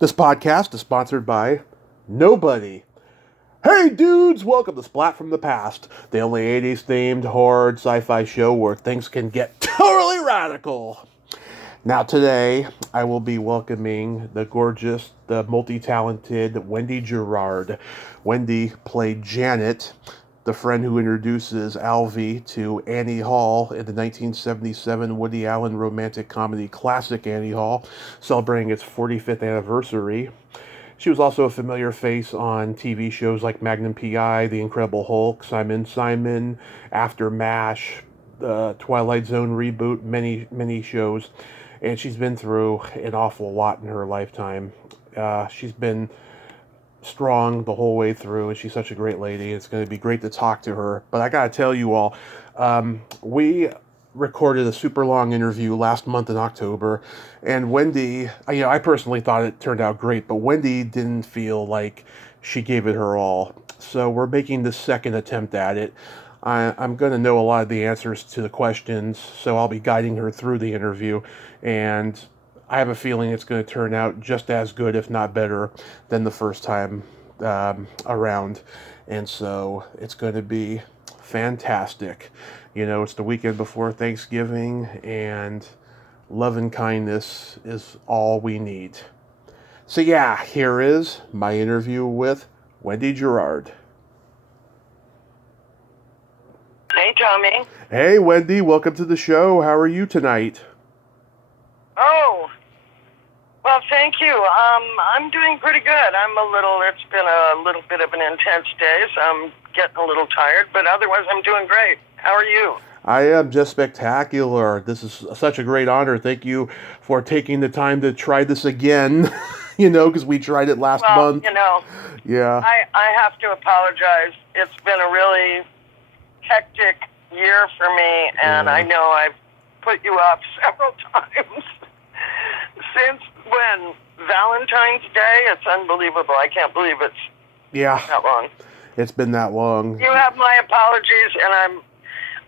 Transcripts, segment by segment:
This podcast is sponsored by nobody. Hey dudes, welcome to Splat from the Past, the only 80s themed horror sci-fi show where things can get totally radical. Now today, I will be welcoming the gorgeous, the multi-talented Wendy Girard. Wendy played Janet, the friend who introduces Alvy to Annie Hall in the 1977 Woody Allen romantic comedy classic Annie Hall, celebrating its 45th anniversary. She was also a familiar face on TV shows like Magnum PI, The Incredible Hulk, Simon Simon, After MASH, the Twilight Zone reboot, many shows. And she's been through an awful lot in her lifetime. She's been strong the whole way through, and she's such a great lady. It's going to be great to talk to her. But I got to tell you all, we recorded a super long interview last month in October, and Wendy, I personally thought it turned out great, but Wendy didn't feel like she gave it her all. So we're making the second attempt at it. I'm going to know a lot of the answers to the questions, so I'll be guiding her through the interview, and I have a feeling it's going to turn out just as good, if not better, than the first time around. And so it's going to be fantastic. It's the weekend before Thanksgiving, and love and kindness is all we need. So yeah, here is my interview with Wendy Girard. Hey, Tommy. Hey, Wendy, welcome to the show. How are you tonight? Oh, well, thank you. I'm doing pretty good. It's been a little bit of an intense day, so I'm getting a little tired, but otherwise I'm doing great. How are you? I am just spectacular. This is such a great honor. Thank you for taking the time to try this again, because we tried it last month. Yeah. I have to apologize. It's been a really hectic year for me, and Yeah. I know I've put you off several times. Since when? Valentine's Day? It's unbelievable. I can't believe it's that long. It's been that long. You have my apologies, and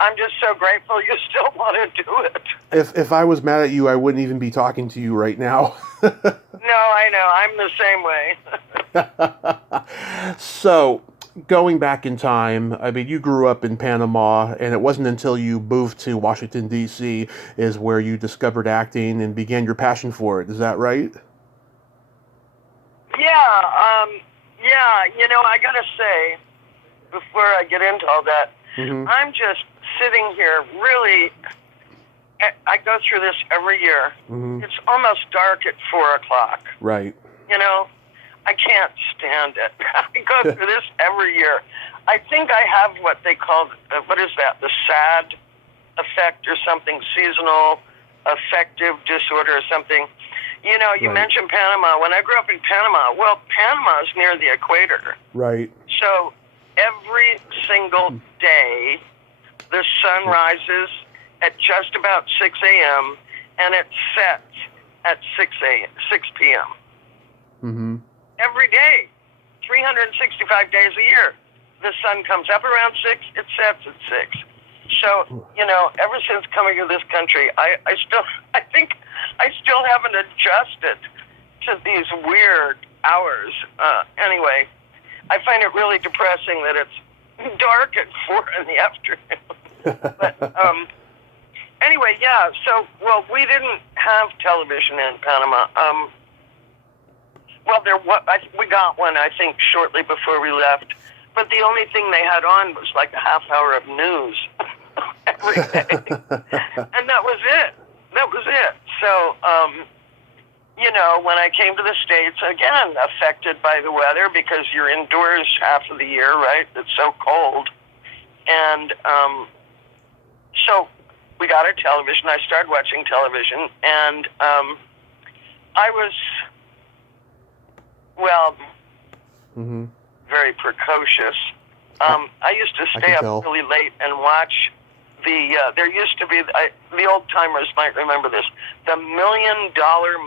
I'm just so grateful you still want to do it. If I was mad at you, I wouldn't even be talking to you right now. No, I know. I'm the same way. So, going back in time, I mean, you grew up in Panama, and it wasn't until you moved to Washington, D.C. is where you discovered acting and began your passion for it. Is that right? Yeah, I gotta say, before I get into all that, I'm just sitting here really, I go through this every year. It's almost dark at 4 o'clock. Right. I can't stand it. I go through this every year. I think I have what they call, what is that, the SAD effect or something, seasonal affective disorder or something. You mentioned Panama. When I grew up in Panama, Panama is near the equator. Right. So every single day, the sun rises at just about 6 a.m. and it sets at 6 p.m. Mm-hmm. Every day, 365 days a year. The sun comes up around 6, it sets at 6. So, ever since coming to this country, I think I still haven't adjusted to these weird hours. Anyway, I find it really depressing that it's dark at 4 in the afternoon. But anyway, yeah. So, we didn't have television in Panama. We got one, I think, shortly before we left. But the only thing they had on was like a half hour of news every day. And that was it. So, when I came to the States, again, affected by the weather because you're indoors half of the year, right? It's so cold. And so we got a television. I started watching television, and I was... very precocious. I used to stay up really late and watch there used to be, the old timers might remember this, the $1 Million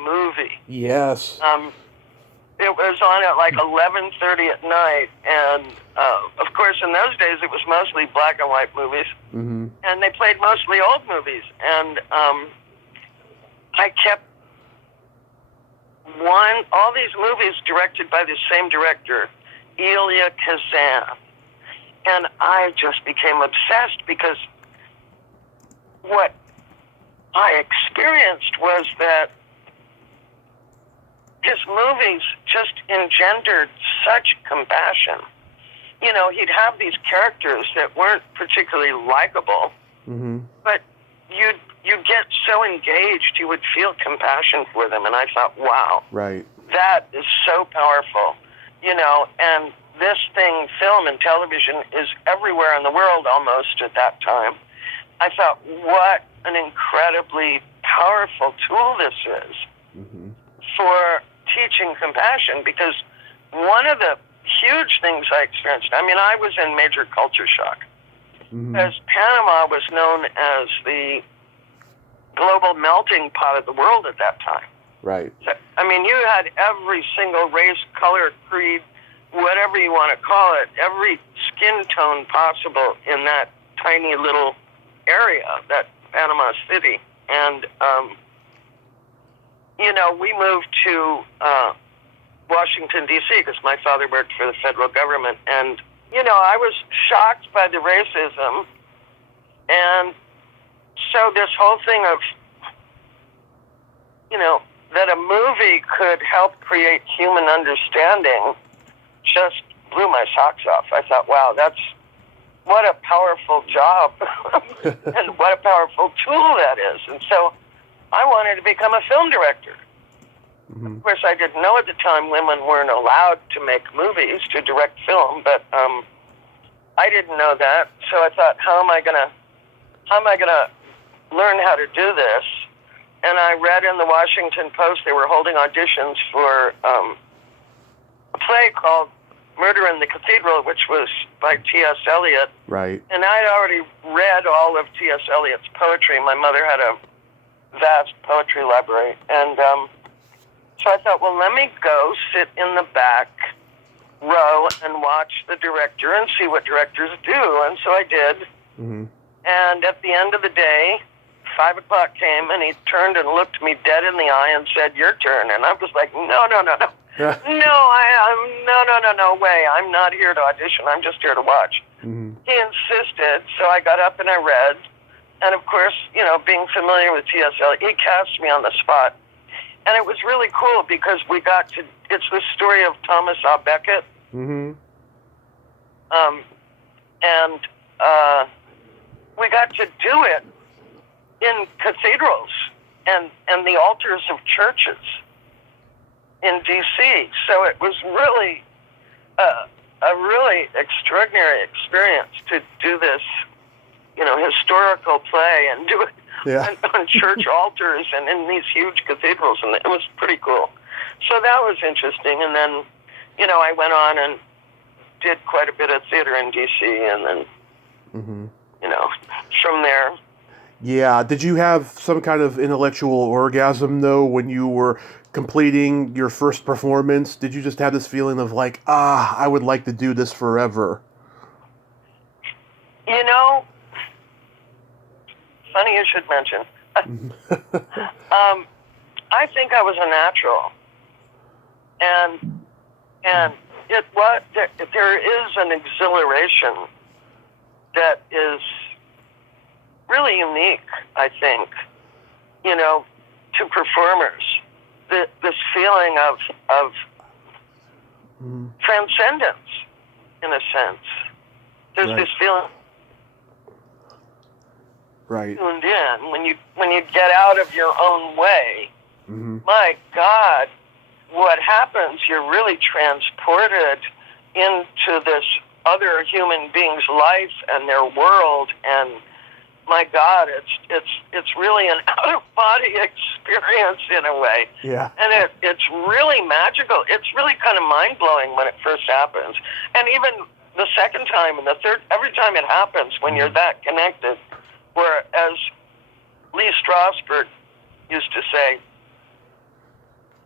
Movie. Yes. It was on at like 11:30 at night, and of course in those days it was mostly black and white movies, and they played mostly old movies, and I kept all these movies directed by the same director, Elia Kazan. And I just became obsessed because what I experienced was that his movies just engendered such compassion. You know, he'd have these characters that weren't particularly likable, but you'd get so engaged, you would feel compassion for them. And I thought, wow, Right. that is so powerful, you know, and this thing, film and television, is everywhere in the world almost at that time. I thought, what an incredibly powerful tool this is for teaching compassion, because one of the huge things I experienced, I mean, I was in major culture shock, because Panama was known as the global melting pot of the world at that time. Right. So, I mean, you had every single race, color, creed, whatever you want to call it, every skin tone possible in that tiny little area, that Panama City. And, you know, we moved to Washington, D.C., because my father worked for the federal government. And, you know, I was shocked by the racism. And so this whole thing of, you know, that a movie could help create human understanding just blew my socks off. I thought, wow, what a powerful job and what a powerful tool that is. And so I wanted to become a film director. Of course, I didn't know at the time women weren't allowed to make movies, to direct film, but I didn't know that. So I thought, how am I gonna learn how to do this? And I read in the Washington Post they were holding auditions for a play called Murder in the Cathedral, which was by T.S. Eliot. Right. And I'd already read all of T.S. Eliot's poetry. My mother had a vast poetry library. And so I thought, well, let me go sit in the back row and watch the director and see what directors do. And so I did. And at the end of the day, 5 o'clock came, and he turned and looked me dead in the eye and said, "Your turn." And I was like, no. No way. I'm not here to audition. I'm just here to watch. He insisted, so I got up and I read. And of course, you know, being familiar with T.S. Eliot, he cast me on the spot. And it was really cool because it's the story of Thomas A. Becket. And we got to do it in cathedrals and the altars of churches in D.C. So it was really a really extraordinary experience to do this, you know, historical play and do it on church altars and in these huge cathedrals, and it was pretty cool. So that was interesting. And then, you know, I went on and did quite a bit of theater in D.C. and then, you know, from there. Yeah. Did you have some kind of intellectual orgasm, though, when you were completing your first performance? Did you just have this feeling of like, I would like to do this forever? You know, funny you should mention. I think I was a natural. And there is an exhilaration that is really unique, I think, you know, to performers. This feeling of transcendence, in a sense. There's this feeling tuned in when you get out of your own way. My God, what happens? You're really transported into this other human being's life and their world, and my God, it's really an out-of-body experience in a way. Yeah. And it's really magical. It's really kind of mind-blowing when it first happens. And even the second time and the third, every time it happens when you're that connected, where, as Lee Strasberg used to say,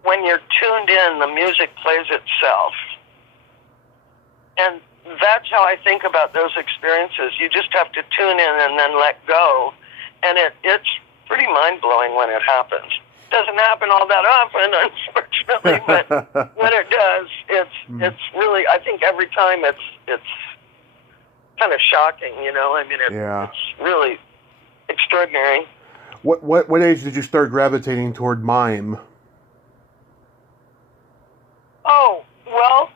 when you're tuned in, the music plays itself. And that's how I think about those experiences. You just have to tune in and then let go. And it's pretty mind-blowing when it happens. Doesn't happen all that often, unfortunately, but when it does, it's really, I think every time it's kind of shocking, you know. I mean, it's really extraordinary. What age did you start gravitating toward mime? Oh, well,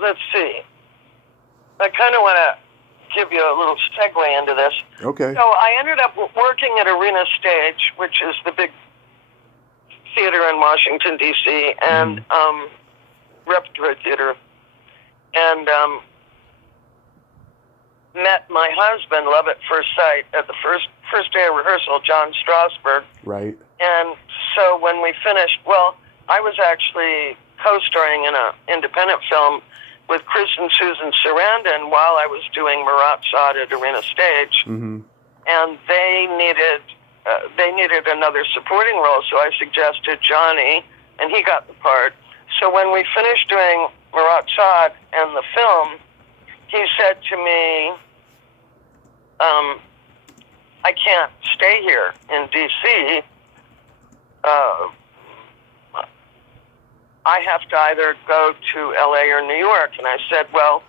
let's see. I kind of want to give you a little segue into this. Okay. So I ended up working at Arena Stage, which is the big theater in Washington, D.C., and Repertory Theater, and met my husband, love at first sight, at the first day of rehearsal, John Strasberg. Right. And so when we finished, well, I was actually co-starring in an independent film with Chris and Susan Sarandon while I was doing Marat Sade at Arena Stage. Mm-hmm. And they needed another supporting role, so I suggested Johnny, and he got the part. So when we finished doing Marat Sade and the film, he said to me, I can't stay here in D.C. I have to either go to L.A. or New York. And I said, well,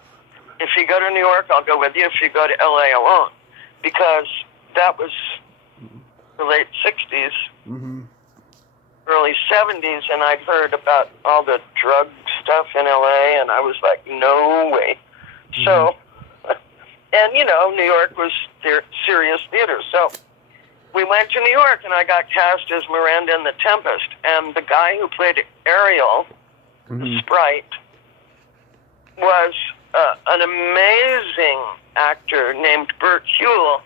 if you go to New York, I'll go with you. If you go to L.A., I won't. Because that was the late 60s, early 70s, and I'd heard about all the drug stuff in L.A., and I was like, no way. So, and, you know, New York was serious theater. So we went to New York, and I got cast as Miranda in The Tempest. And the guy who played Ariel, the Sprite, was an amazing actor named Bert Huell,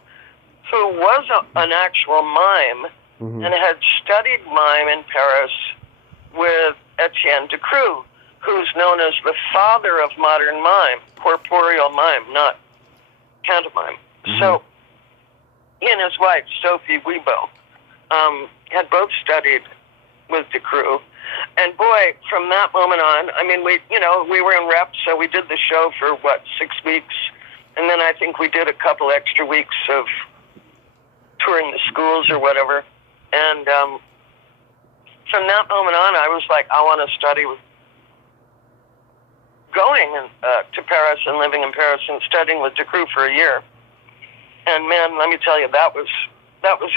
who was an actual mime and had studied mime in Paris with Etienne Decroux, who's known as the father of modern mime, corporeal mime, not pantomime. So he and his wife, Sophie Weibo, had both studied with Decroux. And boy, from that moment on, I mean, we were in rep, so we did the show for, 6 weeks? And then I think we did a couple extra weeks of touring the schools or whatever. And from that moment on, I was like, I want to study going to Paris and living in Paris and studying with Decroux for a year. And man, let me tell you, that was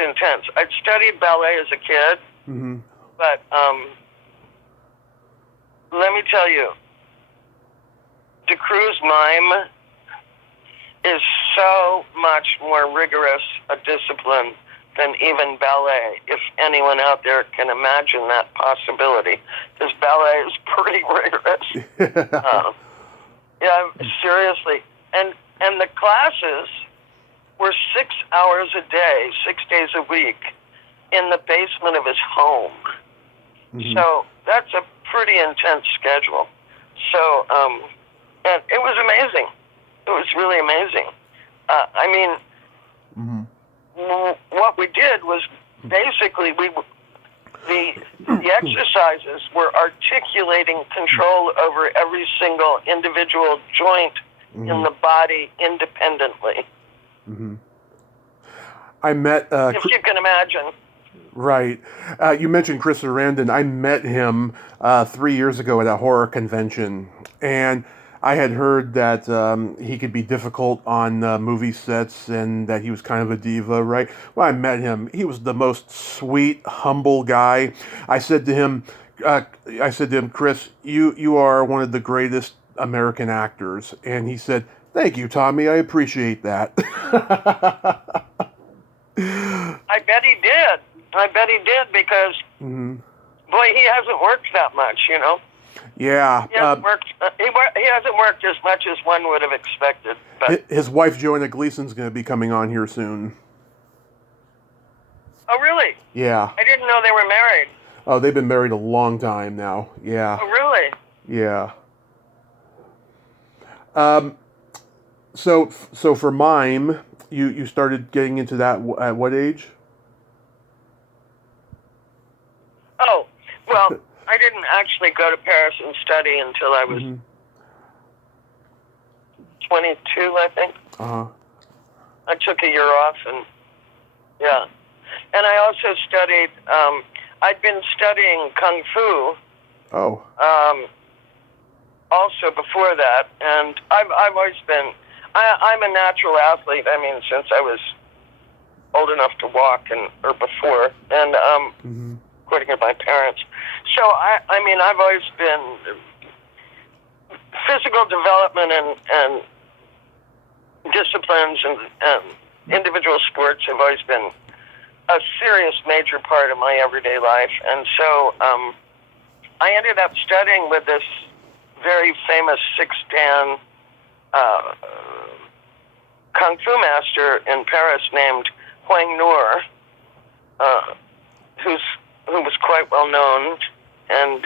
intense. I'd studied ballet as a kid, but let me tell you, Decroux's mime is so much more rigorous a discipline than even ballet, if anyone out there can imagine that possibility, because ballet is pretty rigorous. Yeah, seriously. And the classes were 6 hours a day, 6 days a week, in the basement of his home. So that's a pretty intense schedule. So, and it was amazing. It was really amazing. I mean, what we did was basically the exercises were articulating control over every single individual joint in the body independently. I met... if you can imagine. Right. You mentioned Chris Sarandon. I met him 3 years ago at a horror convention, and I had heard that he could be difficult on movie sets and that he was kind of a diva, right? When I met him, he was the most sweet, humble guy. I said to him, Chris, you are one of the greatest American actors. And he said, thank you, Tommy. I appreciate that. I bet he did because, boy, he hasn't worked that much, you know. Yeah. He hasn't worked as much as one would have expected. But his wife, Joanna Gleason's going to be coming on here soon. Oh, really? Yeah. I didn't know they were married. Oh, they've been married a long time now. Yeah. Oh, really? Yeah. So for mime, you started getting into that at what age? Oh, well, I didn't actually go to Paris and study until I was 22, I think. I took a year off, and yeah. And I also studied, I'd been studying Kung Fu. Oh. Also before that, and I've always been, I'm a natural athlete. I mean, since I was old enough to walk or before, and according to my parents. So I mean, I've always been physical development and disciplines and individual sports have always been a serious major part of my everyday life. And so I ended up studying with this very famous six-dan Kung Fu master in Paris named Huang Nur, who was quite well known. And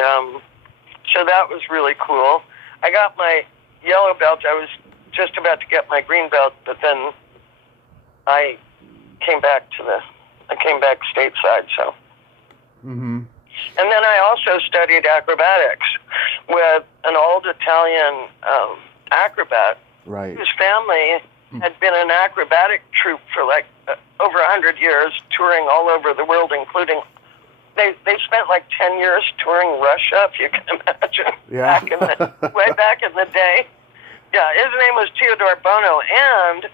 so that was really cool. I got my yellow belt. I was just about to get my green belt, but then I came back stateside. So, and then I also studied acrobatics with an old Italian acrobat, right, whose family had been an acrobatic troupe for like over 100 years, touring all over the world, including they spent like 10 years touring Russia, if you can imagine. Yeah. Way back in the day. Yeah, his name was Theodore Bono, and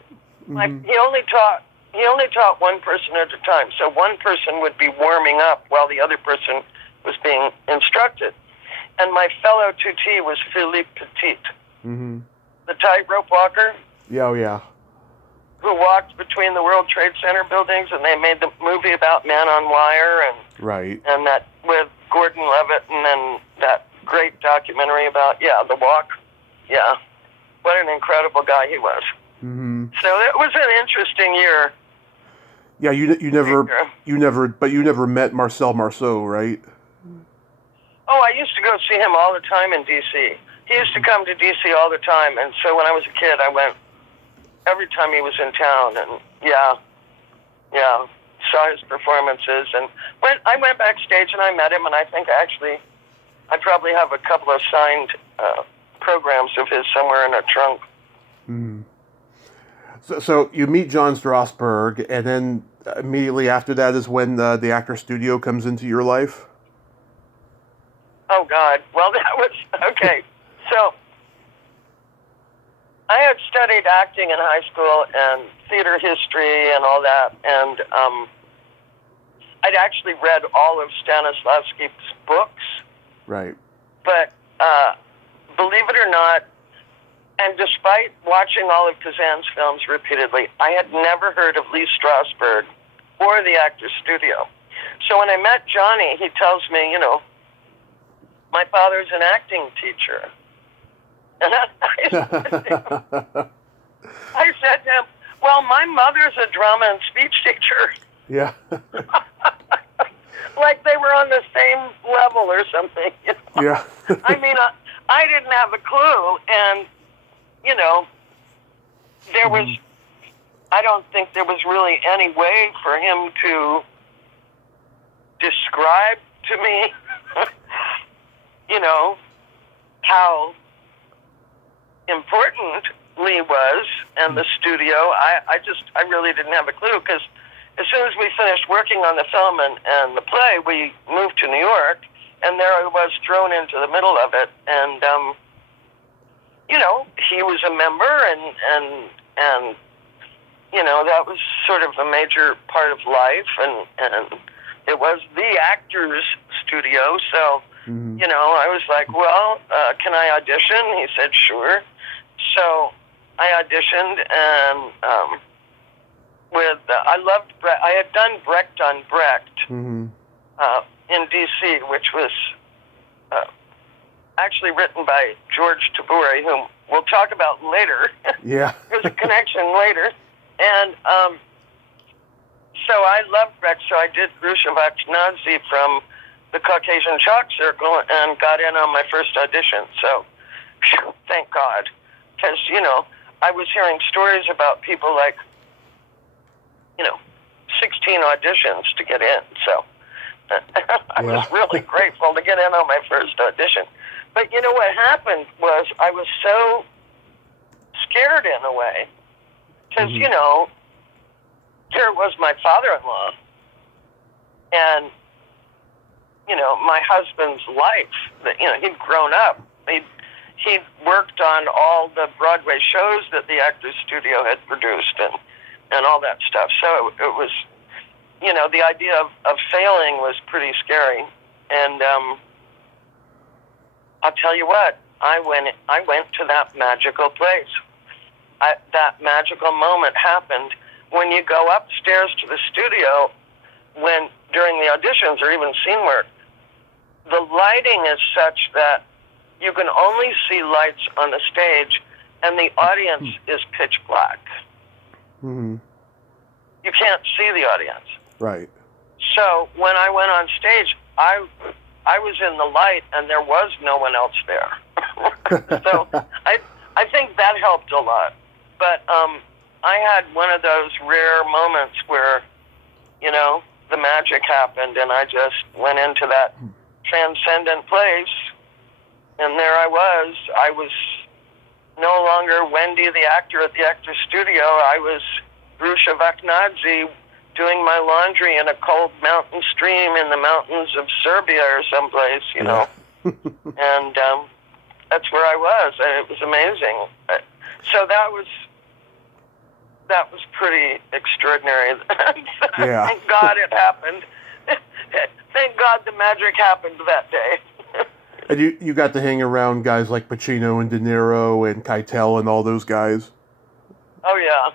he only taught one person at a time. So one person would be warming up while the other person was being instructed. And my fellow tutee was Philippe Petit, the tightrope walker. Yeah, oh yeah. Who walked between the World Trade Center buildings, and they made the movie about Man on Wire, and that with Gordon Levitt, and then that great documentary about the walk. Yeah, what an incredible guy he was. So it was an interesting year. Yeah, you never met Marcel Marceau, right? Oh, I used to go see him all the time in D.C. He used to come to D.C. all the time, and so when I was a kid, I went every time he was in town, and saw his performances, and I went backstage and I met him, and I think I probably have a couple of signed programs of his somewhere in a trunk. So you meet John Strasberg, and then immediately after that is when the Actor Studio comes into your life? Oh, God. Well, that was... Okay. So I had studied acting in high school and theater history and all that, and I'd actually read all of Stanislavski's books. Right. But believe it or not, and despite watching all of Kazan's films repeatedly, I had never heard of Lee Strasberg or the Actors Studio. So when I met Johnny, he tells me, my father's an acting teacher. And I said to him, well, my mother's a drama and speech teacher. Yeah. Like they were on the same level or something. Yeah. I mean, I didn't have a clue, and there was, I don't think there was really any way for him to describe to me, how important Lee was and the studio. I really didn't have a clue, because as soon as we finished working on the film and the play, we moved to New York, and there I was thrown into the middle of it, and he was a member, and that was sort of a major part of life, and it was the Actors Studio, so, I was like, well, can I audition? He said, sure. So I auditioned, and I had done Brecht on Brecht in D.C., which was actually written by George Tabori, whom we'll talk about later. Yeah. There's a connection later. And so I loved Brecht, so I did Grushevac Nazi from the Caucasian Chalk Circle and got in on my first audition. So, thank God. Because, I was hearing stories about people like, 16 auditions to get in. So, I was really grateful to get in on my first audition. But what happened was I was so scared in a way. Because, here was my father-in-law, and, you know, my husband's life, that, you know, he'd grown up. He'd worked on all the Broadway shows that the Actors Studio had produced and all that stuff. So it was, you know, the idea of failing was pretty scary. And I'll tell you what, I went to that magical place. That magical moment happened when you go upstairs to the studio, when during the auditions or even scene work, the lighting is such that you can only see lights on the stage, and the audience is pitch black. Mm-hmm. You can't see the audience. Right. So when I went on stage, I was in the light, and there was no one else there. So I think that helped a lot. But I had one of those rare moments where, you know, the magic happened, and I just went into that transcendent place, and there I was. I was no longer Wendy the actor at the Actors Studio. I was Rusha Vaknadze doing my laundry in a cold mountain stream in the mountains of Serbia or someplace, you know. And that's where I was, and it was amazing. So that was pretty extraordinary. Yeah. Thank God it happened. Thank God the magic happened that day. And you got to hang around guys like Pacino and De Niro and Keitel and all those guys? Oh, yeah.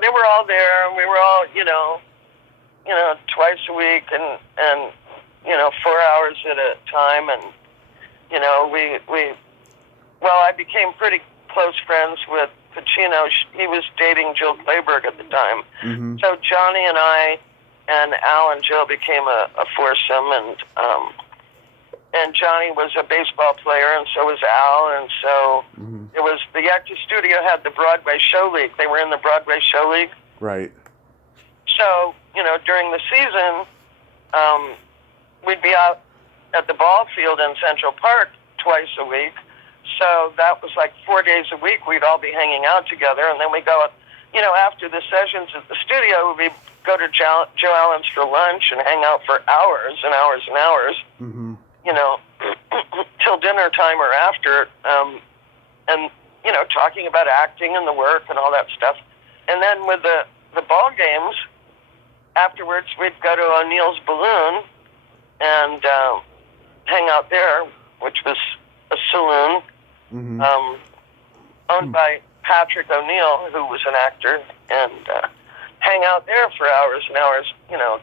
They were all there, and we were all, you know, twice a week and 4 hours at a time. And, you know, I became pretty close friends with Pacino. He was dating Jill Clayburgh at the time. Mm-hmm. So Johnny and I and Al and Jill became a foursome, and Johnny was a baseball player, and so was Al, and so it was, the Actors Studio had the Broadway Show League. They were in the Broadway Show League. Right. So, you know, during the season, we'd be out at the ball field in Central Park twice a week. So that was like 4 days a week. We'd all be hanging out together, and then we go, you know, after the sessions at the studio, we'd go to Joe Allen's for lunch and hang out for hours and hours and hours, you know, till dinner time or after, and, you know, talking about acting and the work and all that stuff. And then with the ball games, afterwards we'd go to O'Neill's Balloon and hang out there, which was a saloon owned by Patrick O'Neill, who was an actor, and hang out there for hours and hours, you know,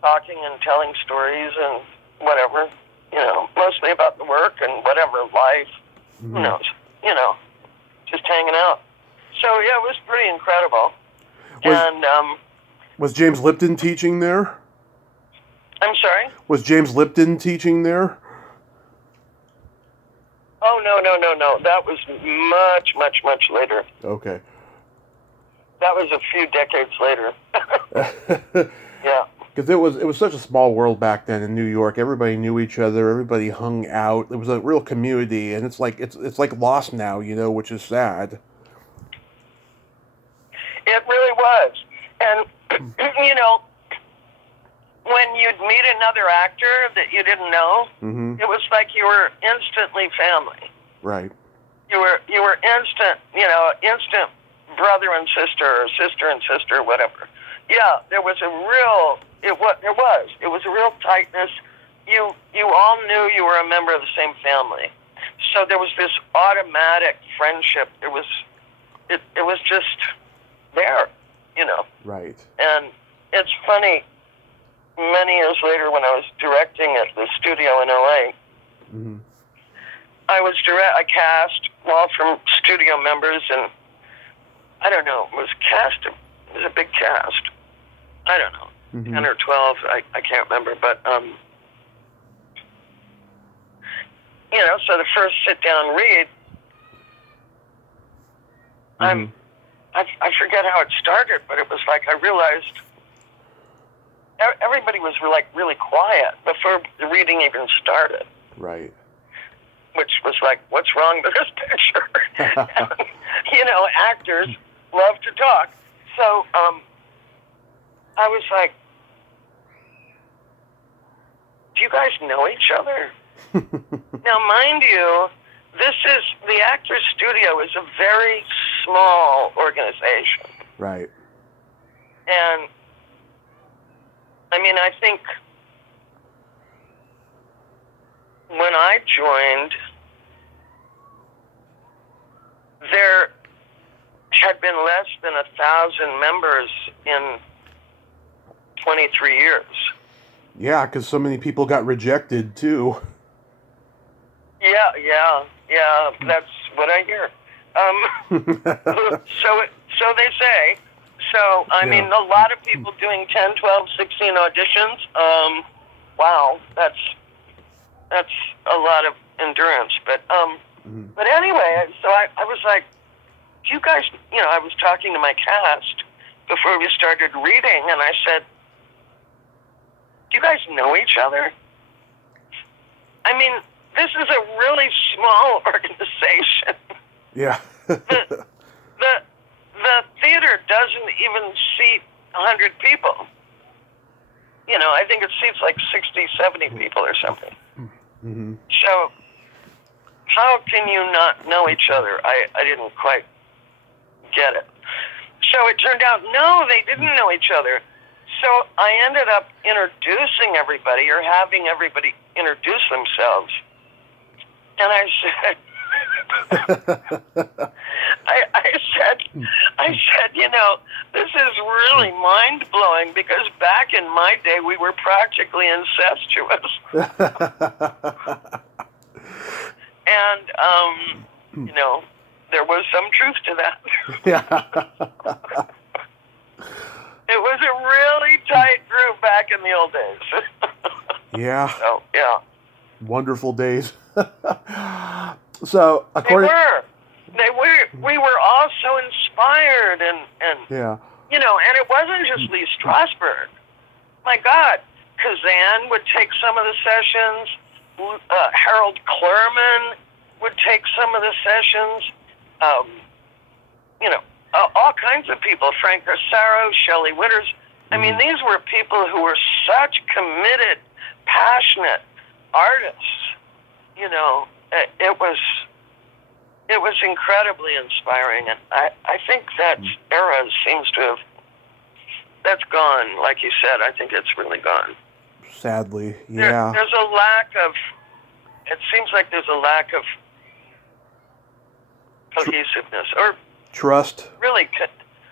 talking and telling stories and whatever, you know, mostly about the work and whatever, life, who knows, you know, just hanging out. So, yeah, it was pretty incredible. Was James Lipton teaching there? I'm sorry? Was James Lipton teaching there? Oh, no. That was much, much, much later. Okay. That was a few decades later. Yeah. Because it was such a small world back then in New York. Everybody knew each other. Everybody hung out. It was a real community, and it's like lost now, you know, which is sad. It really was. And, you know, when you'd meet another actor that you didn't know, it was like you were instantly family. Right. You were instant brother and sister, or sister and sister, whatever. Yeah, there was a real tightness. You all knew you were a member of the same family. So there was this automatic friendship. It was just there, you know. Right. And it's funny, many years later when I was directing at the studio in LA, I cast all from studio members, and I don't know, it was a big cast. I don't know, 10 or 12, I can't remember, but, you know, so the first sit-down read, I forget how it started, but it was like I realized everybody was like really quiet before the reading even started. Right. Which was like, what's wrong with this picture? You know, actors love to talk. So I was like, do you guys know each other? Now, mind you, the Actors Studio is a very small organization. Right. And, I mean, I think when I joined, there had been less than 1,000 members in 23 years. Yeah, because so many people got rejected, too. Yeah, that's what I hear. So they say. So, I mean, a lot of people doing 10, 12, 16 auditions. Wow, that's a lot of endurance. But anyway, so I was like, do you guys, I was talking to my cast before we started reading, and I said, do you guys know each other? I mean, this is a really small organization. Yeah. The theater doesn't even seat 100 people. I think it seats like 60, 70 people or something. Mm-hmm. So how can you not know each other? I didn't quite get it. So it turned out, no, they didn't know each other. So I ended up introducing everybody, or having everybody introduce themselves. And I said, I said, this is really mind-blowing, because back in my day, we were practically incestuous. And, there was some truth to that. Yeah. It was a really tight group back in the old days. Yeah. So, yeah. Wonderful days. So, according... They were. We were all so inspired, and yeah. And it wasn't just Lee Strasberg. My God, Kazan would take some of the sessions. Harold Clurman would take some of the sessions. All kinds of people. Frank Corsaro, Shelley Winters. I mean, these were people who were such committed, passionate artists. It was incredibly inspiring, and I think that era seems to have, that's gone. Like you said, I think it's really gone. Sadly, yeah. There's a lack of, it seems like there's a lack of cohesiveness, or trust. Really,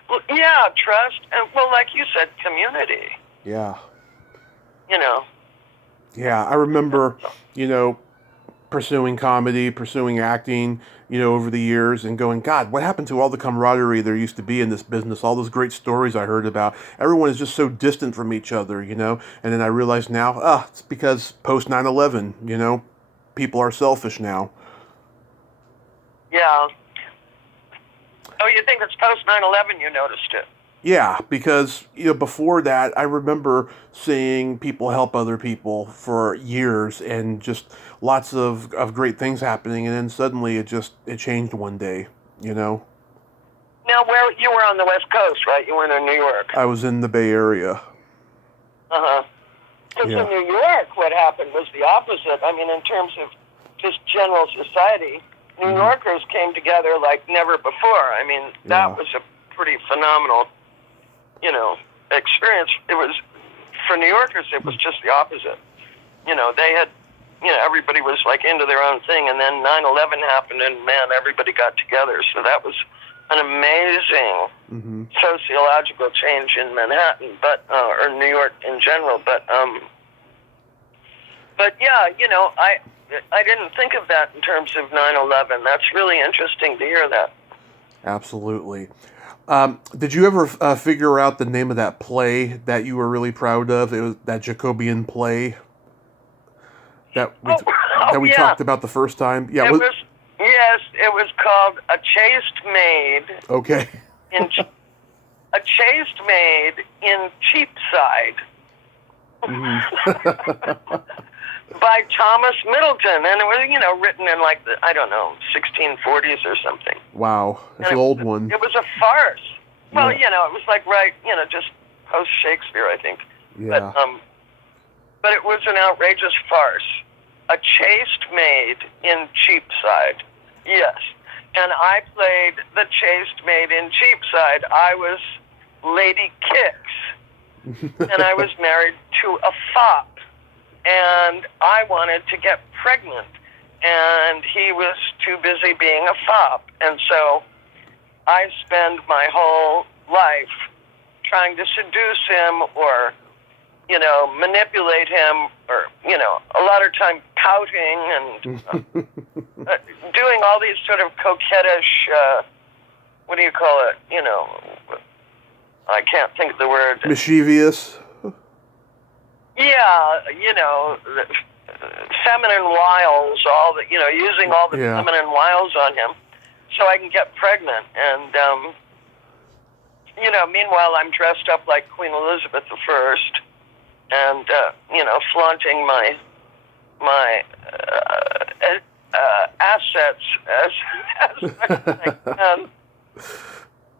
trust, and like you said, community. Yeah. Yeah, I remember, pursuing comedy, pursuing acting, over the years, and going, God, what happened to all the camaraderie there used to be in this business? All those great stories I heard about. Everyone is just so distant from each other, And then I realize now, it's because post 9/11, people are selfish now. Yeah. Oh, you think it's post 9/11 you noticed it? Yeah, because, before that, I remember seeing people help other people for years, and just lots of great things happening, and then suddenly it changed one day, Now, where you were on the West Coast, right? You weren't in New York. I was in the Bay Area. Because in New York, what happened was the opposite. I mean, in terms of just general society, New Yorkers came together like never before. I mean, that was a pretty phenomenal experience. It was, for New Yorkers, it was just the opposite. They had, everybody was like into their own thing, and then 9/11 happened, and man, everybody got together. So that was an amazing sociological change in Manhattan, or New York in general. But yeah, I didn't think of that in terms of 9/11. That's really interesting to hear that. Absolutely. Did you ever figure out the name of that play that you were really proud of? It was that Jacobean play that we talked about the first time. Yeah, it was called A Chaste Maid. Okay. A Chaste Maid in Cheapside. By Thomas Middleton, and it was, written in like the, 1640s or something. Wow, it's an old one. It was a farce. Well, Yeah. it was like just post Shakespeare, I think. Yeah. But it was an outrageous farce. A chaste maid in Cheapside. Yes. And I played the chaste maid in Cheapside. I was Lady Kicks. And I was married to a fop. And I wanted to get pregnant. And he was too busy being a fop. And so I spend my whole life trying to seduce him or, manipulate him or, a lot of time pouting and doing all these sort of coquettish, what do you call it? I can't think of the word. Mischievous. Yeah, feminine wiles, using all the feminine wiles on him so I can get pregnant. And, meanwhile, I'm dressed up like Queen Elizabeth I and, flaunting my assets as much as I can.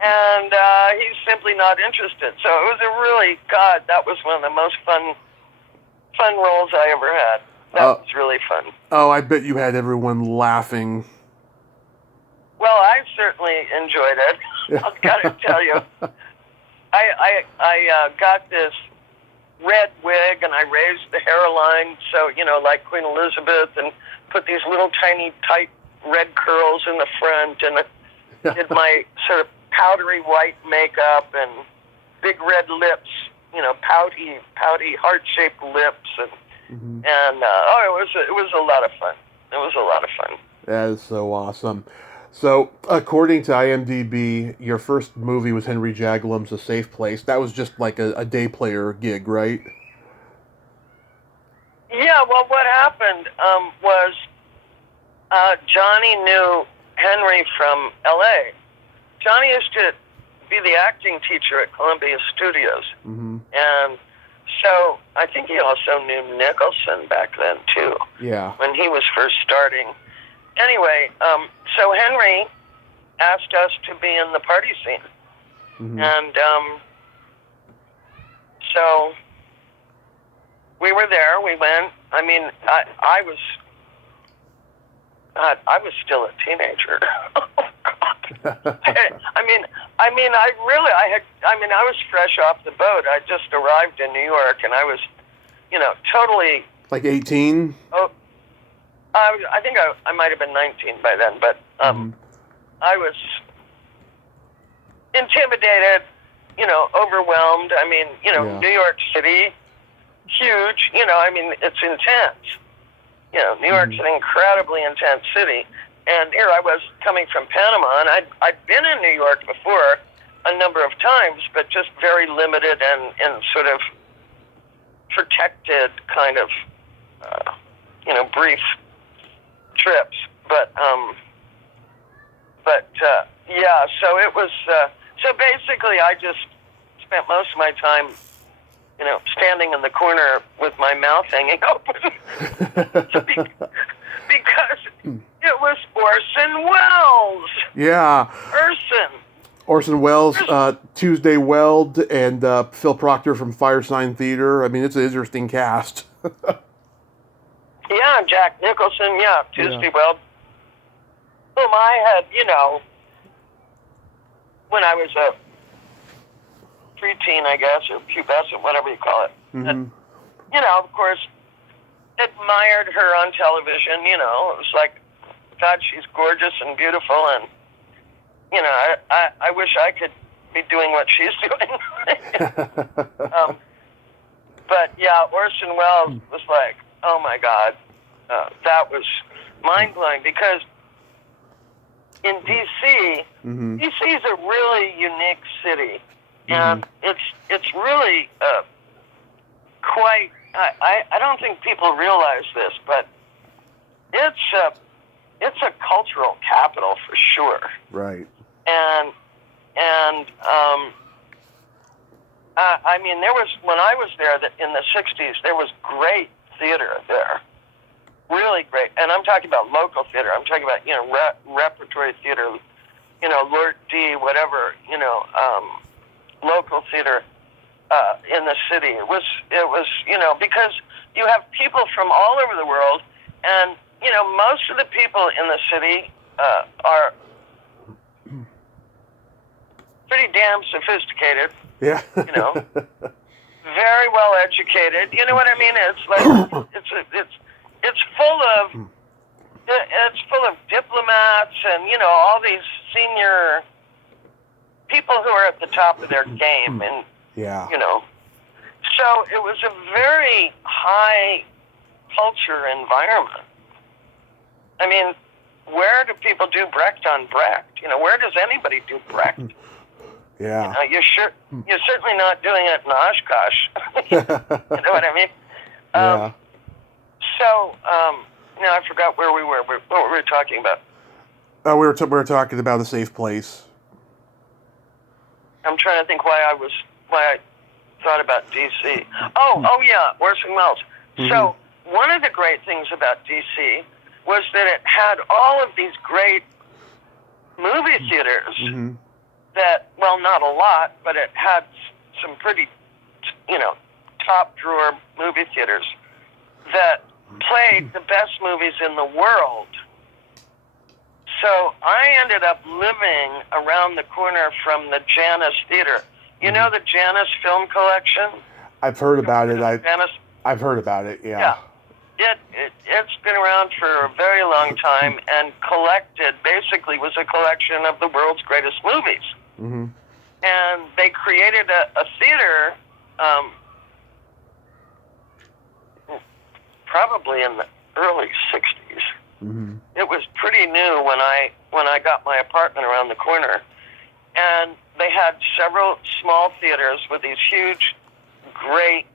And he's simply not interested. So it was that was one of the most fun roles I ever had. That was really fun. Oh, I bet you had everyone laughing. Well, I certainly enjoyed it. I've got to tell you. I got this red wig and I raised the hairline so, like Queen Elizabeth, and put these little tiny tight red curls in the front, and did my sort of powdery white makeup and big red lips, pouty heart-shaped lips, and it was a lot of fun. It was a lot of fun. That is so awesome. So, according to IMDb, your first movie was Henry Jaglom's A Safe Place. That was just like a day player gig, right? Yeah, well, what happened was Johnny knew Henry from L.A. Johnny used to be the acting teacher at Columbia Studios. Mm-hmm. And so I think he also knew Nicholson back then, too. Yeah. When he was first starting. Anyway, so Henry asked us to be in the party scene. Mm-hmm. And so we were there. We went. I mean, I was still a teenager. Oh, God. I was fresh off the boat. I just arrived in New York, and I was, totally... Like 18? Oh, I think I might have been 19 by then, but I was intimidated, overwhelmed. I mean, New York City, huge, it's intense. New York's an incredibly intense city. And here I was coming from Panama, and I'd been in New York before a number of times, but just very limited and sort of protected kind of, brief trips. So it was, so basically I just spent most of my time, standing in the corner with my mouth hanging open because it was Orson Welles. Yeah. Orson Welles, Tuesday Weld, and Phil Proctor from Firesign Theater. I mean, it's an interesting cast. Yeah, Jack Nicholson, Tuesday Weld, whom I had, when I was a preteen, I guess, or pubescent, whatever you call it. Mm-hmm. And, of course, admired her on television, it was like, God, she's gorgeous and beautiful, and, I wish I could be doing what she's doing. But, yeah, Orson Welles was like, oh, my God, that was mind-blowing, because in D.C., D.C. is a really unique city, and it's really quite, I don't think people realize this, but it's a cultural capital for sure. Right. And I mean, there was, when I was there in the 60s, there was great theater there. Really great. And I'm talking about local theater. I'm talking about, repertory theater, Lord D, whatever, local theater in the city. It was because you have people from all over the world, and most of the people in the city are pretty damn sophisticated. Yeah. Very well educated. You know what I mean? It's like it's full of diplomats and all these senior people who are at the top of their game, and Yeah. so it was a very high culture environment. I mean, where do people do Brecht on Brecht? Where does anybody do Brecht? Yeah. You're certainly not doing it in Oshkosh. You know what I mean? Yeah. So, now I forgot where we were. What were we talking about? We were talking about A Safe Place. I'm trying to think why I thought about DC. Oh yeah, Orson Welles. Mm-hmm. So one of the great things about DC was that it had all of these great movie theaters. Mm-hmm. That, well, not a lot, but it had some pretty, top drawer movie theaters that played the best movies in the world. So I ended up living around the corner from the Janus Theater. You know the Janus Film Collection? I've heard about it. Janus? I've heard about it. Yeah. It's been around for a very long time and basically was a collection of the world's greatest movies. Mm-hmm. And they created a theater probably in the early 60s. Mm-hmm. It was pretty new when I got my apartment around the corner. And they had several small theaters with these huge, great,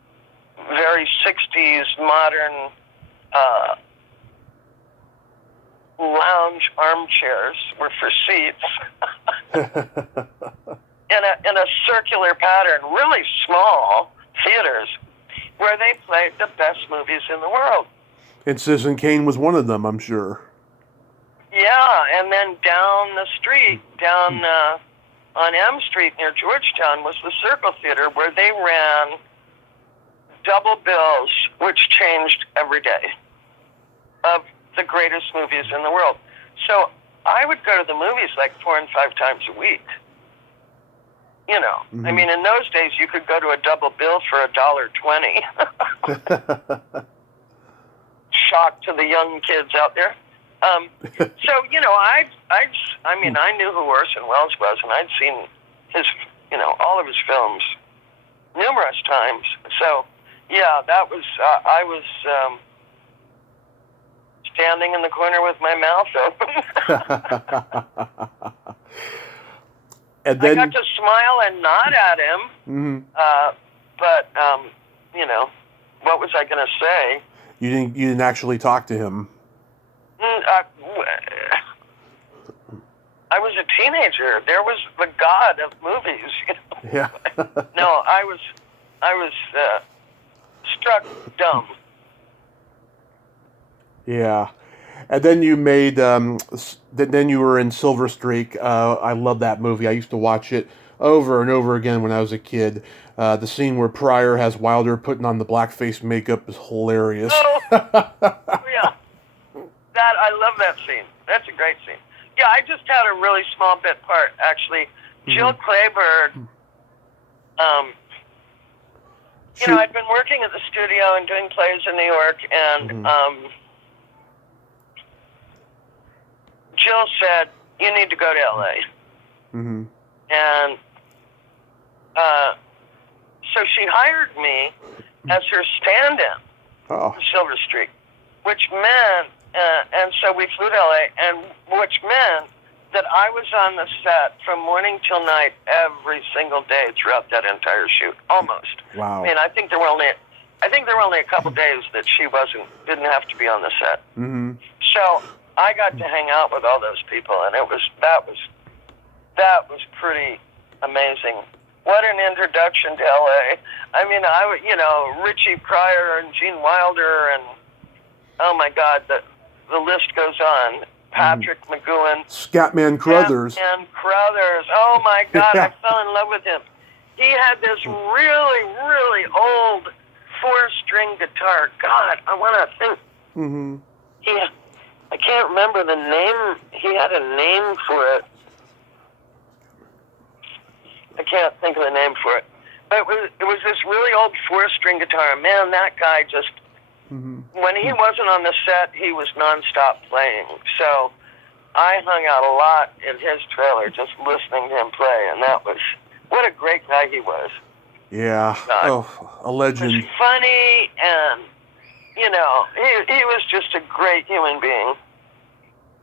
very 60s modern lounge armchairs were for seats in a circular pattern, really small theaters where they played the best movies in the world. And Citizen Kane was one of them, I'm sure. Yeah, and then down the street, on M Street near Georgetown, was the Circle Theater where they ran double bills, which changed every day, of the greatest movies in the world. So I would go to the movies like 4 and 5 times a week. Mm-hmm. I mean, in those days, you could go to a double bill for $1.20. Shock to the young kids out there. So, I knew who Orson Welles was, and I'd seen his, all of his films numerous times. So, yeah, that was, I was standing in the corner with my mouth open. And then, I got to smile and nod at him, but, what was I going to say? You didn't actually talk to him. I was a teenager. There was the god of movies. Yeah. No, I was struck dumb. Yeah. And then you made, then you were in Silver Streak. I love that movie. I used to watch it over and over again when I was a kid. The scene where Pryor has Wilder putting on the blackface makeup is hilarious. Oh, yeah. I love that scene. That's a great scene. Yeah, I just had a really small bit part, actually. Jill Clayburgh, I'd been working at the studio and doing plays in New York, and Jill said, you need to go to L.A. Mm-hmm. And so she hired me as her stand-in for Silver Streak, which meant, and so we flew to L.A., and which meant that I was on the set from morning till night every single day throughout that entire shoot, almost. Wow. I mean, I think there were only a couple days that she didn't have to be on the set. Mm-hmm. So I got to hang out with all those people, and that was pretty amazing. What an introduction to L.A. I mean, Richie Pryor and Gene Wilder, and oh my God, the list goes on. Patrick McGowan. Scatman Crothers. Scatman Crothers. Oh my God, I fell in love with him. He had this really, really old 4-string guitar. God, I want to think. Mm-hmm. I can't remember the name. He had a name for it. I can't think of the name for it. But it was this really old 4-string guitar. Man, that guy just, when he wasn't on the set, he was nonstop playing. So I hung out a lot in his trailer just listening to him play, and that was, what a great guy he was. Yeah. God. Oh, a legend. He was funny, and, you know, he was just a great human being.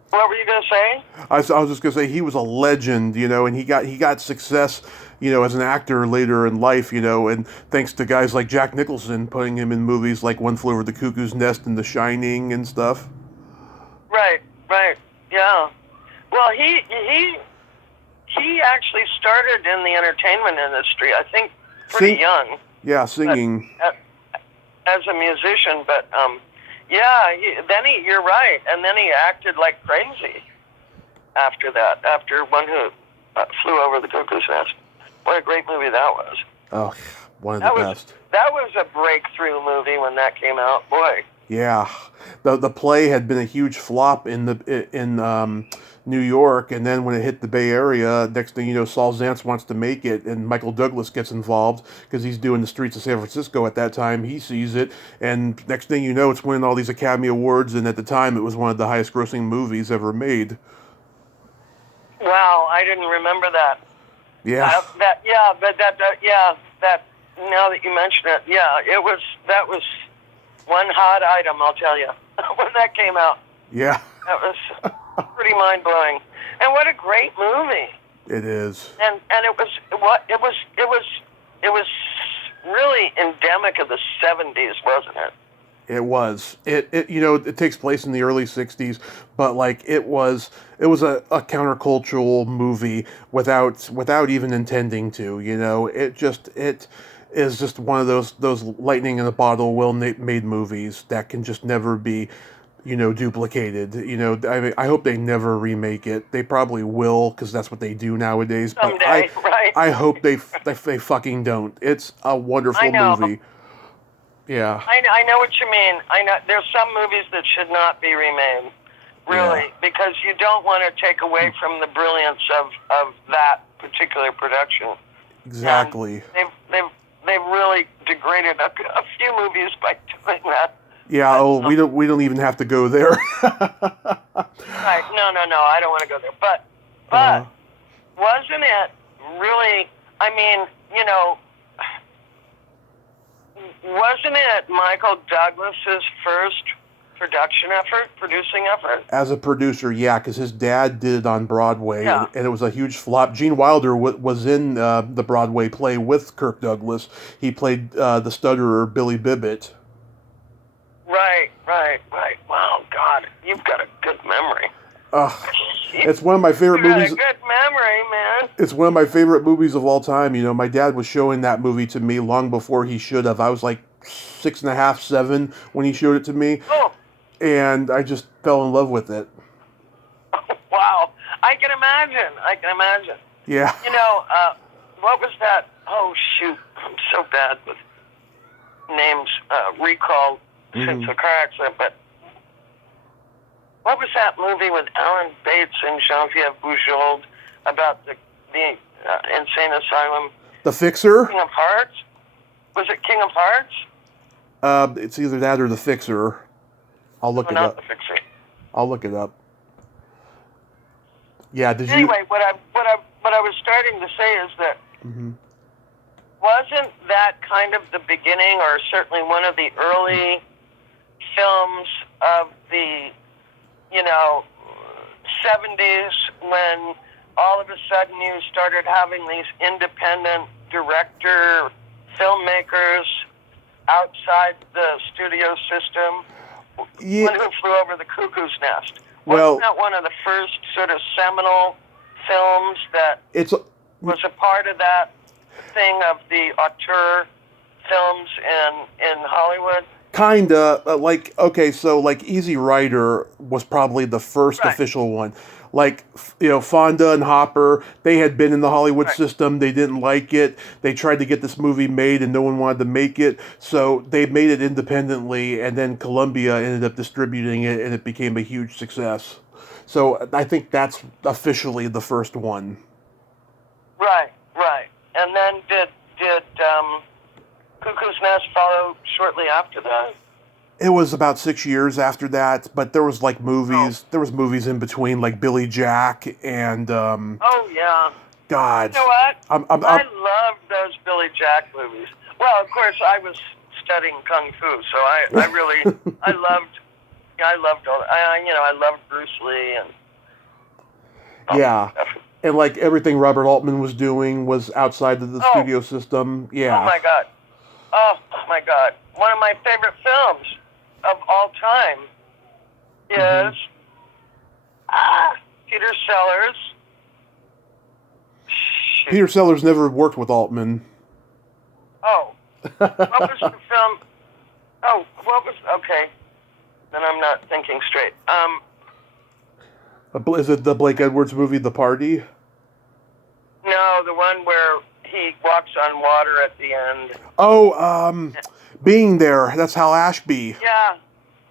What were you going to say? I was just going to say he was a legend, you know, and he got success, you know, as an actor later in life, you know, and thanks to guys like Jack Nicholson putting him in movies like One Flew Over the Cuckoo's Nest and The Shining and stuff. Right, yeah. Well, he actually started in the entertainment industry, I think, pretty young. Yeah, singing. As a musician, but yeah, you're right, and then he acted like crazy after that, after One Who Flew Over the Cuckoo's Nest. What a great movie that was. Oh, one of the best. That was a breakthrough movie when that came out, boy. Yeah, the play had been a huge flop in New York, and then when it hit the Bay Area, next thing you know, Saul Zaentz wants to make it, and Michael Douglas gets involved because he's doing The Streets of San Francisco at that time. He sees it, and next thing you know, it's winning all these Academy Awards, and at the time, it was one of the highest-grossing movies ever made. Wow, I didn't remember that. Yeah. Now that you mention it, that was one hot item, I'll tell you, when that came out. Yeah. That was pretty mind blowing, and what a great movie! It is. And it was really endemic of the '70s, wasn't it? It was. It you know, it takes place in the early '60s, but like it was a countercultural movie without even intending to. You know, it is just one of those lightning in a bottle, well-made movies that can just never be, you know, duplicated. You know, I mean, I hope they never remake it. They probably will, because that's what they do nowadays. Someday, but right? I hope they fucking don't. It's a wonderful movie. Yeah. I know what you mean. I know there's some movies that should not be remade, really, because you don't want to take away from the brilliance of that particular production. Exactly. And they've really degraded a few movies by doing that. Yeah. Oh, we don't even have to go there. Right. No. I don't want to go there. But wasn't it really? I mean, you know, wasn't it Michael Douglas's first producing effort? As a producer, yeah, because his dad did it on Broadway, and it was a huge flop. Gene Wilder was in the Broadway play with Kirk Douglas. He played the stutterer Billy Bibbit. Right. Wow, God, you've got a good memory. It's one of my favorite movies. You got a good memory, man. It's one of my favorite movies of all time. You know, my dad was showing that movie to me long before he should have. I was like 6.5, 7 when he showed it to me. Oh. And I just fell in love with it. Wow. I can imagine. Yeah. You know, what was that? Oh, shoot. I'm so bad with names recalled since the car accident, but what was that movie with Alan Bates and Geneviève Bujold about the insane asylum? The Fixer? King of Hearts? Was it King of Hearts? It's either that or The Fixer. I'll look it up. Not The Fixer. I'll look it up. Yeah, Anyway, what I was starting to say is that wasn't that kind of the beginning, or certainly one of the early films of the, you know, 70s, when all of a sudden you started having these independent director filmmakers outside the studio system? Yeah. One Who Flew Over the Cuckoo's Nest. Well, wasn't that one of the first sort of seminal films that was a part of that thing of the auteur films in Hollywood? Kinda, like, okay, so like Easy Rider was probably the first Right, official one. Like, Fonda and Hopper, they had been in the Hollywood right. system. They didn't like it. They tried to get this movie made, and no one wanted to make it. So they made it independently, and then Columbia ended up distributing it, and it became a huge success. So I think that's officially the first one. Right, right. And then did Cuckoo's Nest follow shortly after that? It was about 6 years after that, but there was like Oh, movies. There was movies in between, like Billy Jack and oh yeah. God. You know what? I I'm loved those Billy Jack movies. Well, of course, I was studying kung fu, so I really, I loved, yeah, I loved all. I loved Bruce Lee and all that Yeah, stuff. and like everything Robert Altman was doing was outside of the Oh, studio system. oh Yeah. my God. Oh my God. One of my favorite films of all time hmm is Peter Sellers. Shoot. Peter Sellers never worked with Altman. Oh, what was the film? Oh, what was? Okay, then I'm not thinking straight. Is it the Blake Edwards movie, The Party? No, the one where he walks on water at the end. Oh, Being There. That's Hal Ashby. Yeah.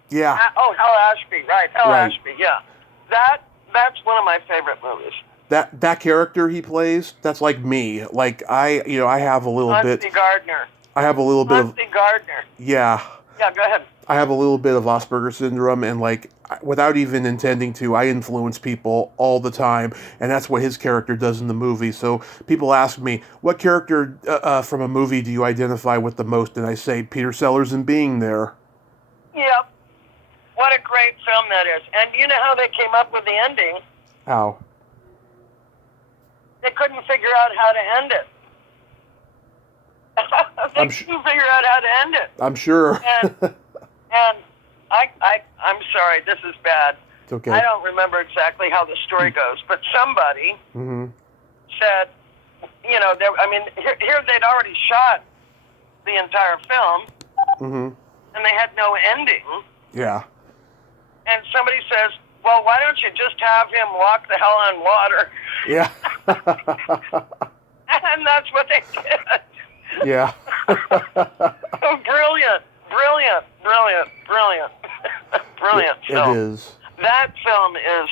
Yeah, Oh, Hal Ashby. Right, Hal right. Ashby. Yeah. That's one of my favorite movies. That character he plays, that's like me. Like I have a little bit. Muncie Gardner. I have a little bit of Muncie Gardner. yeah. Yeah, go ahead. I have a little bit of Asperger's syndrome, and like without even intending to, I influence people all the time, and that's what his character does in the movie. So people ask me, "What character from a movie do you identify with the most?" And I say, "Peter Sellers in Being There." Yep. What a great film that is. And you know how they came up with the ending? How? They couldn't figure out how to end it. They couldn't figure out how to end it. I'm sure. And I'm sorry, this is bad. It's okay. I don't remember exactly how the story goes, but somebody hmm said, here they'd already shot the entire film, hmm and they had no ending. Yeah. And somebody says, well, why don't you just have him walk the hell on water? Yeah. And that's what they did. Yeah. Brilliant, brilliant, brilliant, brilliant, brilliant It film. is. That film is,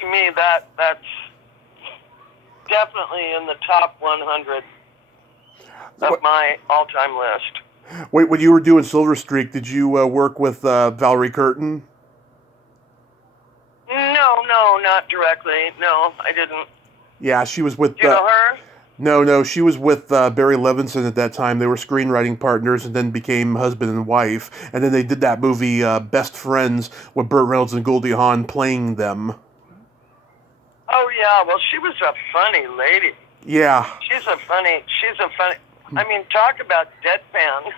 to me, that's definitely in the top 100 of my all-time list. Wait, when you were doing Silver Streak, did you work with Valerie Curtin? No, not directly. No, I didn't. Yeah, she was with. Do you know her? No, she was with Barry Levinson at that time. They were screenwriting partners and then became husband and wife. And then they did that movie Best Friends with Burt Reynolds and Goldie Hawn playing them. Oh yeah, well she was a funny lady. Yeah. She's a funny. I mean, talk about deadpan.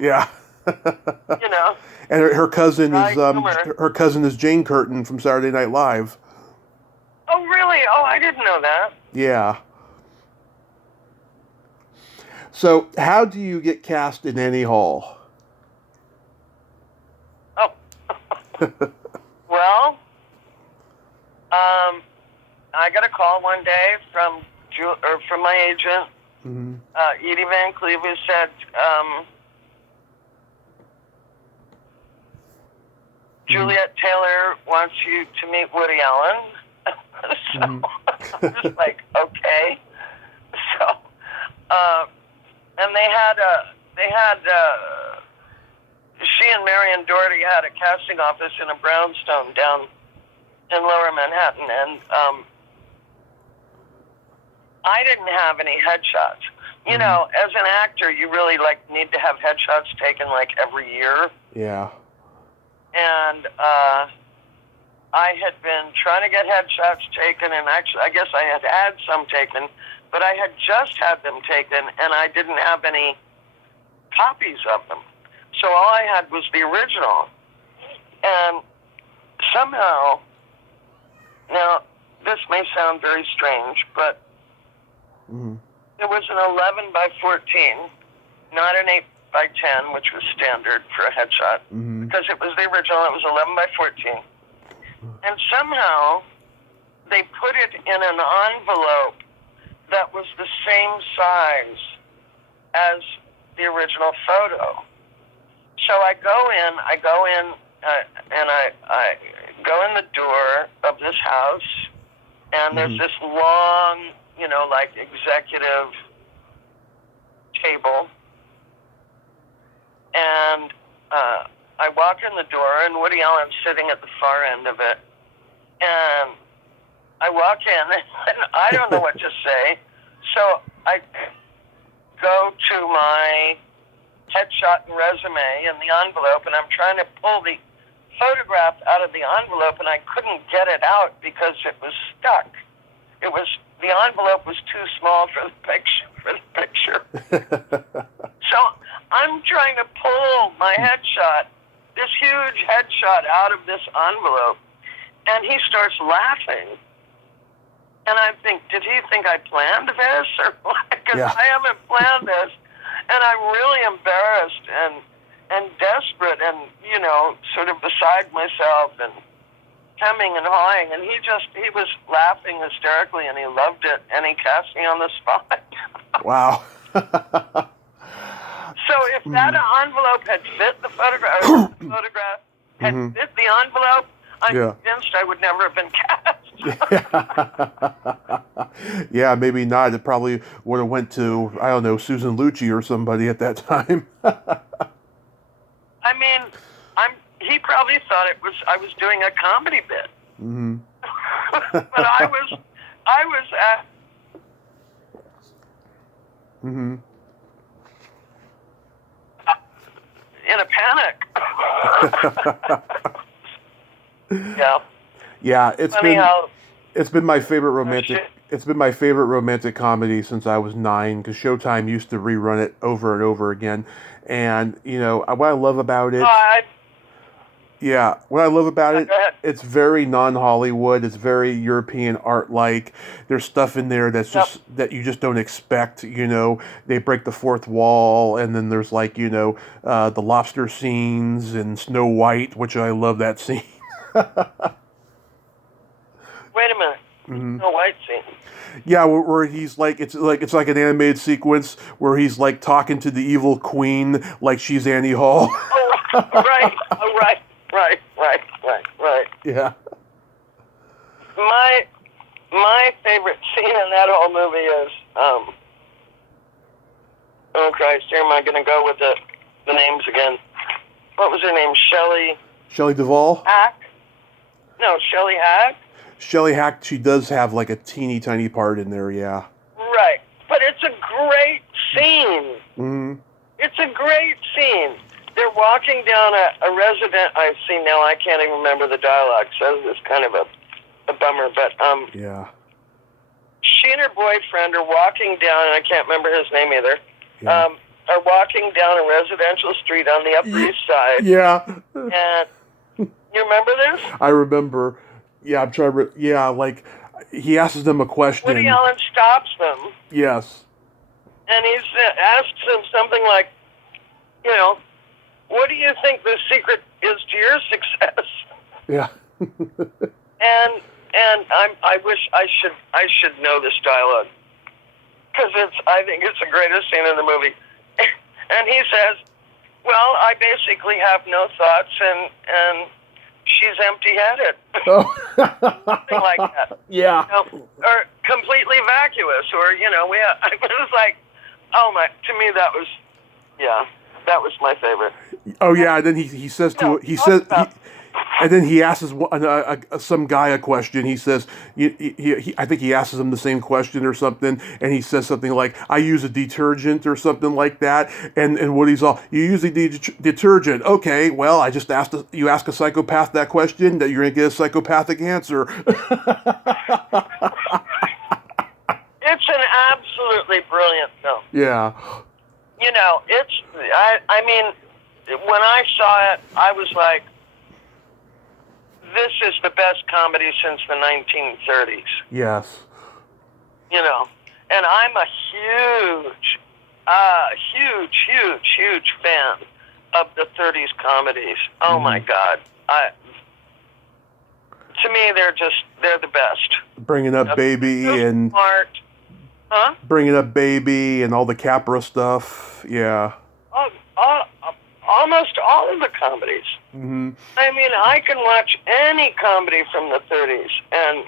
Yeah. You know. And her cousin Dry is humor. her cousin is Jane Curtin from Saturday Night Live. Oh really? Oh, I didn't know that. Yeah. So, how do you get cast in Annie Hall? Oh. Well, I got a call one day from my agent, Mm-hmm. Edie Van Cleve, who said, Juliet Taylor wants you to meet Woody Allen. So I'm just like, okay. So, and she and Marion Doherty had a casting office in a brownstone down in Lower Manhattan, and I didn't have any headshots. You know, as an actor, you really need to have headshots taken every year. Yeah. And I had been trying to get headshots taken, and actually, I guess I had had some taken, but I had just had them taken, and I didn't have any copies of them. So all I had was the original. And somehow, now, this may sound very strange, but it was an 11 by 14, not an by 10, which was standard for a headshot, because it was the original. It was 11 by 14. And somehow they put it in an envelope that was the same size as the original photo. So I go in, and I go in the door of this house, and there's this long, like executive table, and I walk in the door, and Woody Allen's sitting at the far end of it, and I walk in, and I don't know what to say, so I go to my headshot and resume in the envelope, and I'm trying to pull the photograph out of the envelope, and I couldn't get it out because it was stuck. The envelope was too small for the picture. So I'm trying to pull my headshot, this huge headshot, out of this envelope, and he starts laughing. And I think, did he think I planned this or what? Because I haven't planned this. And I'm really embarrassed and desperate and, sort of beside myself and hemming and hawing. And he was laughing hysterically, and he loved it, and he cast me on the spot. Wow. So if that envelope had fit the photograph, or the photograph had fit the envelope, I'm convinced I would never have been cast. Yeah, maybe not. It probably would have went to, I don't know, Susan Lucci or somebody at that time. I mean, he probably thought I was doing a comedy bit. But I was in a panic. Yeah, it's been my favorite romantic. It's been my favorite romantic comedy since I was 9, because Showtime used to rerun it over and over again. And what I love about it. What I love about it, it's very non-Hollywood. It's very European art-like. There's stuff in there that's just that you just don't expect. They break the fourth wall, and then there's the lobster scenes and Snow White, which I love that scene. Wait a minute. Snow White scene. Yeah, where he's it's like an animated sequence where he's talking to the evil queen like she's Annie Hall. Right. Yeah. My favorite scene in that whole movie is oh Christ, here am I going to go with the names again? What was her name? Shelley Duvall? Hack? No, Shelley Hack? Shelley Hack, she does have a teeny tiny part in there, yeah. Right. But it's a great scene. It's a great scene. They're walking down a resident. I've seen now. I can't even remember the dialogue, so it's kind of a bummer. But yeah. She and her boyfriend are walking down, and I can't remember his name either. Yeah. Are walking down a residential street on the Upper East Side. Yeah. And you remember this? I remember. Yeah, I'm trying to. He asks them a question. Woody Allen stops them. Yes. And he asks them something like, what do you think the secret is to your success? Yeah. and I wish I should know this dialogue, because I think it's the greatest scene in the movie. And he says, well, I basically have no thoughts, and she's empty-headed. Oh. Something like that. Yeah. Or completely vacuous, or, it was like, oh my, to me that was my favorite. Oh yeah, and then he says and then he asks some guy a question. He says, I think he asks him the same question or something, and he says something like, "I use a detergent" or something like that. And Woody's all, "You use a detergent? Okay, well, I just asked you ask a psychopath that question, that you're gonna get a psychopathic answer." It's an absolutely brilliant film. Yeah. I mean, when I saw it, I was like, this is the best comedy since the 1930s. Yes. And I'm a huge Huge, huge, huge fan of the 30s comedies. Oh my God. To me, they're the best. Bringing Up Baby so and smart. Huh? Bringing Up Baby and all the Capra stuff. Yeah. Almost all of the comedies. Mm-hmm. I mean, I can watch any comedy from the 30s, and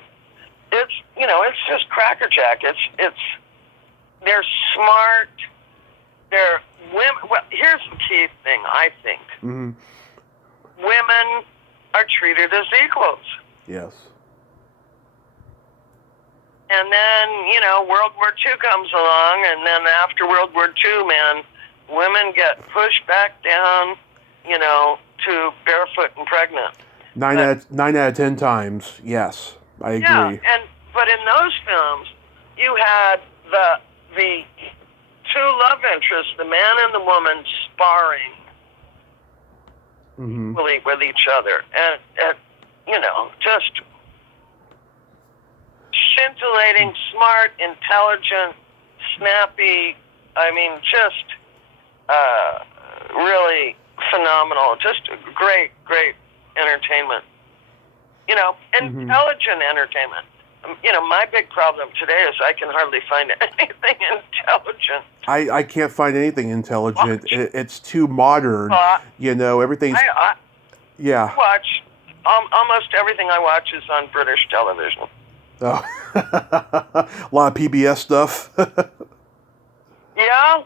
it's just crackerjack. They're smart. They're women. Well, here's the key thing, I think. Mm-hmm. Women are treated as equals. Yes. And then, World War II comes along, and then after World War II, man, women get pushed back down, to barefoot and pregnant. 9 out of 10 times, yes, I agree. Yeah, but in those films, you had the two love interests, the man and the woman, sparring equally with each other, and just scintillating, smart, intelligent, snappy. I mean, just really phenomenal. Just great, great entertainment. Intelligent entertainment. My big problem today is I can hardly find anything intelligent. I can't find anything intelligent. It's too modern. Everything's... yeah. I watch... almost everything I watch is on British television. Oh. A lot of PBS stuff. Yeah,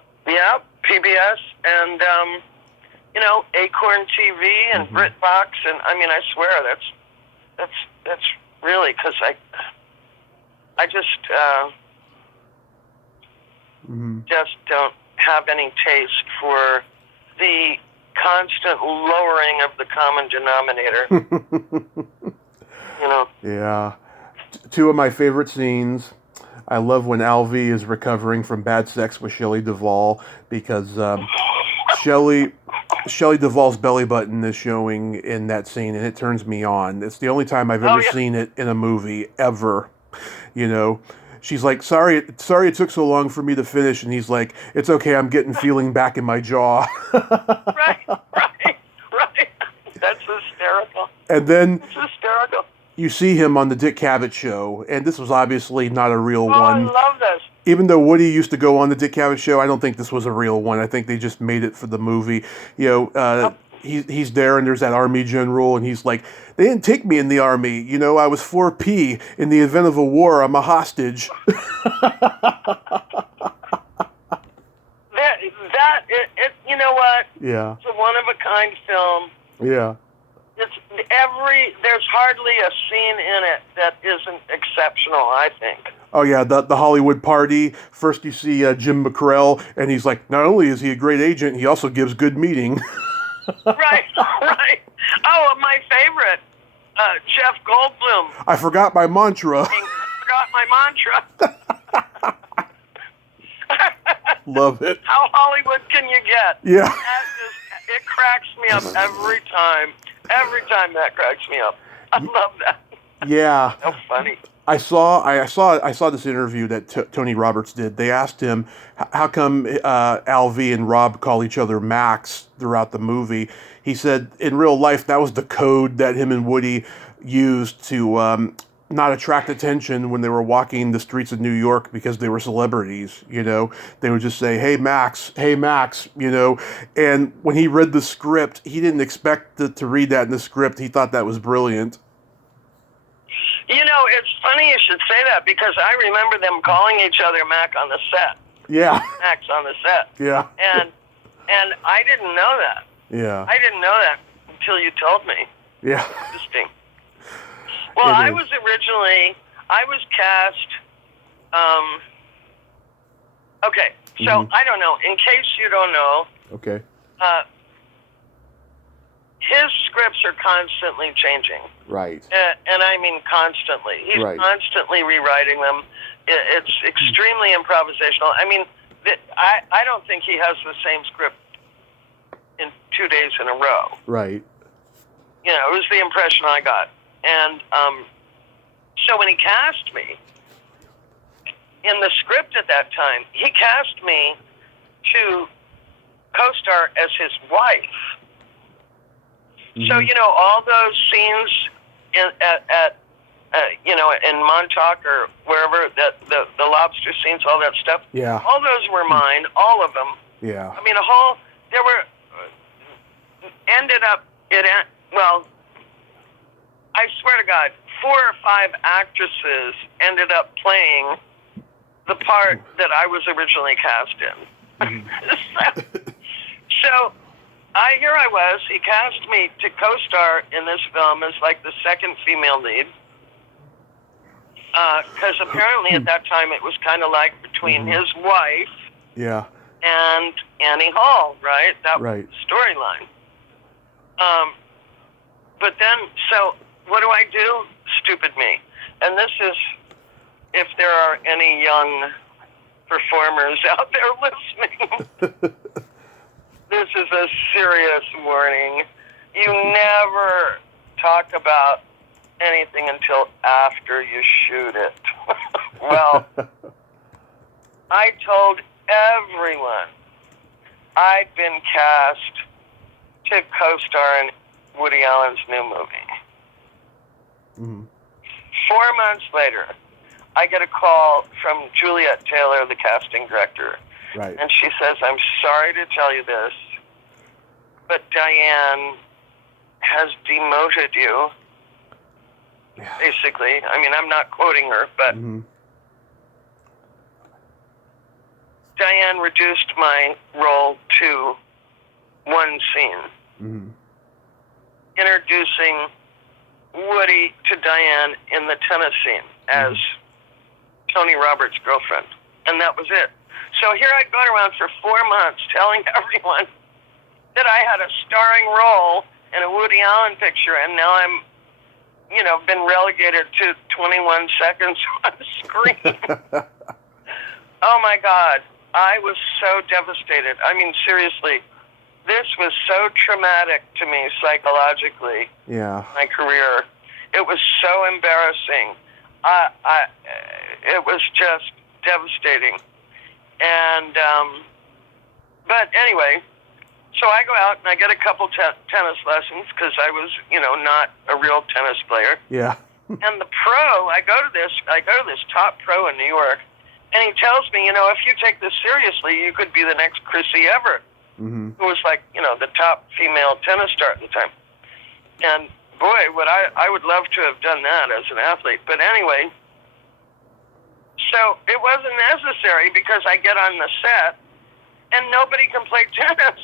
PBS and Acorn TV and BritBox, and I mean, I swear that's really because I just don't have any taste for the constant lowering of the common denominator. Yeah. Two of my favorite scenes. I love when Alvy is recovering from bad sex with Shelley Duvall because Shelley Duvall's belly button is showing in that scene, and it turns me on. It's the only time I've ever seen it in a movie ever. She's like, sorry it took so long for me to finish, and he's like, it's okay, I'm getting feeling back in my jaw. Right. That's hysterical. And then it's hysterical. You see him on the Dick Cavett show, and this was obviously not a real one. I love this. Even though Woody used to go on the Dick Cavett show, I don't think this was a real one. I think they just made it for the movie. He's there, and there's that army general, and he's like, they didn't take me in the army. I was 4P. In the event of a war, I'm a hostage. You know what? Yeah. It's a one-of-a-kind film. Yeah. There's hardly a scene in it that isn't exceptional, I think. Oh yeah, the Hollywood party. First you see Jim McCrell, and he's like, not only is he a great agent, he also gives good meeting. Right. Oh, my favorite, Jeff Goldblum. I forgot my mantra. Love it. How Hollywood can you get? Yeah. It cracks me up every time. Every time that cracks me up. I love that. Yeah. So funny. I saw this interview that Tony Roberts did. They asked him, how come Alvy and Rob call each other Max throughout the movie? He said, in real life, that was the code that him and Woody used to not attract attention when they were walking the streets of New York because they were celebrities, They would just say, hey, Max, And when he read the script, he didn't expect to read that in the script. He thought that was brilliant. It's funny you should say that because I remember them calling each other Mac on the set. Yeah. Max on the set. Yeah. And I didn't know that. Yeah. I didn't know that until you told me. Yeah. Interesting. Well, I was cast, okay, so I don't know, in case you don't know. Okay. His scripts are constantly changing. Right. And I mean constantly. He's constantly rewriting them. It's extremely improvisational. I mean, I don't think he has the same script in 2 days in a row. Right. It was the impression I got. And so when he cast me, in the script at that time, he cast me to co-star as his wife. Mm-hmm. So, all those scenes at in Montauk or wherever, the lobster scenes, all that stuff, Yeah. all those were mine, all of them. Yeah. I mean, there were, I swear to God, 4 or 5 actresses ended up playing the part that I was originally cast in. Mm-hmm. So here I was. He cast me to co-star in this film as like the second female lead. Because apparently at that time it was kind of like between his wife Yeah. and Annie Hall, right? That was Right. the storyline. But then, so what do? Stupid me. And this is, if there are any young performers out there listening, this is a serious warning. You never talk about anything until after you shoot it. Well, I told everyone I'd been cast to co-star in Woody Allen's new movie. Mm-hmm. 4 months later, I get a call from Juliet Taylor, the casting director. Right. And she says, I'm sorry to tell you this, but Diane has demoted you. Yeah. Basically. I mean, I'm not quoting her, but Diane reduced my role to one scene. Introducing Woody to Diane in the tennis scene as Tony Roberts' girlfriend. And that was it. So here I'd gone around for 4 months telling everyone that I had a starring role in a Woody Allen picture, and now I'm, been relegated to 21 seconds on the screen. Oh my God. I was so devastated. I mean, seriously, this was so traumatic to me psychologically. Yeah. My career. It was so embarrassing. It was just devastating. And, but anyway, so I go out and I get a couple tennis lessons because I was, not a real tennis player. Yeah. And the pro, I go to this top pro in New York, and he tells me, if you take this seriously, you could be the next Chrissy Everett, who was like, the top female tennis star at the time. And boy, I would love to have done that as an athlete. But anyway, so it wasn't necessary because I get on the set and nobody can play tennis.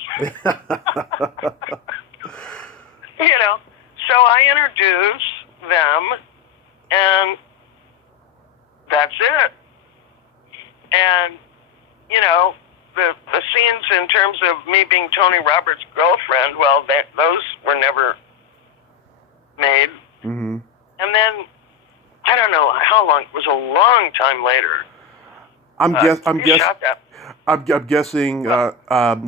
So I introduce them and that's it. And, the scenes in terms of me being Tony Roberts' girlfriend, well, those were never made. And then, I don't know how long, it was a long time later. I'm guessing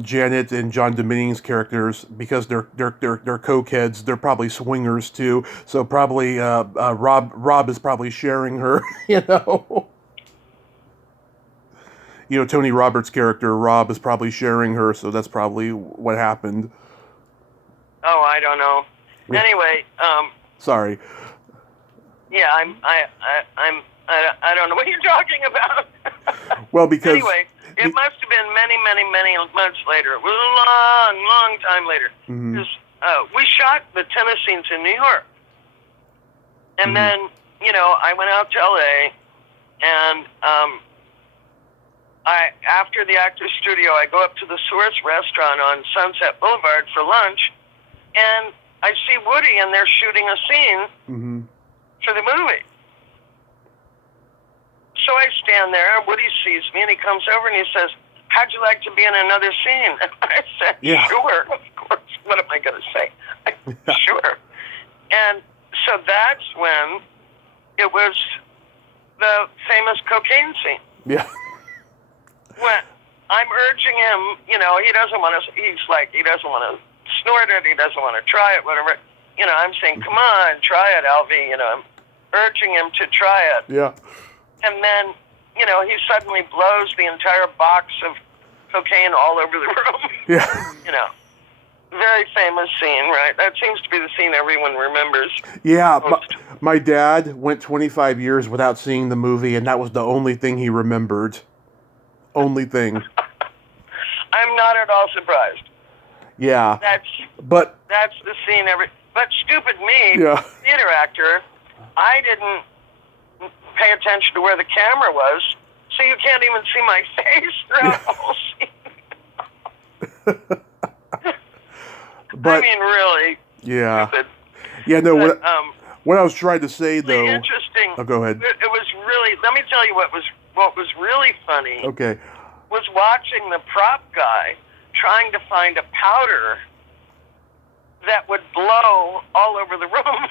Janet and John Dominguez's characters, because they're cokeheads, they're probably swingers too. So probably Rob is probably sharing her, Tony Roberts' character, Rob, is probably sharing her, so that's probably what happened. Oh, I don't know. Yeah. Anyway, sorry. Yeah, I don't know what you're talking about. Well, because anyway, it must have been many, many, many months later. It was a long, long time later. Because we shot the tennis scenes in New York, and then I went out to LA, and after the Actors Studio, I go up to the Source restaurant on Sunset Boulevard for lunch, and I see Woody, and they're shooting a scene for the movie. So I stand there, and Woody sees me, and he comes over and he says, "How'd you like to be in another scene?" And I said, "Sure, of course. What am I going to say?" Sure. And so that's when it was the famous cocaine scene. Yeah. When I'm urging him, he doesn't want to, he doesn't want to snort it, he doesn't want to try it, whatever. I'm saying, "Come on, try it, Alvy." I'm urging him to try it. Yeah. And then, he suddenly blows the entire box of cocaine all over the room. Yeah. You know, very famous scene, right? That seems to be the scene everyone remembers. Yeah, most. my dad went 25 years without seeing the movie, and that was the only thing he remembered. Only thing. I'm not at all surprised. Yeah. That's the scene but stupid me, Yeah. theater actor, I didn't pay attention to where the camera was, so you can't even see my face throughout the whole scene. But, I mean, really. Yeah. Stupid. Yeah, no, but, what I was trying to say, though... Really interesting. Oh, go ahead. It was really... Let me tell you what was really funny. Okay. Was watching the prop guy trying to find a powder that would blow all over the room.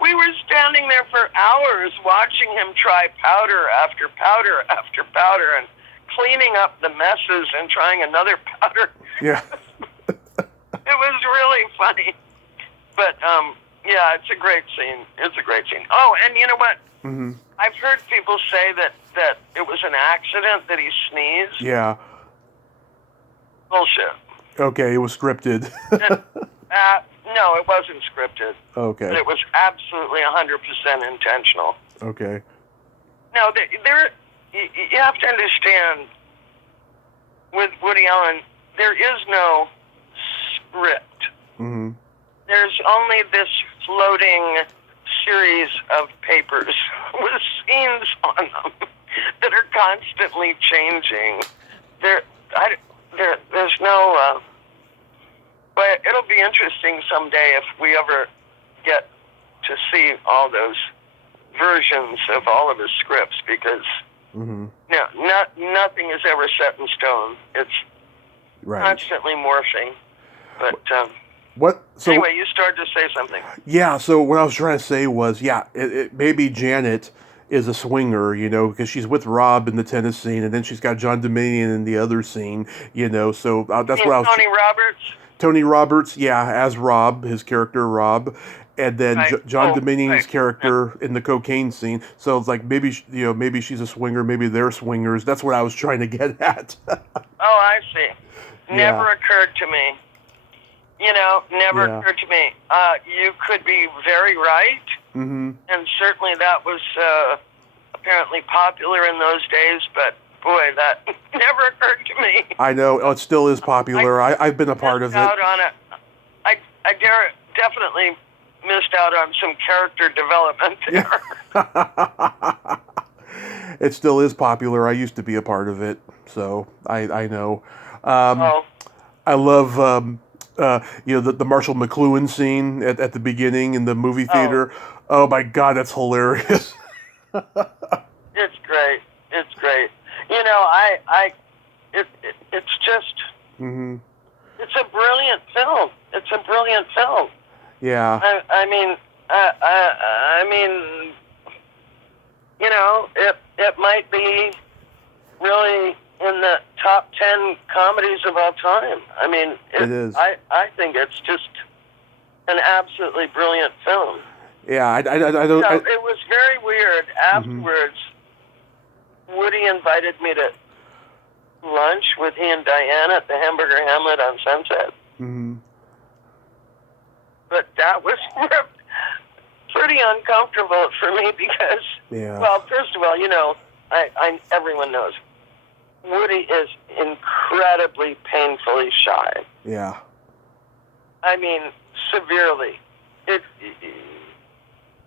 we were standing there for hours watching him try powder after powder after powder and cleaning up the messes and trying another powder. Yeah. It was really funny. But, yeah, it's a great scene. It's a great scene. Oh, and you know what? Mm-hmm. I've heard people say that it was an accident that he sneezed. Yeah. Bullshit. Okay, it was scripted. No, it wasn't scripted. Okay. But it was absolutely 100% intentional. Okay. No, you have to understand, with Woody Allen, there is no script. Mm-hmm. There's only this floating series of papers with scenes on them that are constantly changing. There's no... but it'll be interesting someday if we ever get to see all those versions of all of his scripts, because nothing is ever set in stone. It's constantly morphing. But anyway, you started to say something. Yeah, so what I was trying to say was, maybe Janet is a swinger, because she's with Rob in the tennis scene, and then she's got John Dominion in the other scene, so that's what I was... Tony Roberts? Tony Roberts, as Rob, his character Rob, and then John Dominion's character in the cocaine scene. So it's like maybe she's a swinger, maybe they're swingers. That's what I was trying to get at. Oh, I see. Never occurred to me. Never occurred to me. You could be very right, and certainly that was apparently popular in those days, but boy, that never occurred to me. I know. It still is popular. I've been a part of it. I definitely missed out on some character development there. It still is popular. I used to be a part of it, so I know. I love the Marshall McLuhan scene at the beginning in the movie theater. Oh my God, that's hilarious. It's great. It's great. It's just, it's a brilliant film. It's a brilliant film. Yeah. I mean, it might be really in the top 10 comedies of all time. I mean, it is. I think it's just an absolutely brilliant film. Yeah, I don't... it was very weird. Afterwards, Woody invited me to lunch with he and Diane at the Hamburger Hamlet on Sunset. Mm-hmm. But that was pretty uncomfortable for me because, well, first of all, everyone knows Woody is incredibly painfully shy. Yeah. I mean, severely.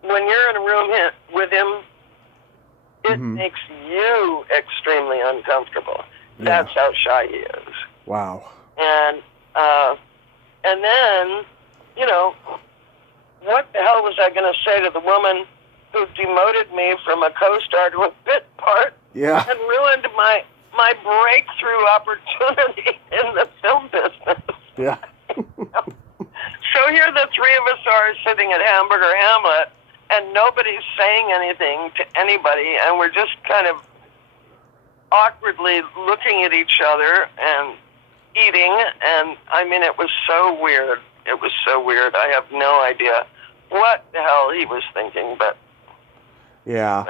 When you're in a room with him, it makes you extremely uncomfortable. Yeah. That's how shy he is. Wow. And then, what the hell was I going to say to the woman who demoted me from a co-star to a bit part and ruined my breakthrough opportunity in the film business? Yeah. So here the three of us are sitting at Hamburger Hamlet, and nobody's saying anything to anybody, and we're just kind of awkwardly looking at each other and eating, and I mean, it was so weird. It was so weird. I have no idea what the hell he was thinking, but... Yeah.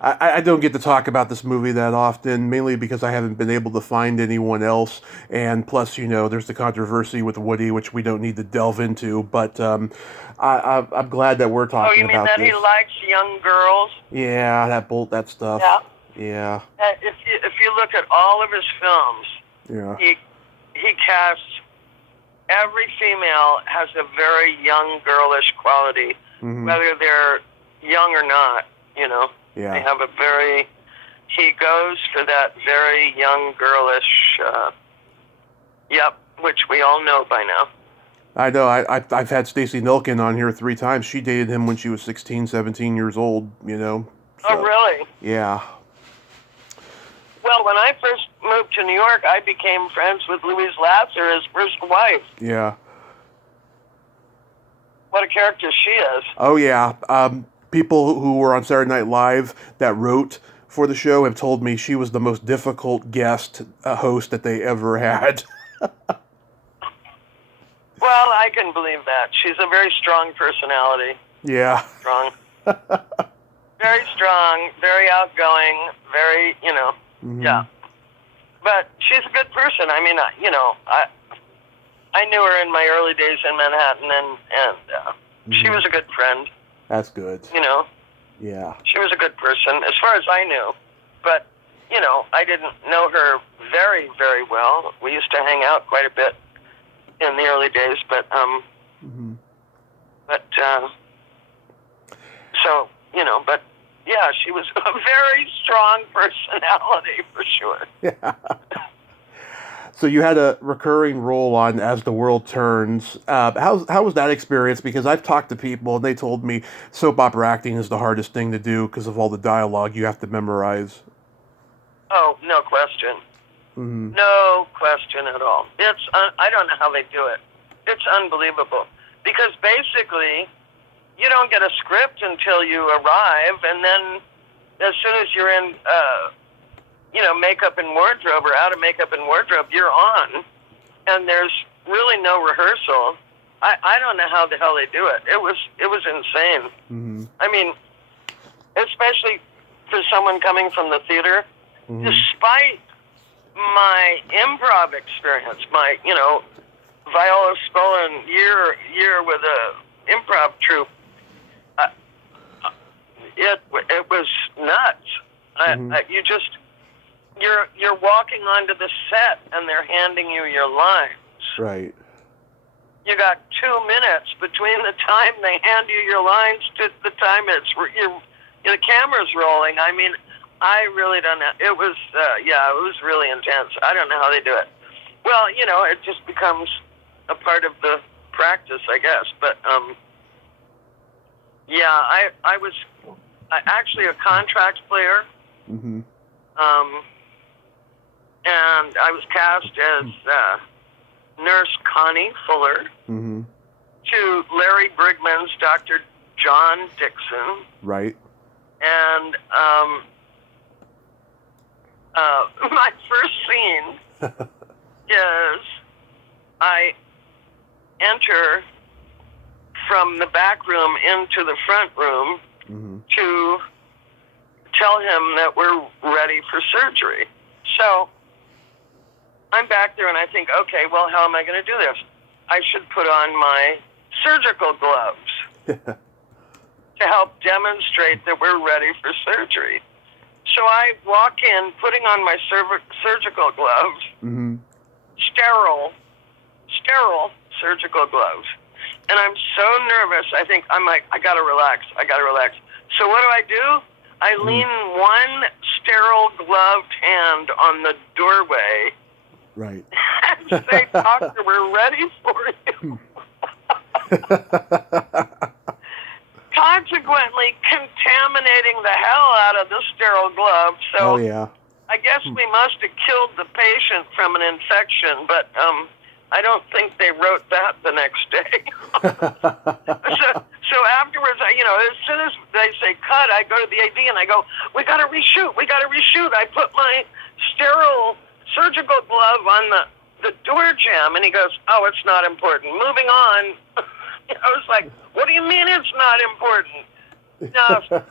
I don't get to talk about this movie that often, mainly because I haven't been able to find anyone else. And plus, there's the controversy with Woody, which we don't need to delve into. But I'm glad that we're Oh, talking you mean about that this. he likes young girls? Yeah, that stuff. Yeah. Yeah. If you look at all of his films, Yeah. he casts every female has a very young girlish quality, whether they're young or not. Yeah. They have he goes for that very young girlish. Which we all know by now. I know. I've had Stacey Nilkin on here 3 times. She dated him when she was 16, 17 years old. So, oh, really? Yeah. Well, when I first moved to New York, I became friends with Louise Lasser, his first wife. Yeah. What a character she is. Oh, yeah. People who were on Saturday Night Live that wrote for the show have told me she was the most difficult guest host that they ever had. Well, I can believe that. She's a very strong personality. Yeah. Strong. Very strong, very outgoing, very, yeah. But she's a good person. I mean, I knew her in my early days in Manhattan, and she was a good friend. That's good. Yeah. She was a good person, as far as I knew. But, I didn't know her very, very well. We used to hang out quite a bit in the early days, but, but, yeah, she was a very strong personality, for sure. Yeah. So you had a recurring role on As the World Turns. How was that experience? Because I've talked to people, and they told me soap opera acting is the hardest thing to do because of all the dialogue you have to memorize. Oh, no question. No question at all. I don't know how they do it. It's unbelievable. Because basically, you don't get a script until you arrive, and then as soon as you're in, makeup and wardrobe or out of makeup and wardrobe, you're on, and there's really no rehearsal. I don't know how the hell they do it. It was insane. I mean, especially for someone coming from the theater, despite my improv experience, my Viola Spolin year with a improv troupe, it was nuts. You're walking onto the set and they're handing you your lines. Right. You got 2 minutes between the time they hand you your lines to the time the camera's rolling. I mean, I really don't know. It was really intense. I don't know how they do it. Well, it just becomes a part of the practice, I guess. But I was actually a contract player. And I was cast as Nurse Connie Fuller to Larry Brigman's Dr. John Dixon. Right. And my first scene is I enter from the back room into the front room to tell him that we're ready for surgery. So I'm back there and I think, okay, well, how am I going to do this? I should put on my surgical gloves to help demonstrate that we're ready for surgery. So I walk in, putting on my surgical gloves, sterile surgical gloves. And I'm so nervous, I think, I got to relax. So what do? I lean one sterile gloved hand on the doorway. Right. And say, doctor, we're ready for you. Consequently, contaminating the hell out of the sterile glove. So I guess we must have killed the patient from an infection, but I don't think they wrote that the next day. So afterwards, as soon as they say cut, I go to the AD and I go, we got to reshoot. I put my sterile surgical glove on the door jamb, and he goes, oh, it's not important. Moving on. I was like, what do you mean it's not important? No,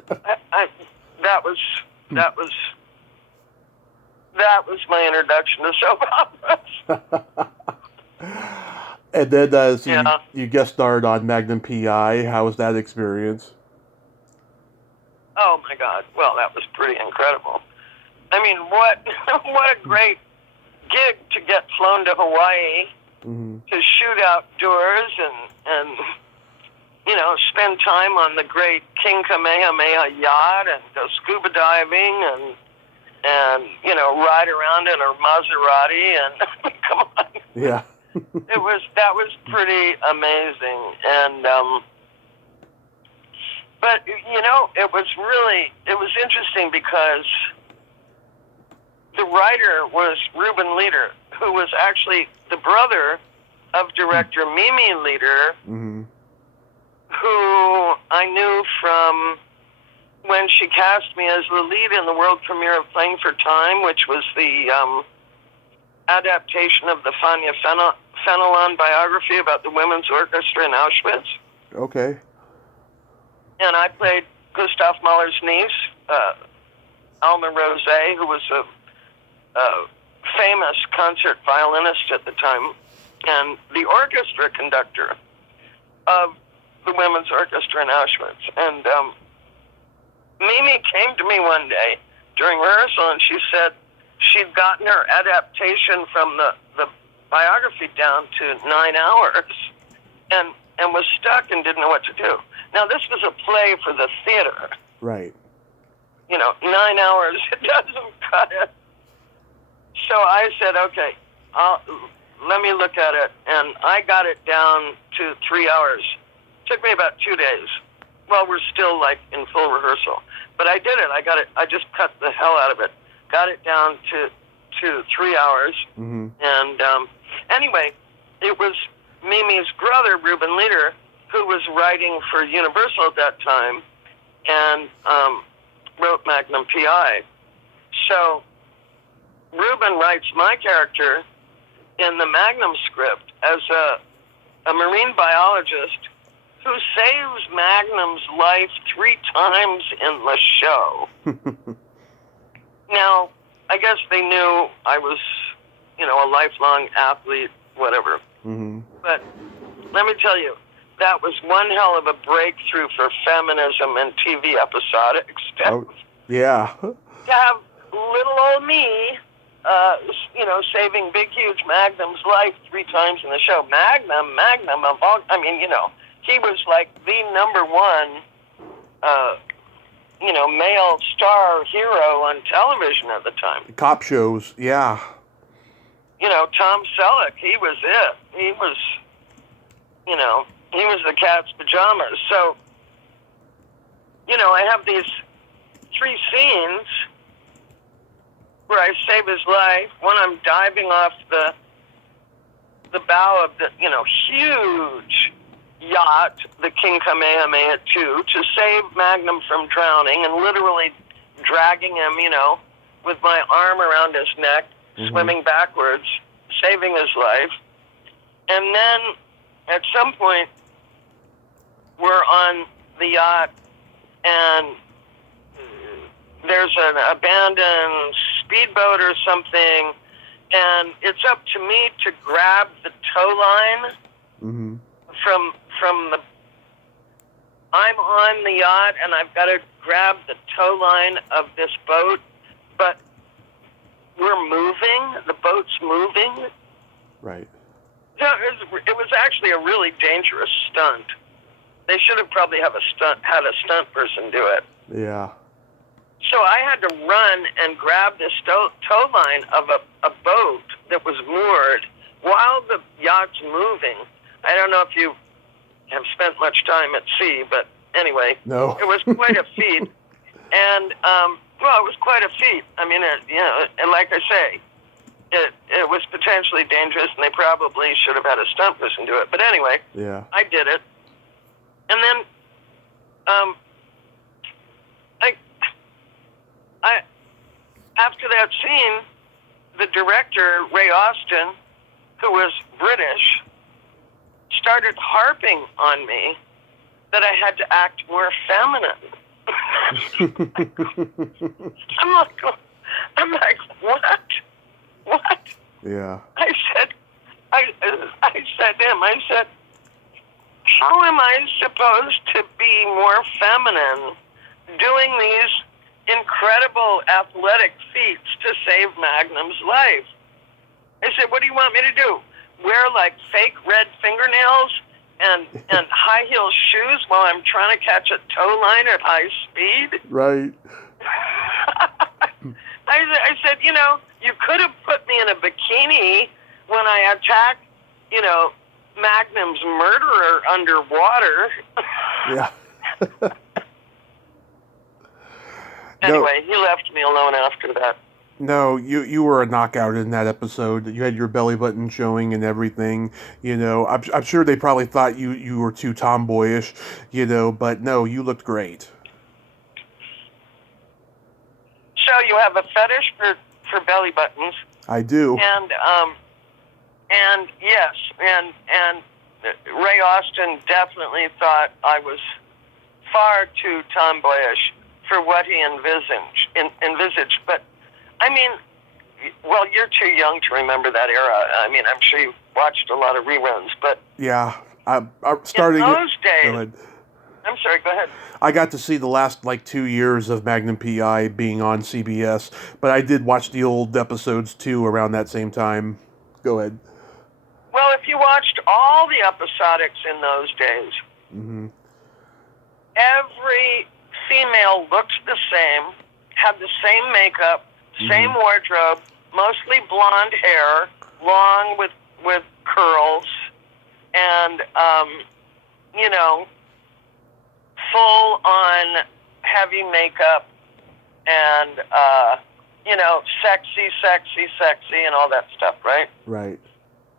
that was my introduction to soap operas. And then, so Yeah. you guest starred on Magnum PI. How was that experience? Oh my God! Well, that was pretty incredible. I mean, what a great gig to get flown to Hawaii to shoot outdoors and spend time on the great King Kamehameha yacht and go scuba diving and ride around in a Maserati and come on. Yeah. That was pretty amazing. And but it was interesting because the writer was Reuben Leader, who was actually the brother of director Mimi Leader, who I knew from when she cast me as the lead in the world premiere of Playing for Time, which was the adaptation of the Fania Fenelon biography about the women's orchestra in Auschwitz. Okay. And I played Gustav Mahler's niece, Alma Rose, who was a famous concert violinist at the time, and the orchestra conductor of the women's orchestra in Auschwitz. And Mimi came to me one day during rehearsal, and she said she'd gotten her adaptation from the biography down to 9 hours and was stuck and didn't know what to do. Now, this was a play for the theater. Right. 9 hours, it doesn't cut it. So I said, okay, let me look at it. And I got it down to 3 hours. Took me about 2 days. Well, we're still in full rehearsal. But I did it. I just cut the hell out of it. Got it down to 3 hours. And anyway, it was Mimi's brother, Reuben Leader, who was writing for Universal at that time and wrote Magnum PI. So Reuben writes my character in the Magnum script as a marine biologist who saves Magnum's life 3 times in the show. Now, I guess they knew I was, a lifelong athlete, whatever. But let me tell you, that was one hell of a breakthrough for feminism and TV episodics. Oh, yeah. To have little old me, saving big, huge Magnum's life 3 times in the show. Magnum of all, he was like the number one, male star hero on television at the time. Cop shows, yeah. Tom Selleck, he was it. He was the cat's pajamas. So, I have these 3 scenes where I save his life. One, I'm diving off the bow of the, huge yacht, the King Kamehameha II, to save Magnum from drowning and literally dragging him, with my arm around his neck, swimming backwards, saving his life. And then at some point, we're on the yacht and there's an abandoned speedboat or something, and it's up to me to grab the tow line from the... I'm on the yacht, and I've got to grab the tow line of this boat, but we're moving. The boat's moving. Right. So it was actually a really dangerous stunt. They should have probably had a stunt person do it. Yeah. So I had to run and grab this tow line of a boat that was moored while the yacht's moving. I don't know if you have spent much time at sea, but anyway, no. It was quite a feat. And, it was quite a feat. I mean, and like I say, it was potentially dangerous, and they probably should have had a stunt person do it. But anyway, yeah, I did it. And then, after that scene, the director, Ray Austin, who was British, started harping on me that I had to act more feminine. I'm like, what? What? Yeah. I said to him, I said, how am I supposed to be more feminine doing these incredible athletic feats to save Magnum's life? I said, what do you want me to do? Wear like fake red fingernails and high heel shoes while I'm trying to catch a tow line at high speed? Right. I said, you could have put me in a bikini when I attacked, Magnum's murderer underwater. Yeah. Anyway, he left me alone after that. No, you were a knockout in that episode. You had your belly button showing and everything. I'm sure they probably thought you were too tomboyish, but no, you looked great. So you have a fetish for belly buttons. I do. And yes, and Ray Austin definitely thought I was far too tomboyish for what he envisaged. But I mean, well, you're too young to remember that era. I mean, I'm sure you watched a lot of reruns, but yeah, I'm starting in those days. Go ahead. I'm sorry. Go ahead. I got to see the last 2 years of Magnum PI being on CBS, but I did watch the old episodes too around that same time. Go ahead. Well, if you watched all the episodics in those days, mm-hmm. every female looked the same, had the same makeup, same mm-hmm. wardrobe, mostly blonde hair, long with curls, and full on heavy makeup, and sexy, and all that stuff, right? Right.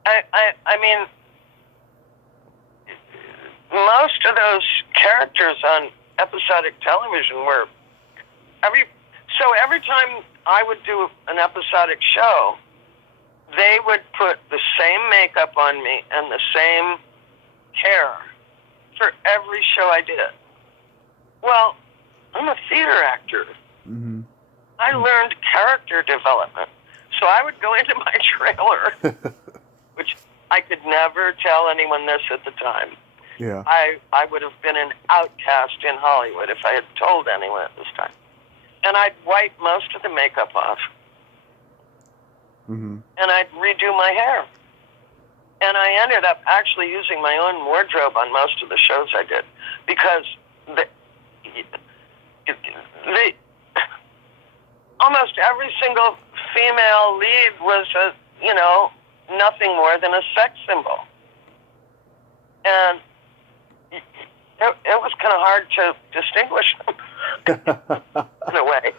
I mean, most of those characters on episodic television were every time I would do an episodic show, they would put the same makeup on me and the same hair for every show I did. Well, I'm a theater actor. Mm-hmm. I learned character development. So I would go into my trailer, which I could never tell anyone this at the time. Yeah. I would have been an outcast in Hollywood if I had told anyone at this time. And I'd wipe most of the makeup off. Mm-hmm. And I'd redo my hair. And I ended up actually using my own wardrobe on most of the shows I did. Because almost every single female lead was nothing more than a sex symbol. And it was kind of hard to distinguish them in a way.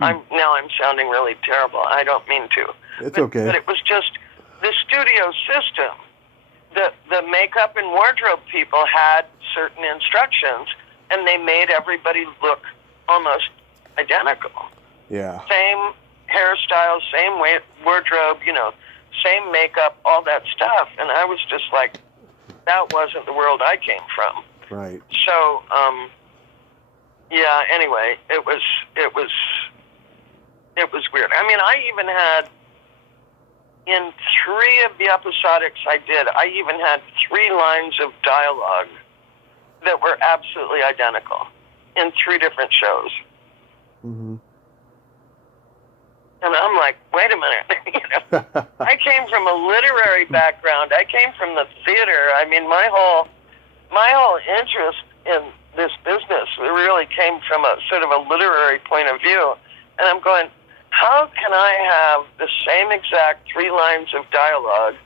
I'm sounding really terrible. I don't mean to. It's okay. But it was just the studio system. The makeup and wardrobe people had certain instructions, and they made everybody look almost identical. Yeah. Same hairstyle, same wardrobe, same makeup, all that stuff. And I was just like, that wasn't the world I came from. Right. So, anyway, it was weird. I mean, I even had, in 3 of the episodics I did, I even had 3 lines of dialogue that were absolutely identical in 3 different shows. Mm-hmm. And I'm like, wait a minute. I came from a literary background. I came from the theater. I mean, my whole interest in this business really came from a sort of a literary point of view. And I'm going, how can I have the same exact 3 lines of dialogue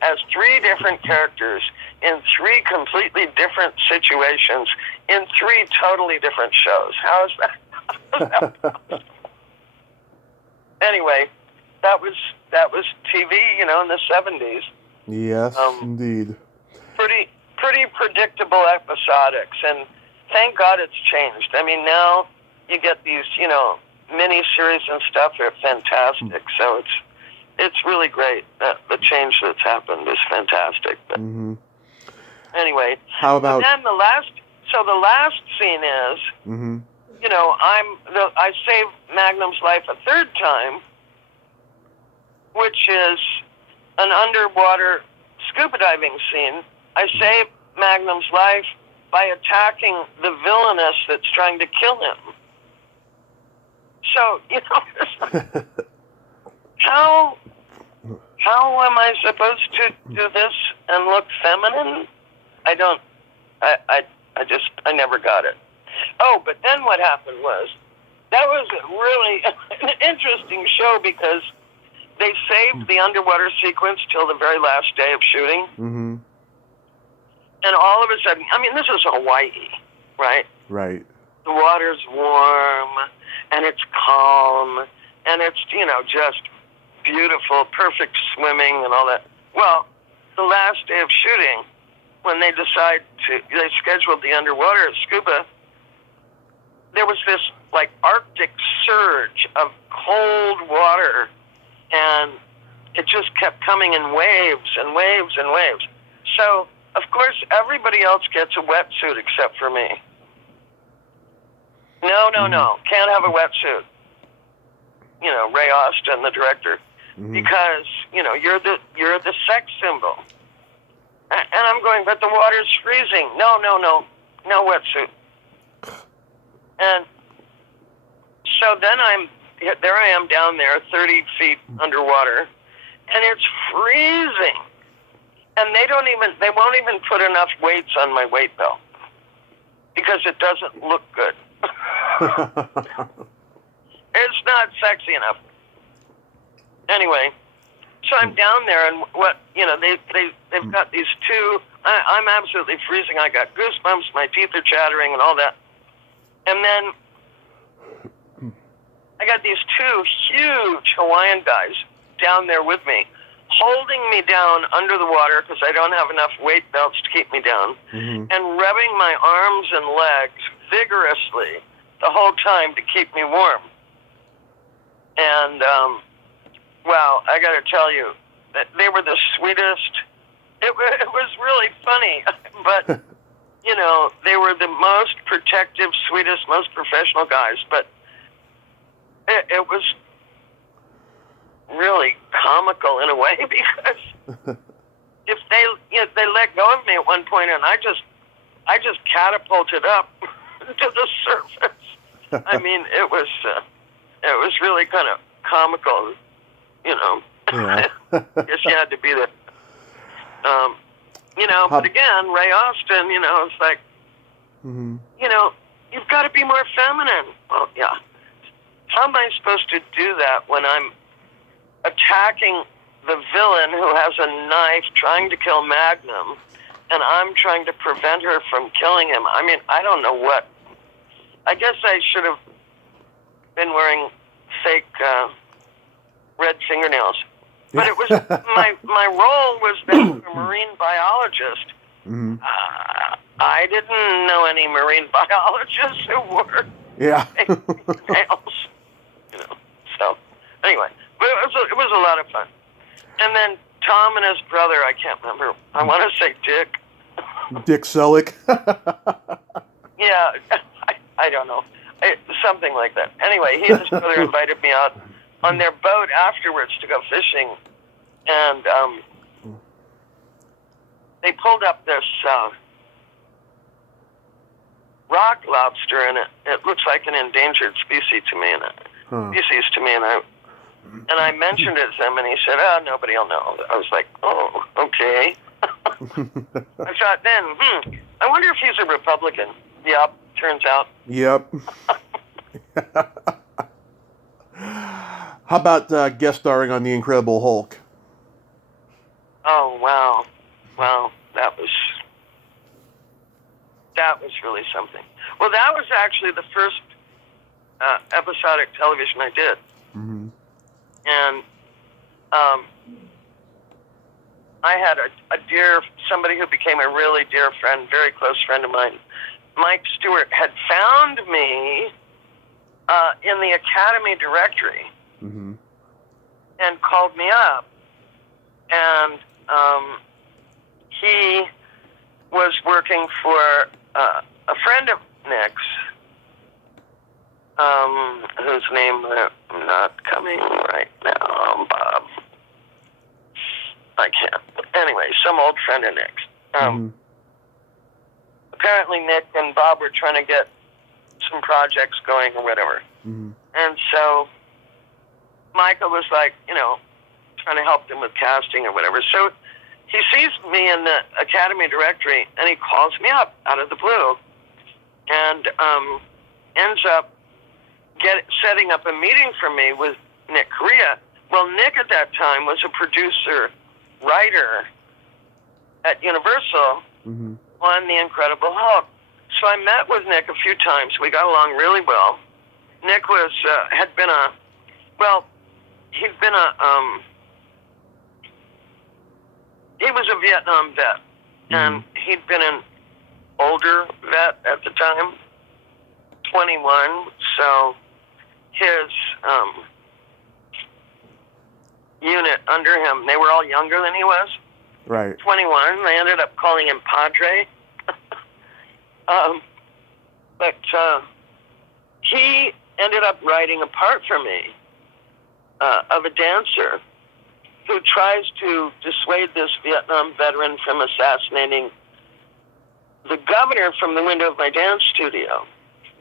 as 3 different characters in 3 completely different situations in 3 totally different shows? How is that? Anyway, that was TV, in the 70s. Yes, indeed. Pretty predictable episodics, and thank God it's changed. I mean, now you get these, mini-series and stuff are fantastic. So it's really great. The change that's happened is fantastic. But mm-hmm. Anyway, how about then the last scene is mm-hmm. I saved Magnum's life a third time, which is an underwater scuba diving scene. I saved Magnum's life by attacking the villainess that's trying to kill him. So, how am I supposed to do this and look feminine? I never got it. Oh, but then what happened was, that was really an interesting show because they saved the underwater sequence till the very last day of shooting. Mm-hmm. And all of a sudden, this is Hawaii, right? Right. The water's warm, and it's calm, and it's, just beautiful, perfect swimming and all that. Well, the last day of shooting, when they scheduled the underwater scuba, there was this, Arctic surge of cold water, and it just kept coming in waves and waves and waves. So, of course, everybody else gets a wetsuit except for me. No, can't have a wetsuit. Ray Austin, the director, because you're the sex symbol. And I'm going, but the water's freezing. No wetsuit. And so then I am down there, 30 feet underwater, and it's freezing. And they won't even put enough weights on my weight belt because it doesn't look good. It's not sexy enough. Anyway, so I'm down there, and they've got these two. I'm absolutely freezing. I got goosebumps. My teeth are chattering, and all that. And then I got these two huge Hawaiian guys down there with me, holding me down under the water because I don't have enough weight belts to keep me down, and rubbing my arms and legs vigorously the whole time to keep me warm. And, wow, I got to tell you, that they were the sweetest. It was really funny, but, they were the most protective, sweetest, most professional guys, but it was really comical in a way because if they let go of me at one point, and I just catapulted up to the surface. It was really kind of comical, Yeah. I guess you had to be there. But again, Ray Austin, it's like, you've got to be more feminine. Well, yeah. How am I supposed to do that when I'm attacking the villain who has a knife trying to kill Magnum, and I'm trying to prevent her from killing him? I don't know what. I guess I should have been wearing fake red fingernails. But it was my role was that of a marine biologist. I didn't know any marine biologists who wore fingernails. So anyway, but it was a lot of fun. And then Tom and his brother, I can't remember. I want to say Dick. Dick Selleck. Yeah, I don't know. Something like that. Anyway, he and his brother invited me out on their boat afterwards to go fishing. And they pulled up this rock lobster, and it looks like an endangered species to me. And I mentioned it to him, and he said, "Oh, nobody will know." I was like, "Oh, okay." I thought then, I wonder if he's a Republican. Yep, turns out. Yep. How about guest starring on The Incredible Hulk? Oh, wow. Wow, that was really something. Well, that was actually the first episodic television I did. And I had somebody who became a really dear friend, very close friend of mine. Mike Stewart had found me in the Academy directory and called me up. And he was working for a friend of Nick's whose name I'm not coming right now, Bob. I can't. Anyway, some old friend of Nick's. Apparently Nick and Bob were trying to get some projects going or whatever. And so Michael was like, trying to help them with casting or whatever. So he sees me in the Academy directory, and he calls me up out of the blue, and ends up setting up a meeting for me with Nick Correa. Well, Nick at that time was a producer, writer at Universal on The Incredible Hulk. So I met with Nick a few times. We got along really well. Nick was he was a Vietnam vet, and he'd been an older vet at the time, 21. So his unit under him, they were all younger than he was. Right. 21. They ended up calling him Padre. But he ended up writing a part for me of a dancer who tries to dissuade this Vietnam veteran from assassinating the governor from the window of my dance studio.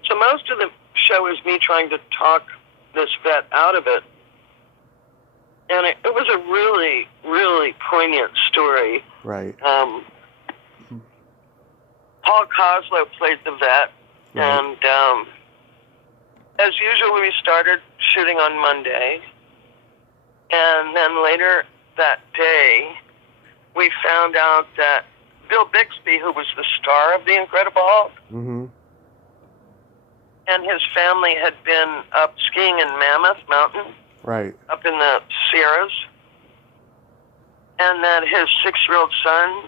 So most of the show is me trying to talk this vet out of it. And it was a really, really poignant story. Right. Paul Coslow played the vet. Right. And as usual, we started shooting on Monday. And then later that day, we found out that Bill Bixby, who was the star of The Incredible Hulk, and his family had been up skiing in Mammoth Mountain, right, up in the Sierras, and that his 6-year-old son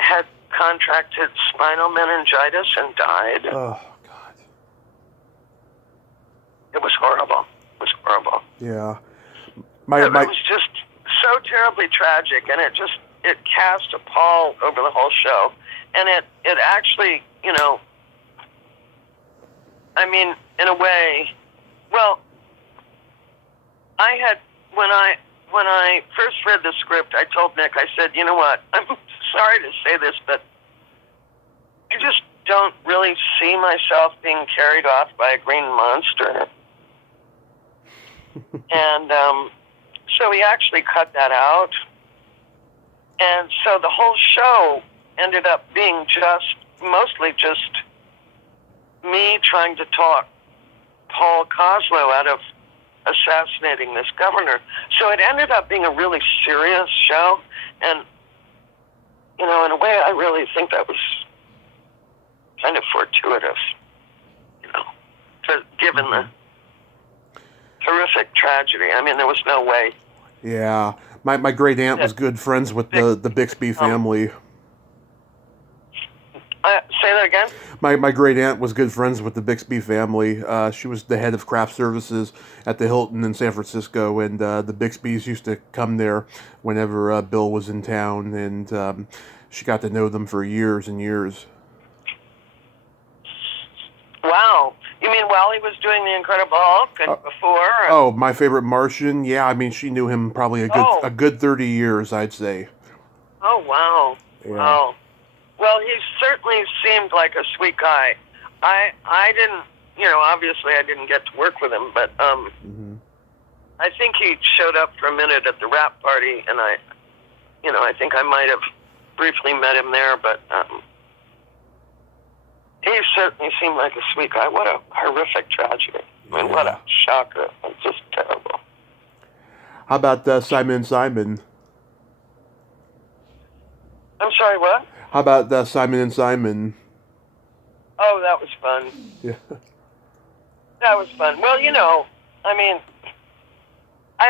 had contracted spinal meningitis and died. Oh, God. It was horrible. It was horrible. Yeah. It was just so terribly tragic, and it cast a pall over the whole show. And it actually, in a way, well, when I first read the script, I told Nick, I said, you know what, I'm sorry to say this, but I just don't really see myself being carried off by a green monster. And so he actually cut that out. And so the whole show ended up being mostly just me trying to talk Paul Coslow out of assassinating this governor. So it ended up being a really serious show. And, in a way, I really think that was kind of fortuitous, given the horrific tragedy. There was no way. Yeah. My great aunt was good friends with the Bixby family. Say that again? My great aunt was good friends with the Bixby family. She was the head of craft services at the Hilton in San Francisco, and the Bixbys used to come there whenever Bill was in town, and she got to know them for years and years. Wow. You mean while he was doing The Incredible Hulk and before? Oh, My Favorite Martian? Yeah, she knew him probably a good 30 years, I'd say. Oh, wow. Yeah. Wow. Well, he certainly seemed like a sweet guy. I didn't, obviously I didn't get to work with him, but I think he showed up for a minute at the wrap party, and I think I might have briefly met him there, but he certainly seemed like a sweet guy. What a horrific tragedy. What a shocker. It's just terrible. How about Simon & Simon? I'm sorry, what? How about Simon & Simon? Oh, that was fun. Yeah. That was fun. Well, I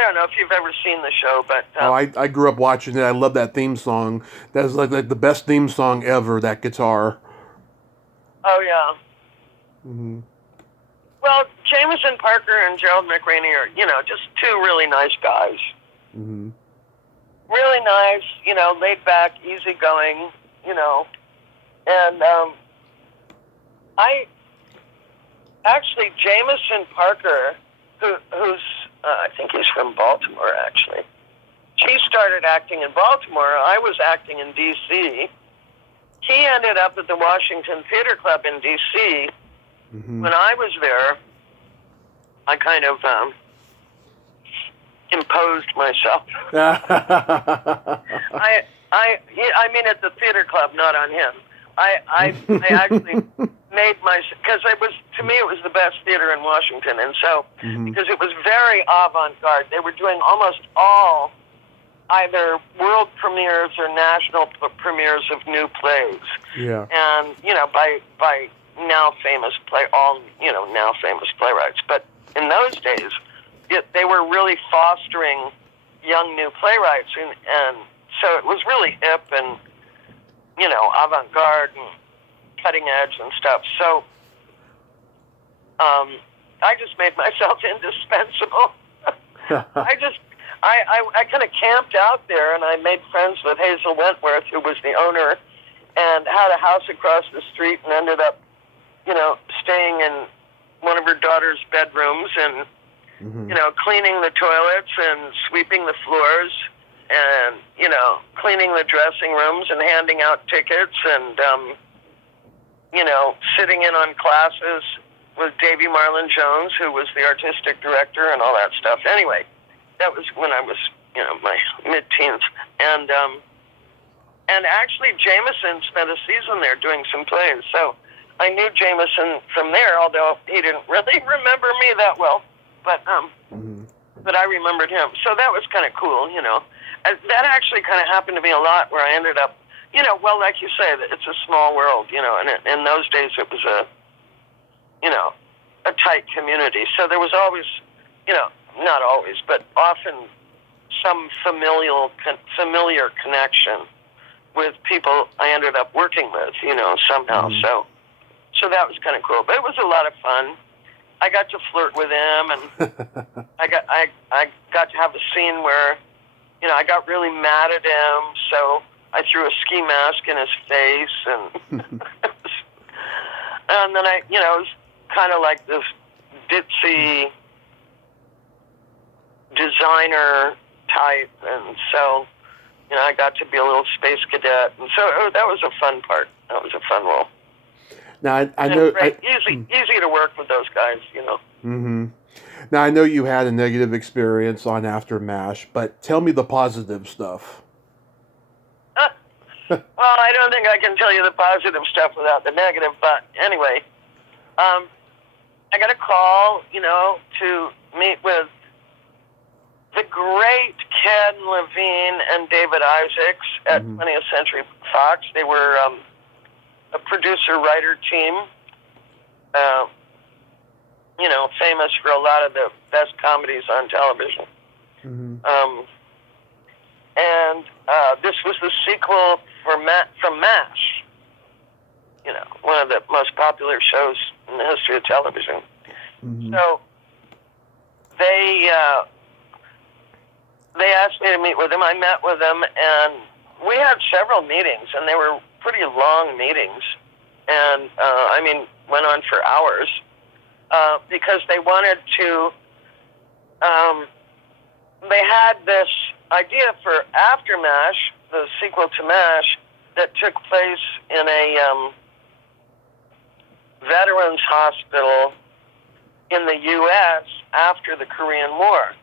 don't know if you've ever seen the show, but... I grew up watching it. I love that theme song. That is like the best theme song ever, that guitar. Oh, yeah. Well, Jameson Parker and Gerald McRaney are, just two really nice guys. Really nice, laid back, easygoing, and actually, Jameson Parker, who's I think he's from Baltimore, actually. She started acting in Baltimore. I was acting in D.C. He ended up at the Washington Theater Club in D.C. Mm-hmm. When I was there, I kind of imposed myself. I mean, at the theater club, not on him. I actually made because to me, it was the best theater in Washington, and so because it was very avant-garde, they were doing almost all either world premieres or national premieres of new plays. Yeah. And by now famous playwrights, but in those days, they were really fostering young new playwrights, and so it was really hip and avant-garde and cutting edge and stuff. So I just made myself indispensable. I kind of camped out there, and I made friends with Hazel Wentworth, who was the owner, and had a house across the street, and ended up, staying in one of her daughter's bedrooms, and cleaning the toilets and sweeping the floors, and cleaning the dressing rooms and handing out tickets, and sitting in on classes with Davy Marlon Jones, who was the artistic director, and all that stuff. Anyway, that was when I was, my mid-teens. And actually, Jameson spent a season there doing some plays. So I knew Jameson from there, although he didn't really remember me that well. But I remembered him. So that was kind of cool, That actually kind of happened to me a lot, where I ended up, well, like you say, it's a small world, and in those days it was a tight community. So there was always, not always, but often some familiar connection with people I ended up working with, somehow. So that was kind of cool. But it was a lot of fun. I got to flirt with him, and I got to have a scene where, I got really mad at him, so I threw a ski mask in his face, and and then it was kind of like this ditzy designer type, and so I got to be a little space cadet, and so that was a fun part. That was a fun role. Now I know easy to work with those guys, Mm-hmm. Now I know you had a negative experience on After MASH, but tell me the positive stuff. Well, I don't think I can tell you the positive stuff without the negative, but anyway, I got a call, to meet with the great Ken Levine and David Isaacs at 20th Century Fox. They were a producer-writer team, famous for a lot of the best comedies on television. And this was the sequel from MASH, one of the most popular shows in the history of television. So they asked me to meet with them. I met with them, and we had several meetings, and they were pretty long meetings, and went on for hours, because they wanted to. They had this idea for After MASH, the sequel to MASH, that took place in a veterans hospital in the U.S. after the Korean War,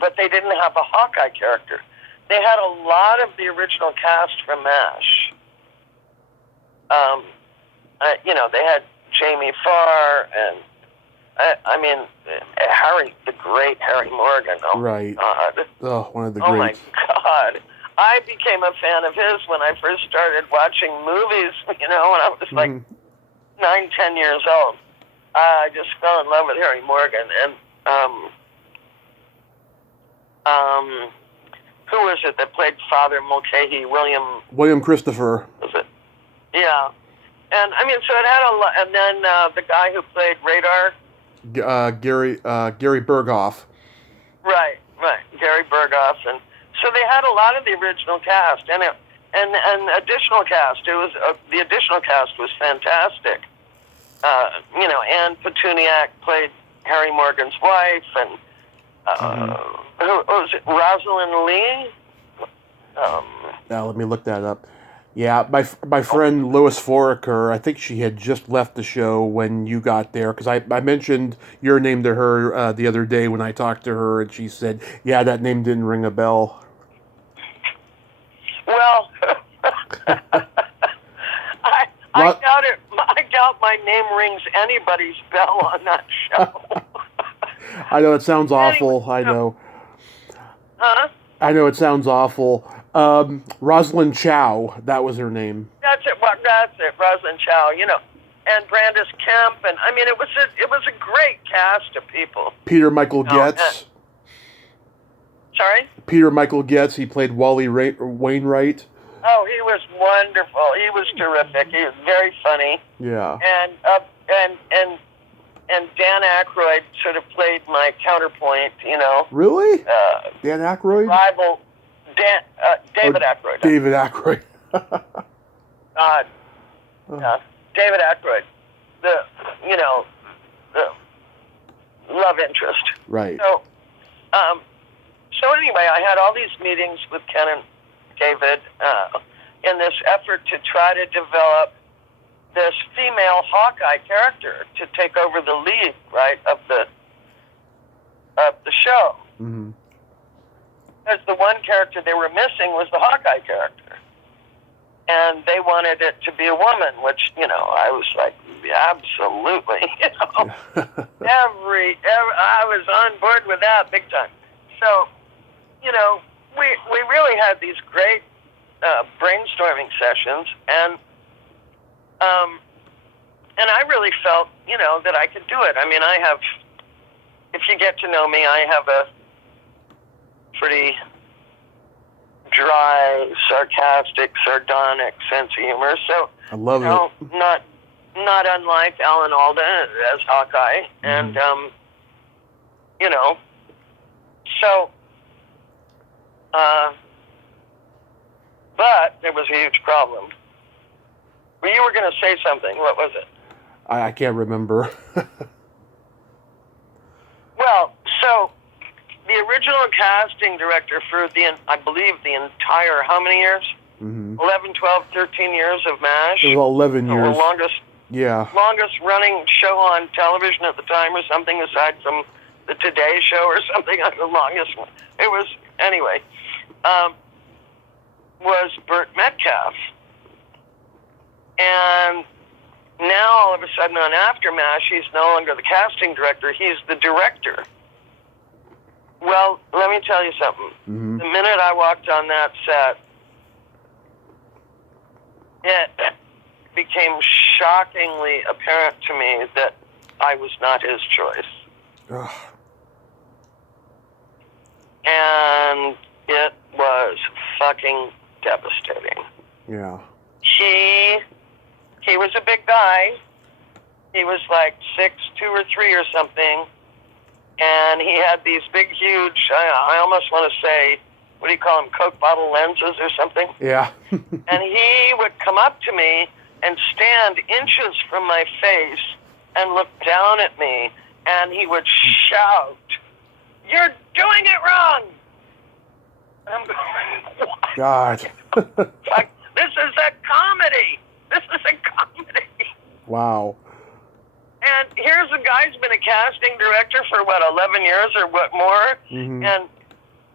but they didn't have a Hawkeye character. They had a lot of the original cast from MASH. They had Jamie Farr and the great Harry Morgan. Oh, right. God. Oh, one of the greats. Oh, my God. I became a fan of his when I first started watching movies, when I was like 9-10 years old. I just fell in love with Harry Morgan. And who was it that played Father Mulcahy? William Christopher. Was it? Yeah. And, so it had a lot. And then the guy who played Radar. Gary Berghoff. Right. Gary Berghoff. And so they had a lot of the original cast. And additional cast. It was the additional cast was fantastic. Anne Petuniak played Harry Morgan's wife, and who was it? Rosalind Lee. Now let me look that up. Yeah, my friend Lois Foraker, I think she had just left the show when you got there, because I mentioned your name to her the other day when I talked to her, and she said, yeah, that name didn't ring a bell. Well, I doubt it. I doubt my name rings anybody's bell on that show. I know it sounds awful. Anyway, I know. Huh? I know it sounds awful. Rosalind Chow, that was her name. That's it. Well, that's it. Rosalind Chow, and Brandis Kemp, and I mean, it was a great cast of people. Peter Michael Getz. Sorry? Peter Michael Getz. He played Wally Wainwright. Oh, he was wonderful. He was terrific. He was very funny. Yeah. And Dan Aykroyd sort of played my counterpoint. Really? Dan Aykroyd? Rival. David Aykroyd. David Aykroyd. David Aykroyd. The love interest. Right. So anyway, I had all these meetings with Ken and David in this effort to try to develop this female Hawkeye character to take over the lead, right, of the show. Mm-hmm. Because the one character they were missing was the Hawkeye character. And they wanted it to be a woman, which, I was like, absolutely, I was on board with that big time. So, we really had these great brainstorming sessions, and I really felt, that I could do it. I mean, if you get to know me, I have a pretty dry, sarcastic, sardonic sense of humor. So I love it. Not unlike Alan Alda as Hawkeye, and so. But there was a huge problem. Well, you were going to say something. What was it? I can't remember. Well, so the original casting director for I believe the entire, how many years? Mm-hmm. 11, 12, 13 years of MASH. It was 11 years. The longest running show on television at the time, or something, aside from the Today Show or something. The longest one. It was, anyway, was Burt Metcalf. And now, all of a sudden, on Aftermath, he's no longer the casting director. He's the director. Well, let me tell you something. Mm-hmm. The minute I walked on that set, it became shockingly apparent to me that I was not his choice. Ugh. And it was fucking devastating. Yeah. He was a big guy. He was like 6'2" or 3" or something. And he had these big, huge, I almost want to say, what do you call them, Coke bottle lenses or something? Yeah. And he would come up to me and stand inches from my face and look down at me. And he would shout, "You're doing it wrong!" And I'm going, what? God. Like, this is a comedy. This is a comedy. Wow. And here's a guy who's been a casting director for, 11 years or what more? Mm-hmm. And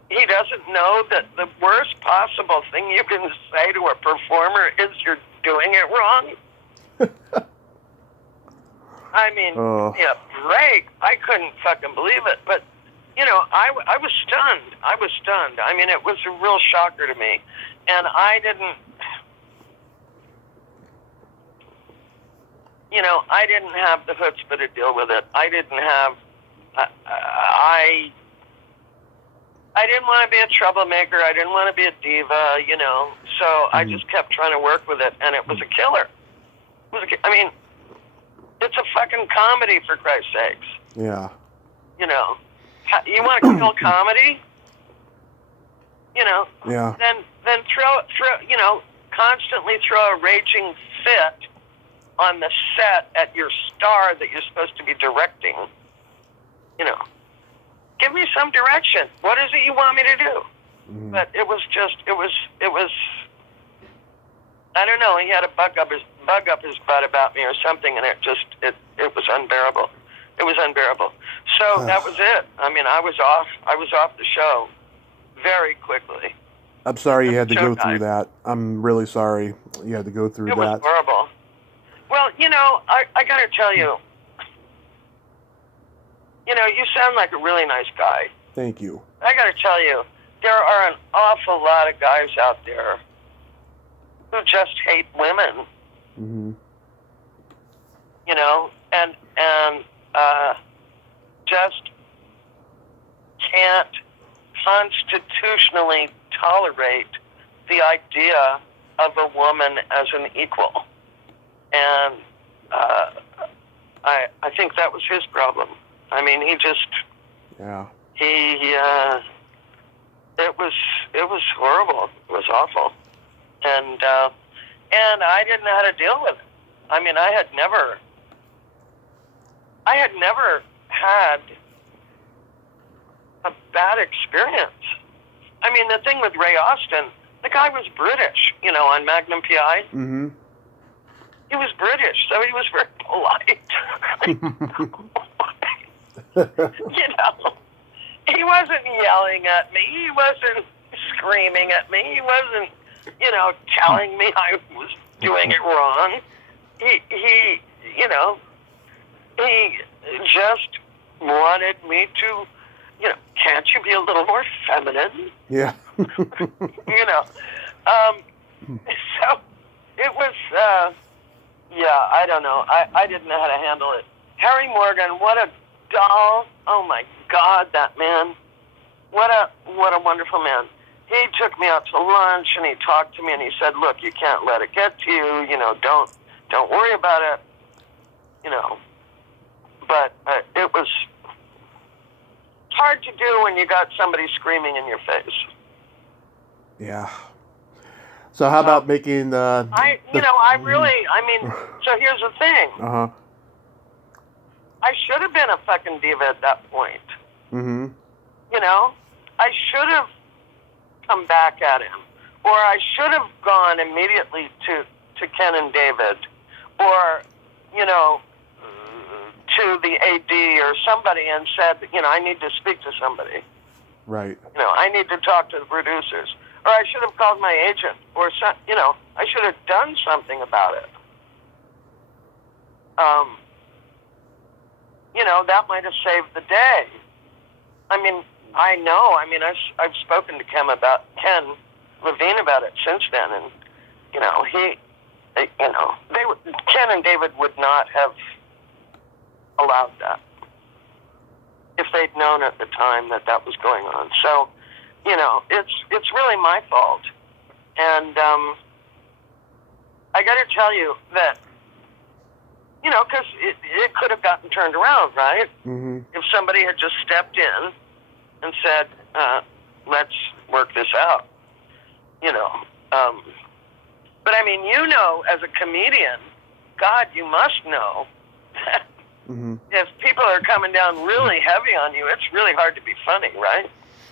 he doesn't know that the worst possible thing you can say to a performer is you're doing it wrong. I mean, yeah, break. I couldn't fucking believe it. But, I was stunned. I was stunned. I mean, it was a real shocker to me. And I didn't have the chutzpah to deal with it. I didn't have, I didn't want to be a troublemaker. I didn't want to be a diva, So I just kept trying to work with it, and it was a killer. I mean, it's a fucking comedy, for Christ's sakes. Yeah. You want to kill comedy? Yeah. Then constantly throw a raging fit on the set at your star that you're supposed to be directing. You know, give me some direction. What is it you want me to do? Mm-hmm. But it was just, it was. I don't know. He had a bug up his butt about me or something, and it was unbearable. It was unbearable. So that was it. I mean, I was off the show very quickly. I'm sorry you had to go through that. I'm really sorry you had to go through that. It was horrible. Well, you know, I got to tell you, you sound like a really nice guy. Thank you. I got to tell you, there are an awful lot of guys out there who just hate women. Mm-hmm. You know, and just can't constitutionally tolerate the idea of a woman as an equal. And I think that was his problem. I mean, he just... Yeah. It was horrible. It was awful. And I didn't know how to deal with it. I mean, I had never had a bad experience. I mean, the thing with Ray Austin, the guy was British, on Magnum PI. Mm-hmm. He was British, so he was very polite. He wasn't yelling at me. He wasn't screaming at me. He wasn't, telling me I was doing it wrong. He just wanted me to, can't you be a little more feminine? Yeah. So it was, I don't know. I didn't know how to handle it. Harry Morgan, what a doll. Oh my God, that man. What a wonderful man. He took me out to lunch and he talked to me and he said, look, you can't let it get to you, don't worry about it, but it was hard to do when you got somebody screaming in your face. Yeah. So how about making so here's the thing. Uh-huh. I should have been a fucking diva at that point. Mm-hmm. I should have come back at him. Or I should have gone immediately to Ken and David. Or, to the AD or somebody and said, I need to speak to somebody. Right. I need to talk to the producers. Or I should have called my agent. Or, I should have done something about it. That might have saved the day. I mean, I know. I mean, I've spoken to Ken Levine about it since then, and Ken and David would not have allowed that if they'd known at the time that was going on. So, it's really my fault, and I got to tell you that. Because it could have gotten turned around, right? Mm-hmm. If somebody had just stepped in and said, let's work this out, But, I mean, as a comedian, God, you must know that mm-hmm. if people are coming down really heavy on you, it's really hard to be funny, right?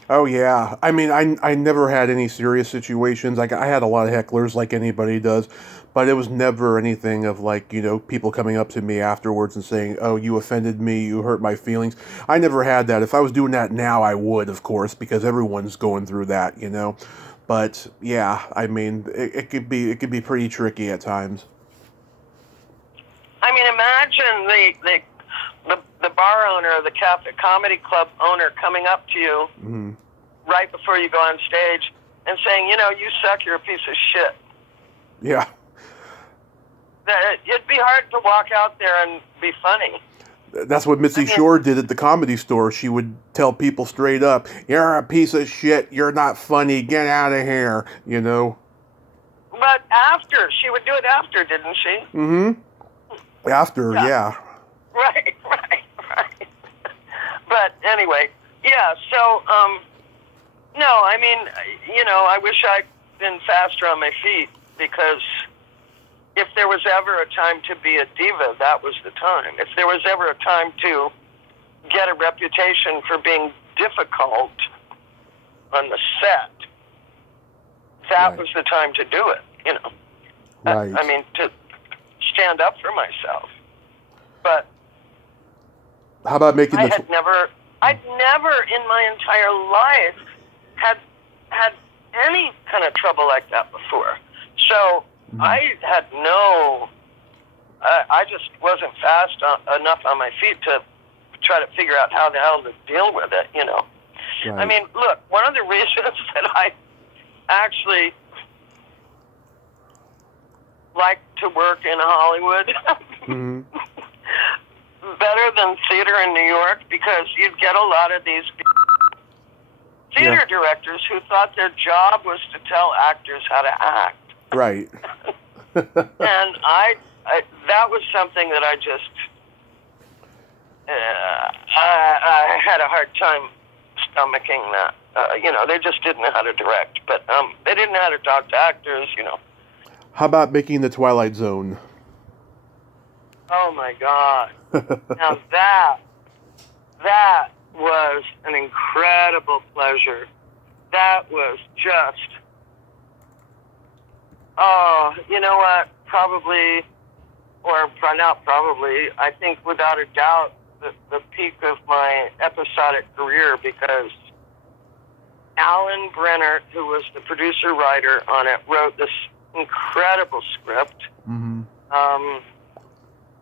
Oh, yeah. I mean, I never had any serious situations. Like, I had a lot of hecklers like anybody does, but it was never anything of like, people coming up to me afterwards and saying, oh, you offended me, you hurt my feelings. I never had that. If I was doing that now, I would, of course, because everyone's going through that, But, yeah, I mean, it could be pretty tricky at times. I mean, imagine the bar owner, the comedy club owner coming up to you mm-hmm. right before you go on stage and saying, you suck, you're a piece of shit. Yeah. It'd be hard to walk out there and be funny. That's what Mitzi Shore did at the Comedy Store. She would tell people straight up, you're a piece of shit, you're not funny, get out of here, But she would do it after, didn't she? Mm-hmm. After, yeah. Right. But anyway, yeah, so, no, I mean, I wish I'd been faster on my feet because, if there was ever a time to be a diva, that was the time. If there was ever a time to get a reputation for being difficult on the set, that was the time to do it, you know. Right. I mean, to stand up for myself. But how about making I'd never in my entire life had any kind of trouble like that before. So I had I just wasn't fast enough on my feet to try to figure out how the hell to deal with it, you know. Right. I mean, look, one of the reasons that I actually like to work in Hollywood better than theater in New York, because you'd get a lot of these theater directors who thought their job was to tell actors how to act. Right. And I that was something that I just I had a hard time stomaching that. You know, they just didn't know how to direct, but they didn't know how to talk to actors, you know. How about making the Twilight Zone? Oh my God! Now that was an incredible pleasure. That was just, oh, you know what? Probably, or not probably, I think without a doubt, the peak of my episodic career, because Alan Brenner, who was the producer-writer on it, wrote this incredible script,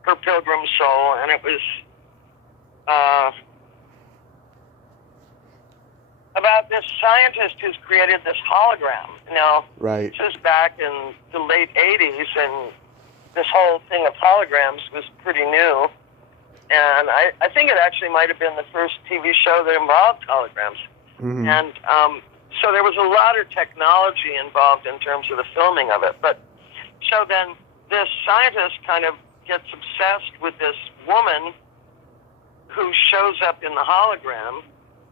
For Pilgrim's Soul, and it was about this scientist who's created this hologram. Now, right. This is back in the late 80s, and this whole thing of holograms was pretty new. And I think it actually might have been the first TV show that involved holograms. And so there was a lot of technology involved in terms of the filming of it. But so then this scientist kind of gets obsessed with this woman who shows up in the hologram.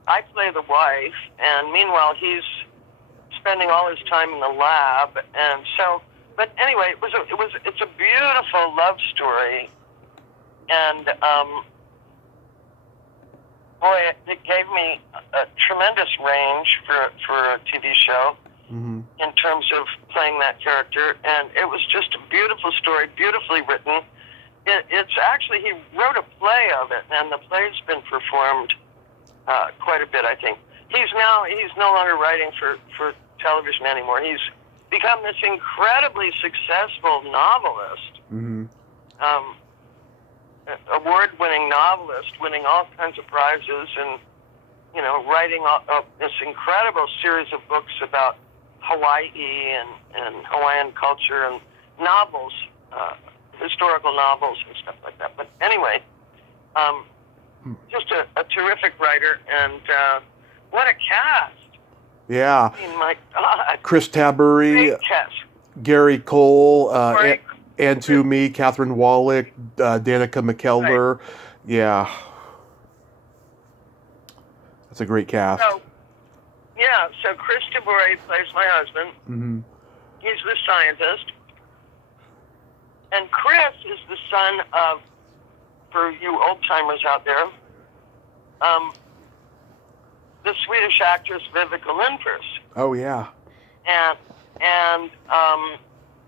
I play the wife, and meanwhile he's spending all his time in the lab. And so, but anyway, it's a beautiful love story, and boy, it gave me a tremendous range for a TV show in terms of playing that character, and it was just a beautiful story, beautifully written. It's actually, he wrote a play of it, and the play's been performed quite a bit, I think. He's no longer writing for television anymore. He's become this incredibly successful novelist, award-winning novelist, winning all kinds of prizes, and, you know, writing this incredible series of books about Hawaii and Hawaiian culture, and novels, historical novels and stuff like that. But anyway, just a terrific writer, and what a cast. Yeah. I mean, my God. Chris Tabury, Gary Cole, and to me, Catherine Wallach, Danica McKellar. Right. Yeah. That's a great cast. So Chris Tabury plays my husband. He's the scientist. And Chris is the son of, for you old-timers out there, the Swedish actress Vivica Lindfors. Oh, yeah. And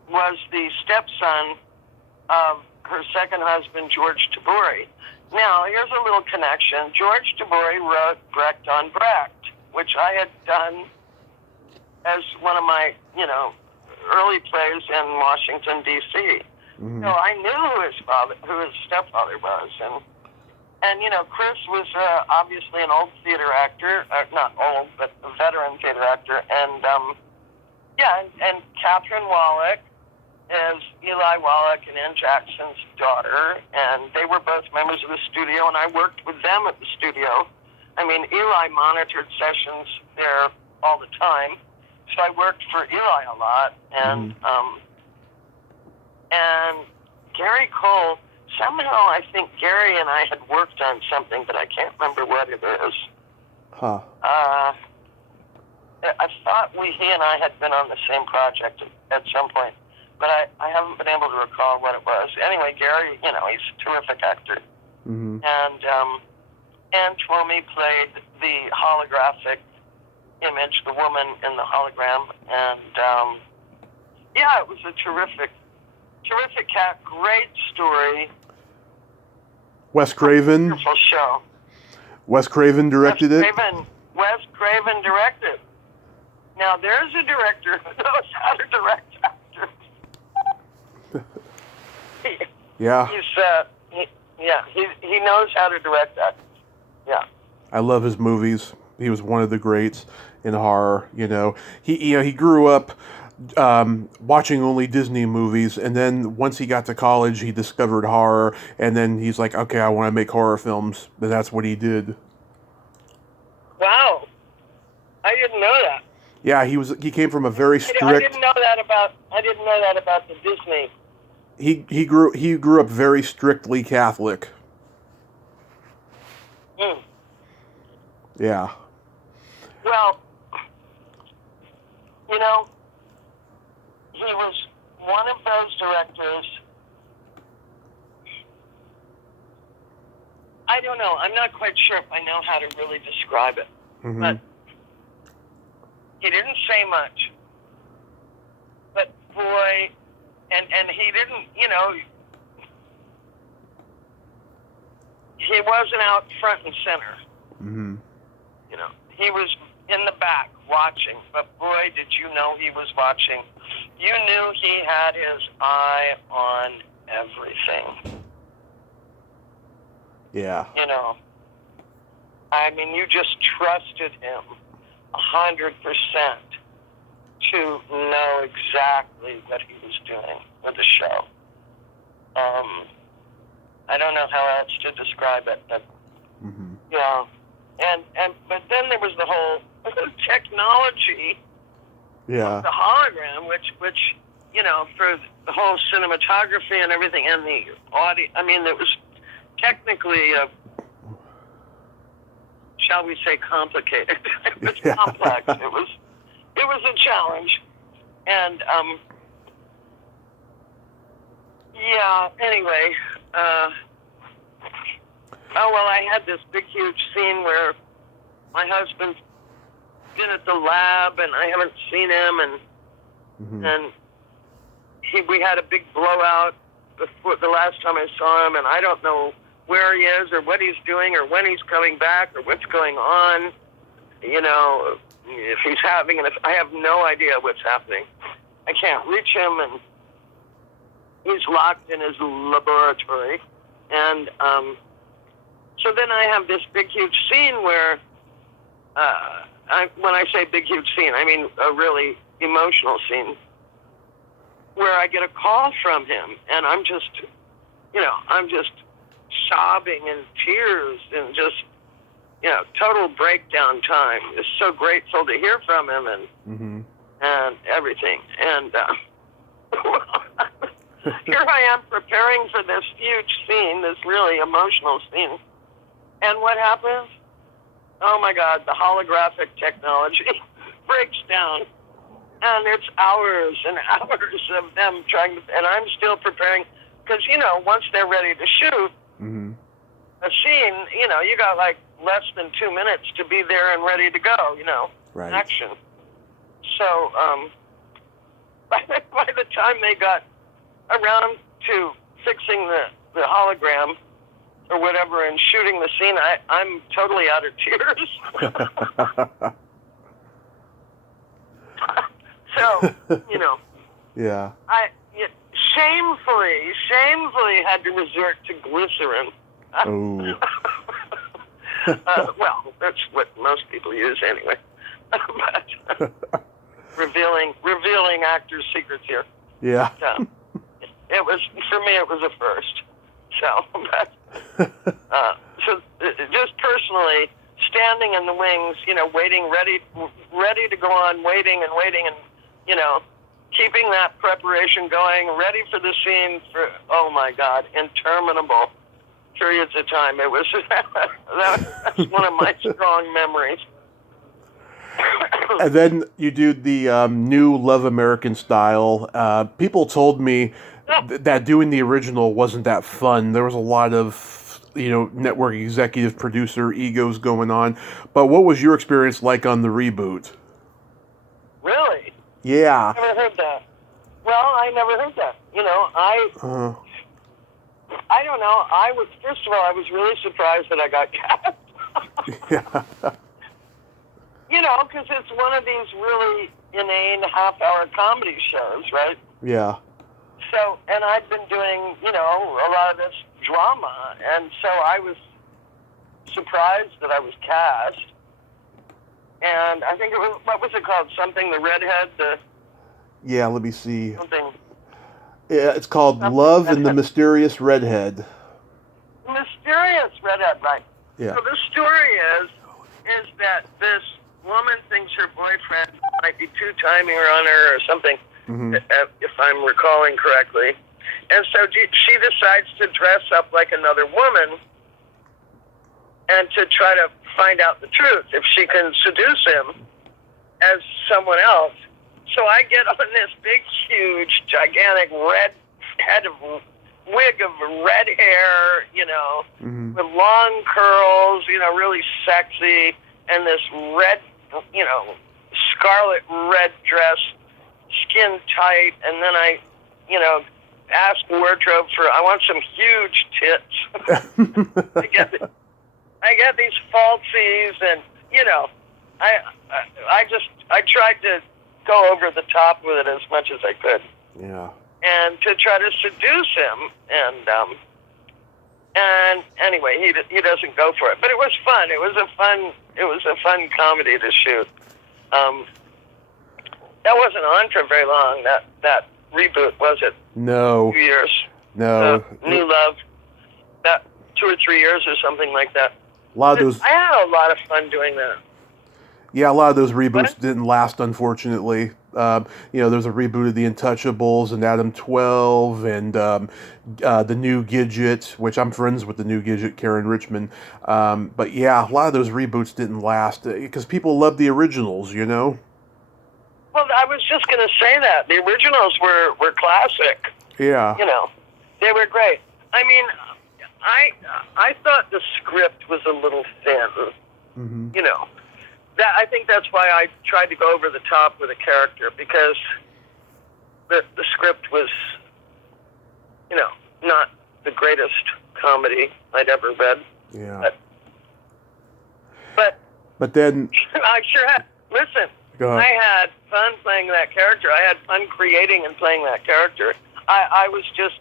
was the stepson of her second husband, George Tabury. Now, here's a little connection. George Tabury wrote Brecht on Brecht, which I had done as one of my, early plays in Washington, D.C. So I knew who his stepfather was. And Chris was obviously an old theater actor, not old, but a veteran theater actor. And, and Catherine Wallach is Eli Wallach and Ann Jackson's daughter, and they were both members of the studio, and I worked with them at the studio. I mean, Eli monitored sessions there all the time, so I worked for Eli a lot, and Gary Cole, somehow I think Gary and I had worked on something, but I can't remember what it is. Huh. I thought he and I had been on the same project at some point, but I have haven't been able to recall what it was. Anyway, Gary, he's a terrific actor. Mm-hmm. And Twomey played the holographic image, the woman in the hologram. And, it was a terrific cat, great story. Wes Craven. Wonderful show. Wes Craven directed it? Wes Craven directed. Now, there's a director who knows how to direct actors. Yeah. He knows how to direct actors. Yeah. I love his movies. He was one of the greats in horror. He grew up watching only Disney movies, and then once he got to college, he discovered horror, and then he's like, okay, I want to make horror films, and that's what he did. Wow, I didn't know that. Yeah, he came from a very strict. I didn't know that about the Disney. He grew up very strictly Catholic. Mm. Yeah. Well, he was one of those directors. I don't know. I'm not quite sure if I know how to really describe it. Mm-hmm. But he didn't say much. But boy, and he didn't, he wasn't out front and center. Mm-hmm. He was in the back watching, but boy, did you know he was watching. You knew he had his eye on everything. Yeah. You just trusted him 100% to know exactly what he was doing with the show. I don't know how else to describe it, but mm-hmm. But then there was the whole technology of the hologram, which for the whole cinematography and everything, and the audio. It was technically, shall we say, complicated. It was complex. It was a challenge, and Anyway. I had this big, huge scene where my husband's been at the lab, and I haven't seen him, and mm-hmm. and we had a big blowout before the last time I saw him, and I don't know where he is or what he's doing or when he's coming back or what's going on. If he's having, and if I have no idea what's happening. I can't reach him, and he's locked in his laboratory, and so then I have this big, huge scene where, when I say big, huge scene, I mean a really emotional scene, where I get a call from him, and I'm just sobbing in tears and just, total breakdown time. It's so grateful to hear from him and mm-hmm. and everything. And here I am preparing for this huge scene, this really emotional scene. And what happens? Oh my God, the holographic technology breaks down. And it's hours and hours of them trying to, and I'm still preparing, because, once they're ready to shoot mm-hmm. a scene, you got like less than 2 minutes to be there and ready to go, right. Action. So, by the time they got around to fixing the hologram or whatever and shooting the scene, I'm totally out of tears. So, Yeah. I shamefully had to resort to glycerin. Oh. Well, that's what most people use anyway. But revealing actors' secrets here. Yeah. So, it was, for me, it was a first. So, so just personally, standing in the wings, waiting, ready to go on, waiting, and keeping that preparation going, ready for the scene for, oh my God, interminable periods of time. It was, that's one of my strong memories. And then you do the new Love American Style. People told me that doing the original wasn't that fun. There was a lot of, network executive producer egos going on. But what was your experience like on the reboot? Really? Yeah. Never heard that. Well, I never heard that. I don't know. First of all, I was really surprised that I got cast. Yeah. Because it's one of these really inane half-hour comedy shows, right? Yeah. So, and I'd been doing, a lot of this drama, and so I was surprised that I was cast. And I think it was, what was it called? Something, the redhead, Yeah, let me see. something. Yeah, it's called Love and the Mysterious Redhead. Mysterious redhead, right. Yeah. So the story is that this woman thinks her boyfriend might be two-timing her on her or something, if I'm recalling correctly. And so she decides to dress up like another woman and to try to find out the truth, if she can seduce him as someone else. So I get on this big, huge, gigantic wig of red hair, with long curls, really sexy, and this red, scarlet red dress, skin tight, and then I, ask wardrobe I want some huge tits. I get these falsies, and I tried to go over the top with it as much as I could. Yeah. And to try to seduce him, and anyway, he doesn't go for it. But it was fun. It was a fun comedy to shoot. That wasn't on for very long. That reboot, was it? No. 2 years. No. New Love. That 2 or 3 years or something like that. A lot of those. I had a lot of fun doing that. Yeah, a lot of those reboots didn't last, unfortunately. There's a reboot of The Untouchables and Adam 12 and the new Gidget, which I'm friends with the new Gidget, Karen Richmond. But yeah, a lot of those reboots didn't last because people love the originals, Well, I was just going to say that. The originals were classic. Yeah. They were great. I mean, I thought the script was a little thin. Mm-hmm. I think that's why I tried to go over the top with a character, because the script was, not the greatest comedy I'd ever read. Yeah. But then I sure had. Listen, I had fun playing that character. I had fun creating and playing that character. I was just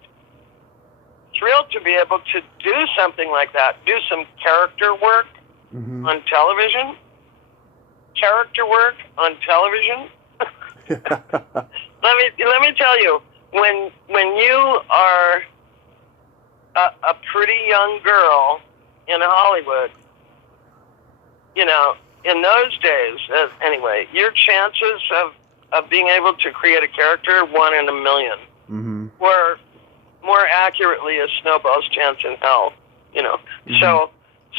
thrilled to be able to do something like that, do some character work on television. Character work on television. Let me tell you, when you are a pretty young girl in Hollywood, in those days, anyway, your chances of being able to create a character, 1 in a million, were more accurately a snowball's chance in hell. So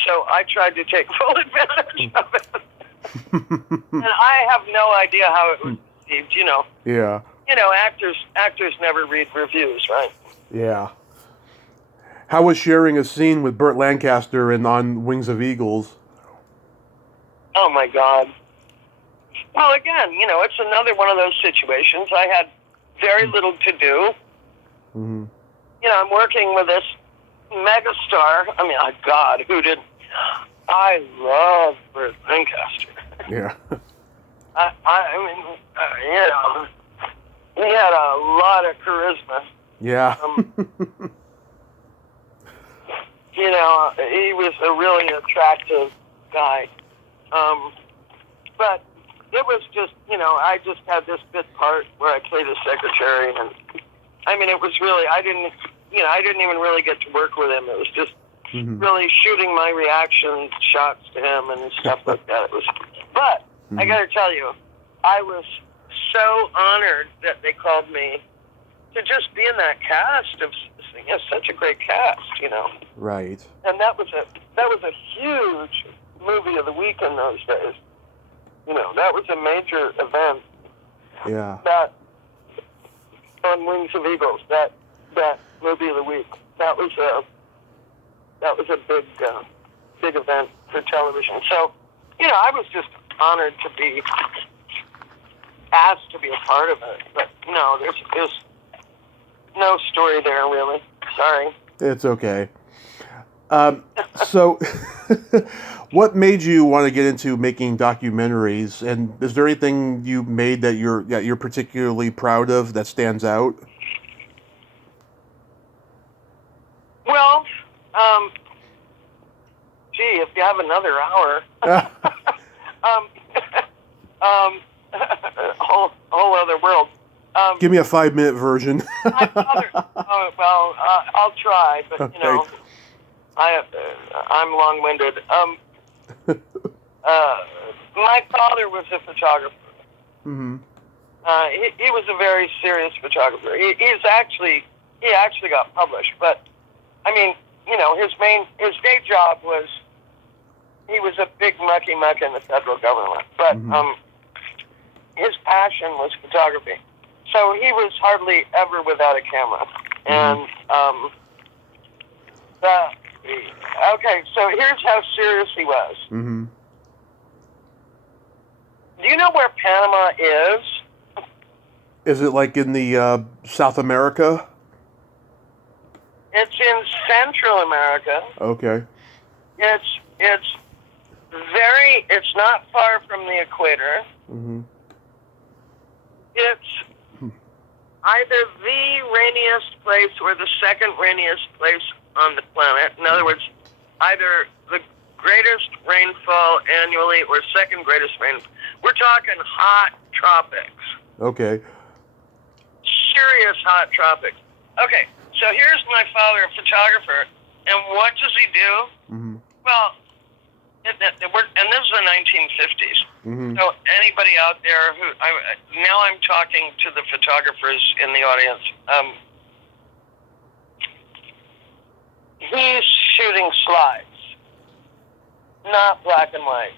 I tried to take full advantage of it. And I have no idea how it was received, Yeah. Actors never read reviews, right? Yeah. How was sharing a scene with Burt Lancaster in On Wings of Eagles? Oh, my God. Well, again, it's another one of those situations. I had very little to do. Mm-hmm. I'm working with this megastar. I mean, oh, God, who didn't? I love Burt Lancaster. Yeah. He had a lot of charisma. Yeah. He was a really attractive guy. But it was just, I just had this bit part where I played a secretary, and it was really, I didn't even really get to work with him. It was just really shooting my reaction shots to him and stuff like that. But I got to tell you, I was so honored that they called me to just be in that cast of such a great cast, Right. And that was a huge movie of the week in those days. That was a major event. Yeah. That on Wings of Eagles, that movie of the week. That was a big event for television. So, I was just honored to be asked to be a part of it. But no, there's no story there really. Sorry. It's okay. So, what made you want to get into making documentaries? And is there anything you made that you're particularly proud of that stands out? Well, if you have another hour, whole other world. Give me a 5-minute version. I'll try, but Okay. I'm long-winded. My father was a photographer. Mm-hmm. He was a very serious photographer. He actually got published, but I mean, his day job was he was a big mucky muck in the federal government, but his passion was photography. So he was hardly ever without a camera. And okay, so here's how serious he was. Mm-hmm. Do you know where Panama is? Is it like in the South America? It's in Central America. Okay. It's not far from the equator. Mm-hmm. It's either the rainiest place or the second rainiest place on the planet. In other words, either the greatest rainfall annually or second greatest rainfall. We're talking hot tropics. Okay. Serious hot tropics. Okay, so here's my father, a photographer, and what does he do? Mm-hmm. Well, and this is the 1950s. Mm-hmm. So anybody out there now I'm talking to the photographers in the audience. He's shooting slides, not black and white.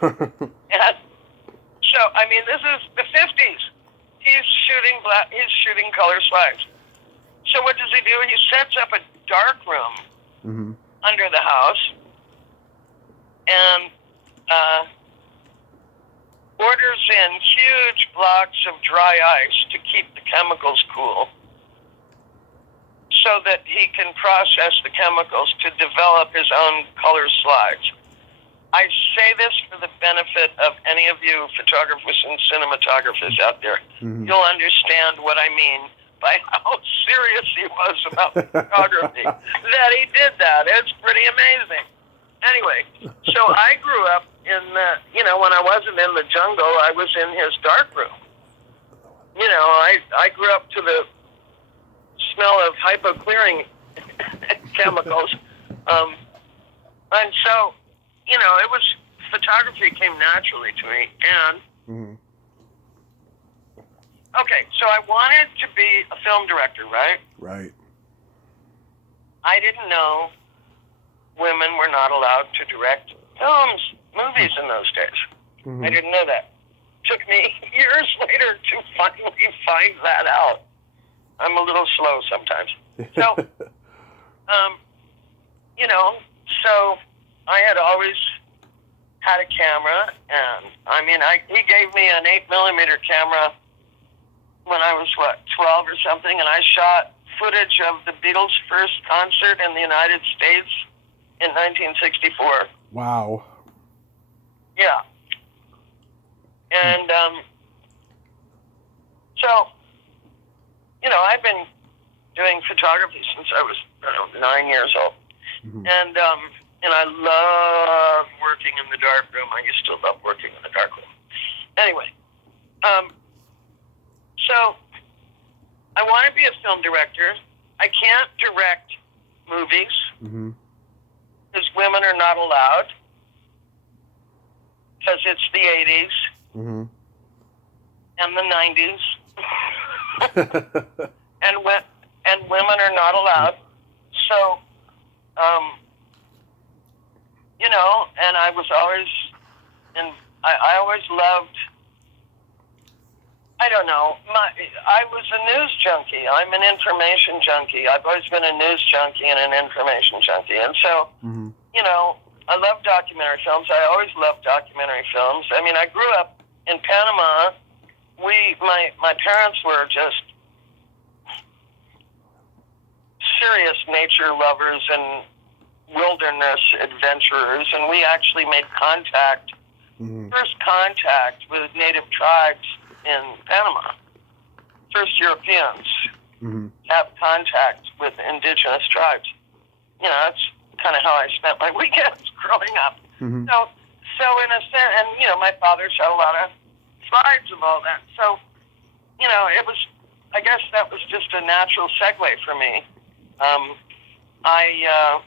And so, I mean, this is the 50s. He's shooting color slides. So what does he do? He sets up a dark room under the house and orders in huge blocks of dry ice to keep the chemicals cool so that he can process the chemicals to develop his own color slides. I say this for the benefit of any of you photographers and cinematographers out there. Mm-hmm. You'll understand what I mean by how serious he was about photography. That he did that. It's pretty amazing. Anyway, so I grew up in when I wasn't in the jungle, I was in his dark room. I grew up to the smell of hypoclearing chemicals. And so, it was, photography came naturally to me. And, okay, so I wanted to be a film director, right? Right. I didn't know women were not allowed to direct movies in those days. I didn't know that. Took me years later to finally find that out. I'm a little slow sometimes. So, so I had always had a camera, and he gave me an 8mm camera when I was 12 or something, and I shot footage of the Beatles' first concert in the United States in 1964. Wow. Yeah. And so, I've been doing photography since I was 9 years old, and I love working in the dark room. I used to love working in the dark room. Anyway, so I want to be a film director. I can't direct movies because women are not allowed because it's the 80s and the 90s. and women are not allowed. So, and I was always and I always loved. I don't know. I was a news junkie. I'm an information junkie. I've always been a news junkie and an information junkie. And so, you know, I love documentary films. I always loved documentary films. I mean, I grew up in Panama. My parents were just serious nature lovers and wilderness adventurers, and we actually made first contact with native tribes in Panama. First Europeans have contact with indigenous tribes. You know, that's kind of how I spent my weekends growing up. So in a sense, and you know, my father shot a lot of slides of all that. So, you know, I guess that was just a natural segue for me. I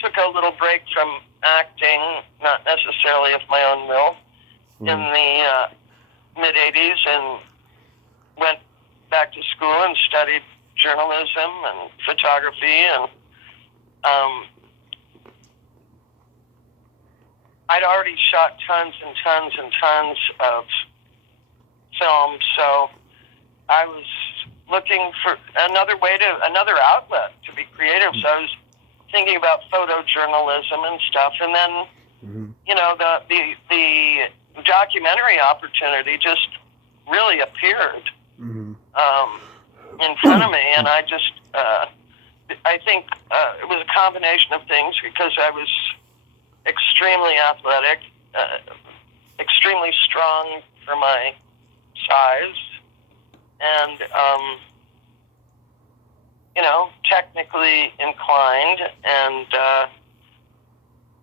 took a little break from acting, not necessarily of my own will, in the mid-'80s, and went back to school and studied journalism and photography, and I'd already shot tons and tons and tons of film, so I was looking for another outlet to be creative. So I was thinking about photojournalism and stuff, and then you know, the documentary opportunity just really appeared in front of me, and I just I think it was a combination of things, because I was extremely athletic, extremely strong for my size, and you know, technically inclined, and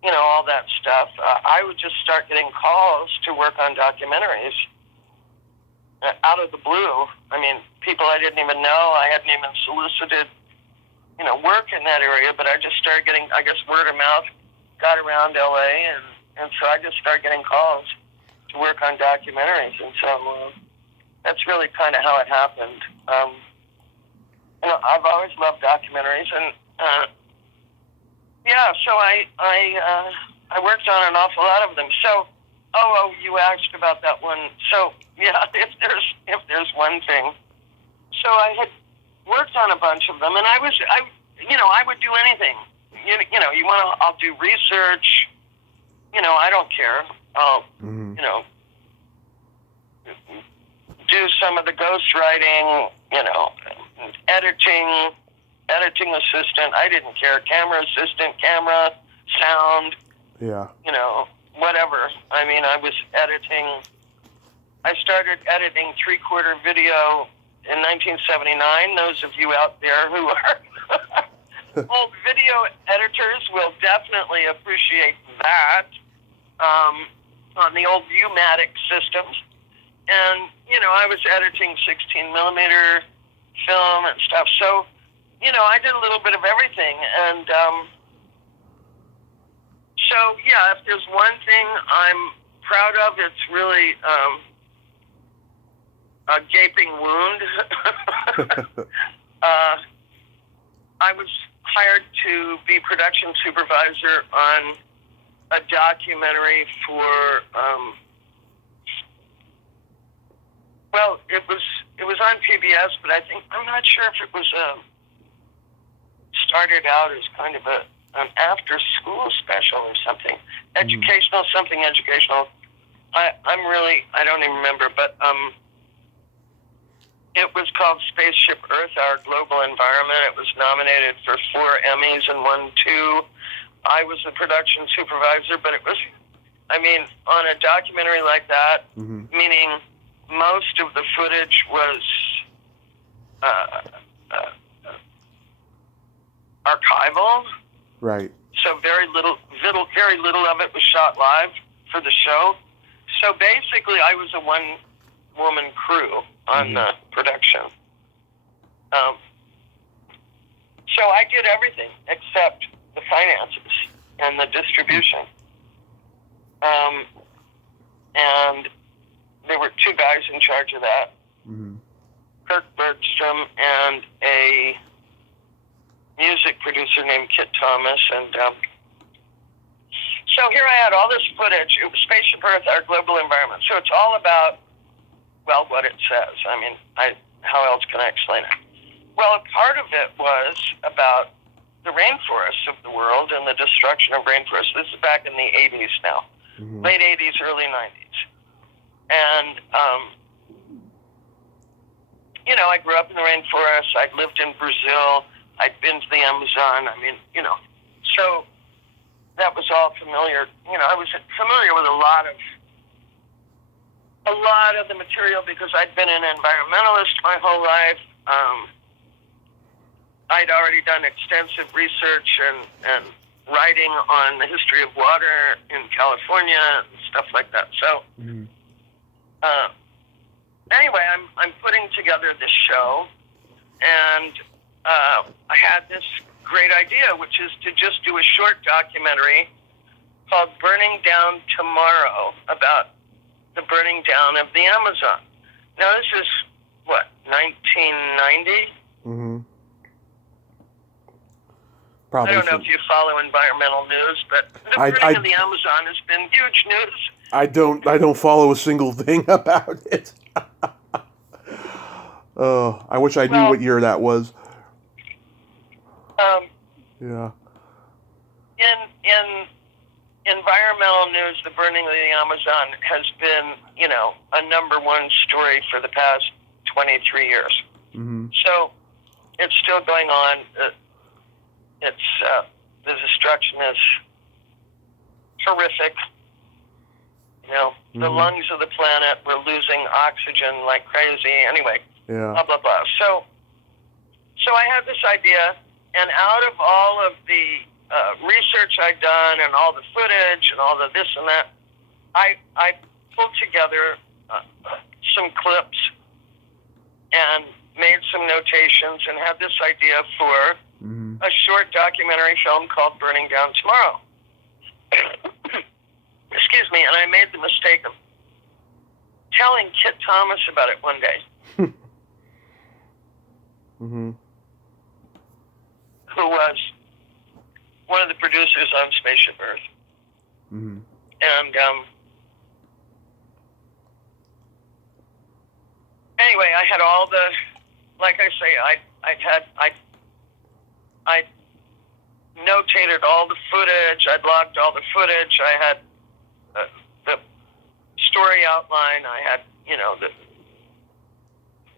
you know, all that stuff. I would just start getting calls to work on documentaries out of the blue. I mean, people I didn't even know. I hadn't even solicited, you know, work in that area, but I just started getting, I guess, word of mouth got around LA, and so I just started getting calls to work on documentaries, and so that's really kind of how it happened. You know, I've always loved documentaries, and yeah, so I worked on an awful lot of them. So, you asked about that one. So, yeah, if there's one thing, so I had worked on a bunch of them, and I would do anything. You know, I'll do research. You know, I don't care. I'll, you know, do some of the ghostwriting. You know, editing assistant. I didn't care. Camera assistant, camera, sound. Yeah. You know, whatever. I mean, I was editing. I started editing 3/4 video in 1979. Those of you out there who are old video editors will definitely appreciate that, on the old Viewmatic systems. And, you know, I was editing 16 millimeter film and stuff. So, you know, I did a little bit of everything. And so, yeah, if there's one thing I'm proud of, it's really a gaping wound. I was hired to be production supervisor on a documentary for, well, it was on PBS, but I'm not sure if it was started out as kind of an after-school special or something, something educational. I don't even remember, but it was called Spaceship Earth, Our Global Environment. It was nominated for 4 Emmys and won 2. I was the production supervisor, but it was, I mean, on a documentary like that, meaning most of the footage was archival. Right. So very little of it was shot live for the show. So basically, I was a one-woman crew on the production. So I did everything except the finances and the distribution. And there were 2 guys in charge of that. Kirk Bergstrom and a music producer named Kit Thomas. And So here I had all this footage. It was Spaceship Earth, Our Global Environment. So it's all about, well, what it says. I mean, how else can I explain it? Well, a part of it was about the rainforests of the world and the destruction of rainforests. This is back in the 80s now, late 80s, early 90s. And, you know, I grew up in the rainforest. I'd lived in Brazil. I'd been to the Amazon. I mean, you know, so that was all familiar. You know, I was familiar with a lot of the material because I'd been an environmentalist my whole life. I'd already done extensive research and writing on the history of water in California and stuff like that. So, anyway, I'm putting together this show, and I had this great idea, which is to just do a short documentary called Burning Down Tomorrow about the burning down of the Amazon. Now, this is, what, 1990? Probably I don't know if you follow environmental news, but the burning of the Amazon has been huge news. I don't follow a single thing about it. I wish I knew what year that was. Yeah. In environmental news, the burning of the Amazon has been, you know, a number one story for the past 23 years. So it's still going on. The destruction is horrific. You know, the lungs of the planet, we're losing oxygen like crazy. Anyway, blah, blah, blah. So I had this idea, and out of all of the research I'd done and all the footage and all the this and that, I pulled together some clips and made some notations and had this idea for a short documentary film called Burning Down Tomorrow. Excuse me, and I made the mistake of telling Kit Thomas about it one day. Who was one of the producers on Spaceship Earth. And anyway, I had all the, like I say, I notated all the footage. I'd logged all the footage. I had the story outline. I had, you know, the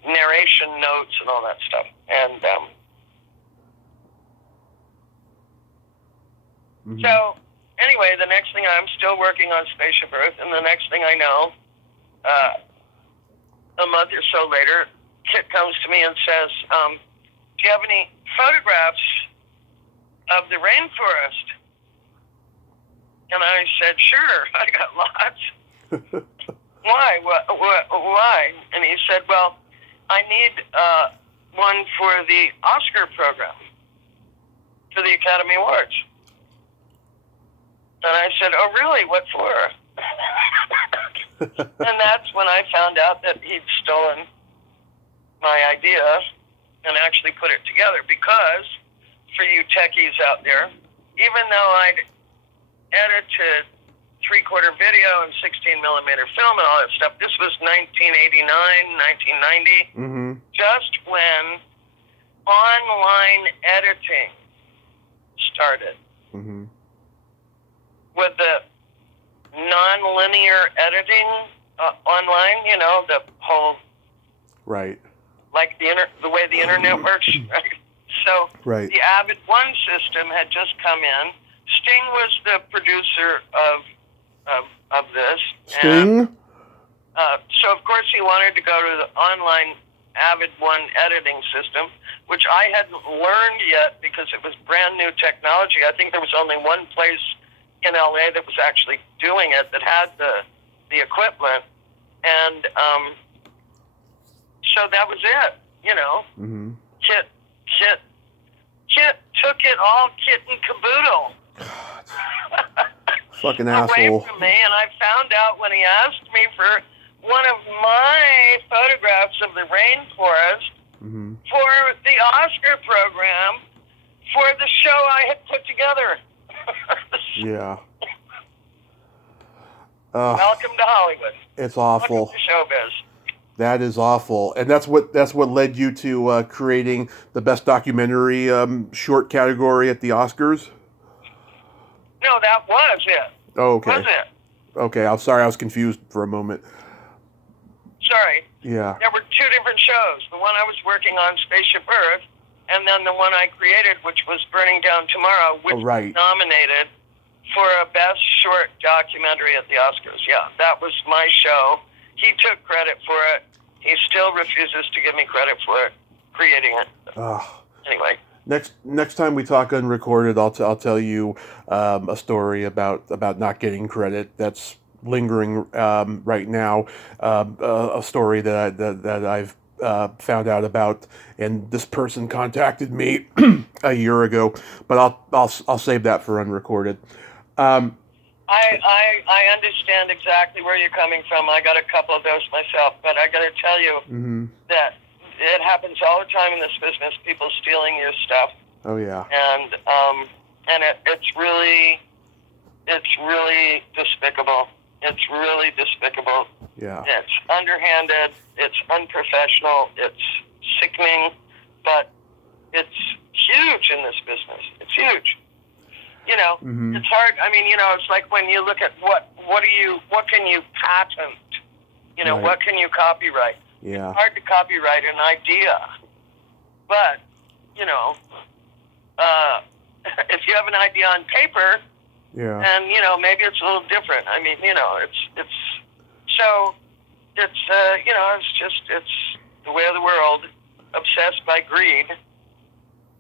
narration notes and all that stuff. And so anyway, the next thing, I'm still working on Spaceship Earth, and the next thing I know, a month or so later, Kit comes to me and says, do you have any photographs of the rainforest? And I said, sure, I got lots. Why? Why? And he said, well, I need one for the Oscar program, for the Academy Awards. And I said, oh, really? What for? And that's when I found out that he'd stolen my idea and actually put it together. Because, for you techies out there, even though I'd edited 3/4 video and 16 millimeter film and all that stuff, this was 1989, 1990, just when online editing started. With the non-linear editing online, you know, the whole, right, like the way the internet works, right? So the Avid One system had just come in. Sting was the producer of this. Sting? And, so of course he wanted to go to the online Avid One editing system, which I hadn't learned yet because it was brand new technology. I think there was only one place in LA that was actually doing it, that had the equipment, and so that was it, you know. Kit took it all, kit and caboodle. Fucking away asshole. From me, and I found out when he asked me for one of my photographs of the rainforest for the Oscar program for the show I had put together. Yeah. Welcome to Hollywood. It's Welcome awful. to showbiz. That is awful, and that's what led you to creating the best documentary short category at the Oscars. No, that was it. Oh, okay. Was it? Okay, I'm sorry, I was confused for a moment. Sorry. Yeah. There were two different shows. The one I was working on, Spaceship Earth, and then the one I created, which was Burning Down Tomorrow, which was nominated for a Best Short Documentary at the Oscars. Yeah, that was my show. He took credit for it. He still refuses to give me credit for it, creating it. Anyway. Next time we talk unrecorded, I'll tell you a story about not getting credit that's lingering right now. A story that I've found out about, and this person contacted me a year ago, but I'll save that for unrecorded. I understand exactly where you're coming from. I got a couple of those myself, but I got to tell you that it happens all the time in this business. People stealing your stuff. Oh yeah. And it's really despicable. It's really despicable. Yeah. It's underhanded. It's unprofessional. It's sickening, but it's huge in this business. It's huge. You know, it's hard. I mean, you know, it's like when you look at what can you patent? You know, what can you copyright? Yeah. It's hard to copyright an idea, but you know, if you have an idea on paper, and you know, maybe it's a little different. I mean, you know, it's you know, it's the way of the world, obsessed by greed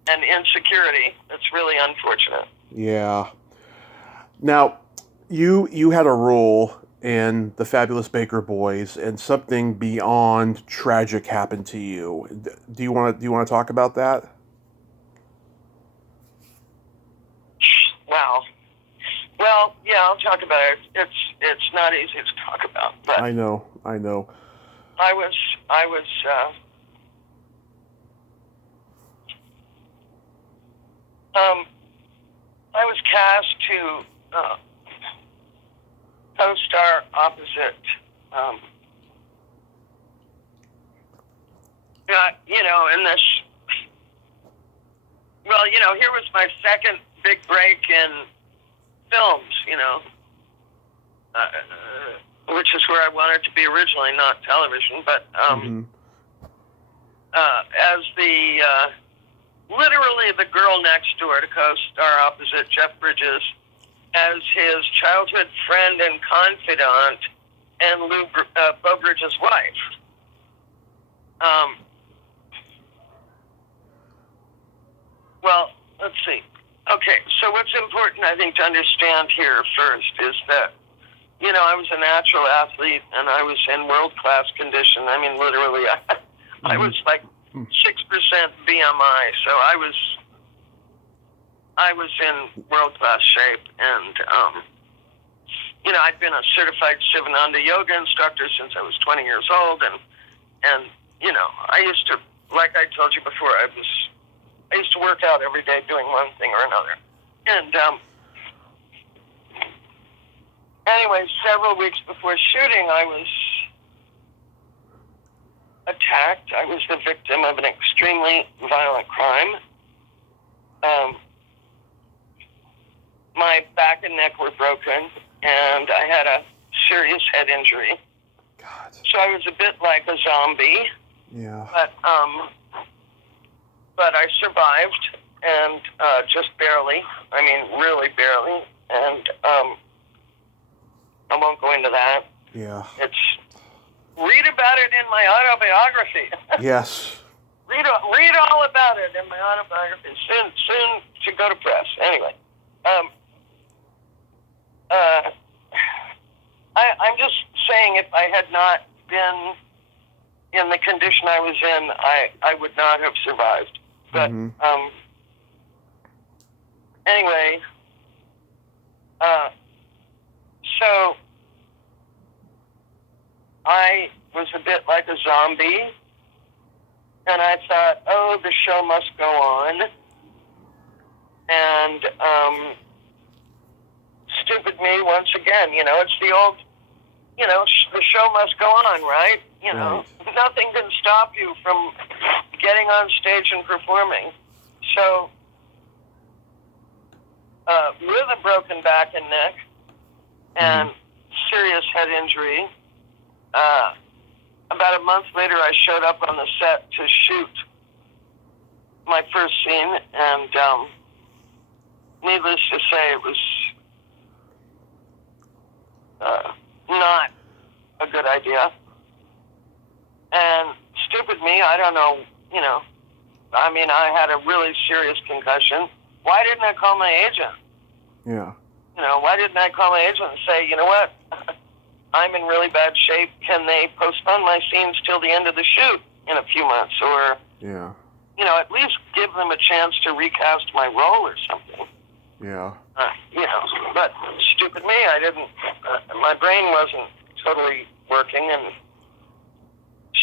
and insecurity. It's really unfortunate. Yeah. Now, you had a role in The Fabulous Baker Boys, and something beyond tragic happened to you. Do you want to talk about that? Wow. Well, yeah, I'll talk about it. It's not easy to talk about, but I know. I was cast to co-star opposite, you know, in this. Well, you know, here was my second big break in films, you know, which is where I wanted to be originally, not television, but as the literally the girl next door to co-star opposite Jeff Bridges, as his childhood friend and confidant, and Bo Bridges' wife. Well, let's see. Okay, so what's important, I think, to understand here first is that, you know, I was a natural athlete and I was in world-class condition. I mean, literally, I was like 6% BMI, so I was in world-class shape. And, you know, I'd been a certified Sivananda yoga instructor since I was 20 years old. And you know, I used to, like I told you before, I used to work out every day doing one thing or another. And anyway, several weeks before shooting, I was attacked. I was the victim of an extremely violent crime. My back and neck were broken, and I had a serious head injury. God. So I was a bit like a zombie. Yeah. But I survived, and just barely. I mean, really barely. And I won't go into that. Yeah. Read about it in my autobiography. Yes. Read all about it in my autobiography. Soon to go to press. Anyway, I'm just saying, if I had not been in the condition I was in, I would not have survived. But anyway, so I was a bit like a zombie, and I thought, oh, the show must go on. And stupid me once again, you know, it's the the show must go on, right? Nothing can stop you from getting on stage and performing. So, with a broken back and neck and serious head injury, about a month later, I showed up on the set to shoot my first scene, and needless to say, it was not a good idea. And stupid me, I don't know, I had a really serious concussion. Why didn't I call my agent? Yeah. Why didn't I call my agent and say, you know what, I'm in really bad shape. Can they postpone my scenes till the end of the shoot in a few months? Or, at least give them a chance to recast my role or something. Yeah. But stupid me, I didn't, my brain wasn't totally working. And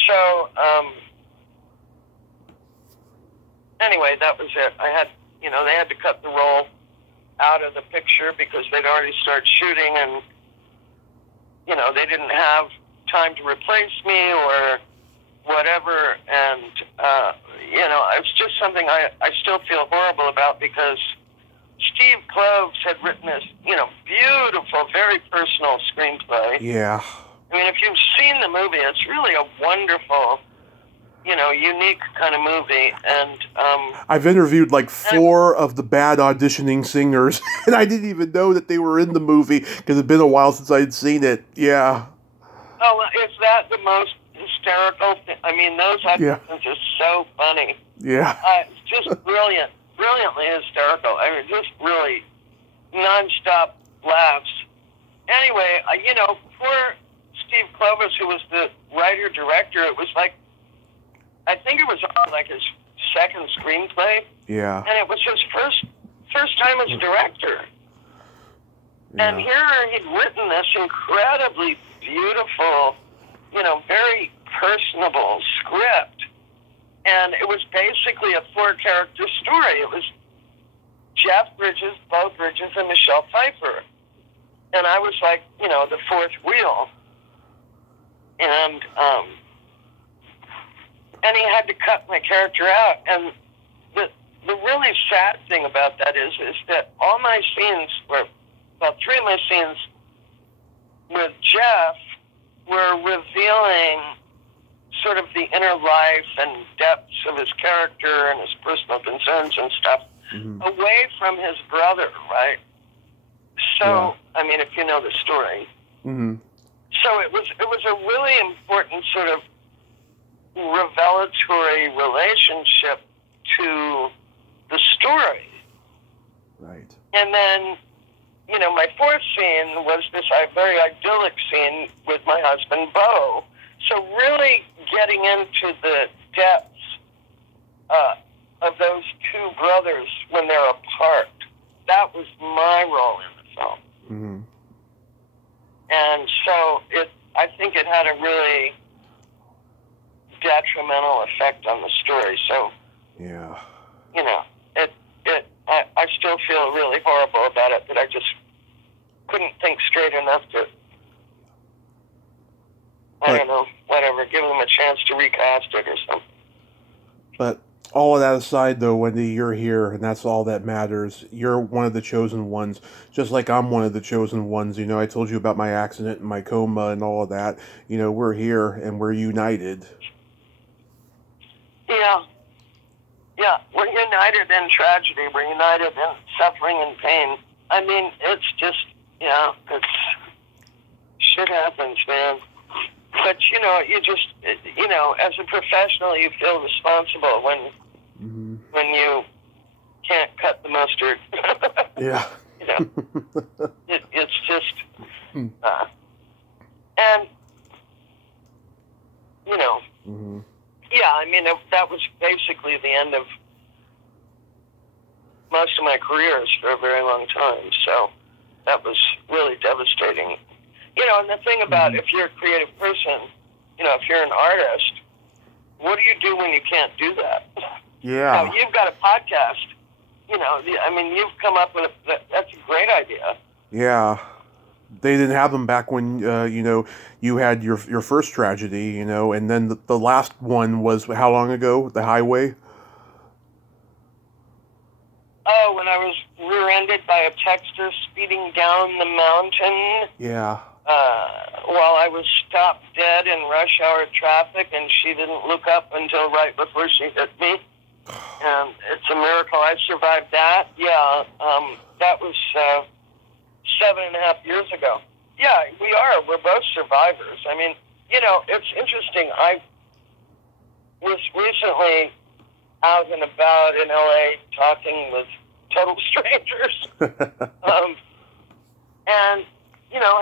so, anyway, that was it. I had, they had to cut the role out of the picture because they'd already started shooting, and, they didn't have time to replace me or whatever. And, it's just something I still feel horrible about, because Steve Kloves had written this, beautiful, very personal screenplay. Yeah. I mean, if you've seen the movie, it's really a wonderful, unique kind of movie. And I've interviewed like 4 of the bad auditioning singers, and I didn't even know that they were in the movie because it'd been a while since I'd seen it. Yeah. Oh, is that the most hysterical thing? I mean, those auditions are so funny. Yeah. It's just brilliant, brilliantly hysterical. I mean, just really nonstop laughs. Anyway, for Steve Kloves, who was the writer-director, it was like, I think it was like his second screenplay. Yeah. And it was his first time as a director. Yeah. And here he'd written this incredibly beautiful, very personable script. And it was basically a 4-character story. It was Jeff Bridges, Bo Bridges, and Michelle Pfeiffer. And I was like, the fourth wheel. And he had to cut my character out. And the really sad thing about that is that all my scenes were, 3 of my scenes with Jeff were revealing sort of the inner life and depths of his character and his personal concerns and stuff away from his brother, right? So, I mean, if you know the story. Mm-hmm. So it was a really important sort of revelatory relationship to the story. Right. And then, my 4th scene was this very idyllic scene with my husband, Bo. So really getting into the depths of those 2 brothers when they're apart. That was my role in the film. Mm-hmm. And so I think it had a really detrimental effect on the story. So, yeah, I still feel really horrible about it, that I just couldn't think straight enough to, I don't know, whatever, give them a chance to recast it or something. But all of that aside, though, Wendy, you're here, and that's all that matters. You're one of the chosen ones, just like I'm one of the chosen ones. I told you about my accident and my coma and all of that. We're here, and we're united. Yeah, we're united in tragedy. We're united in suffering and pain. I mean, it's just, shit happens, man. But, you just, as a professional, you feel responsible when you can't cut the mustard. Yeah. It's just, and, yeah, I mean, that was basically the end of most of my careers for a very long time. So that was really devastating. And the thing about if you're a creative person, if you're an artist, what do you do when you can't do that? Yeah. Now, you've got a podcast. I mean, you've come up with that's a great idea. Yeah. They didn't have them back when you had your first tragedy, and then the last one was how long ago? The highway. Oh, when I was rear-ended by a Texter speeding down the mountain. Yeah. While I was stopped dead in rush hour traffic, and she didn't look up until right before she hit me. And it's a miracle I survived that. Yeah, that was 7.5 years ago. Yeah, we are. We're both survivors. I mean, it's interesting. I was recently out and about in LA talking with total strangers. And,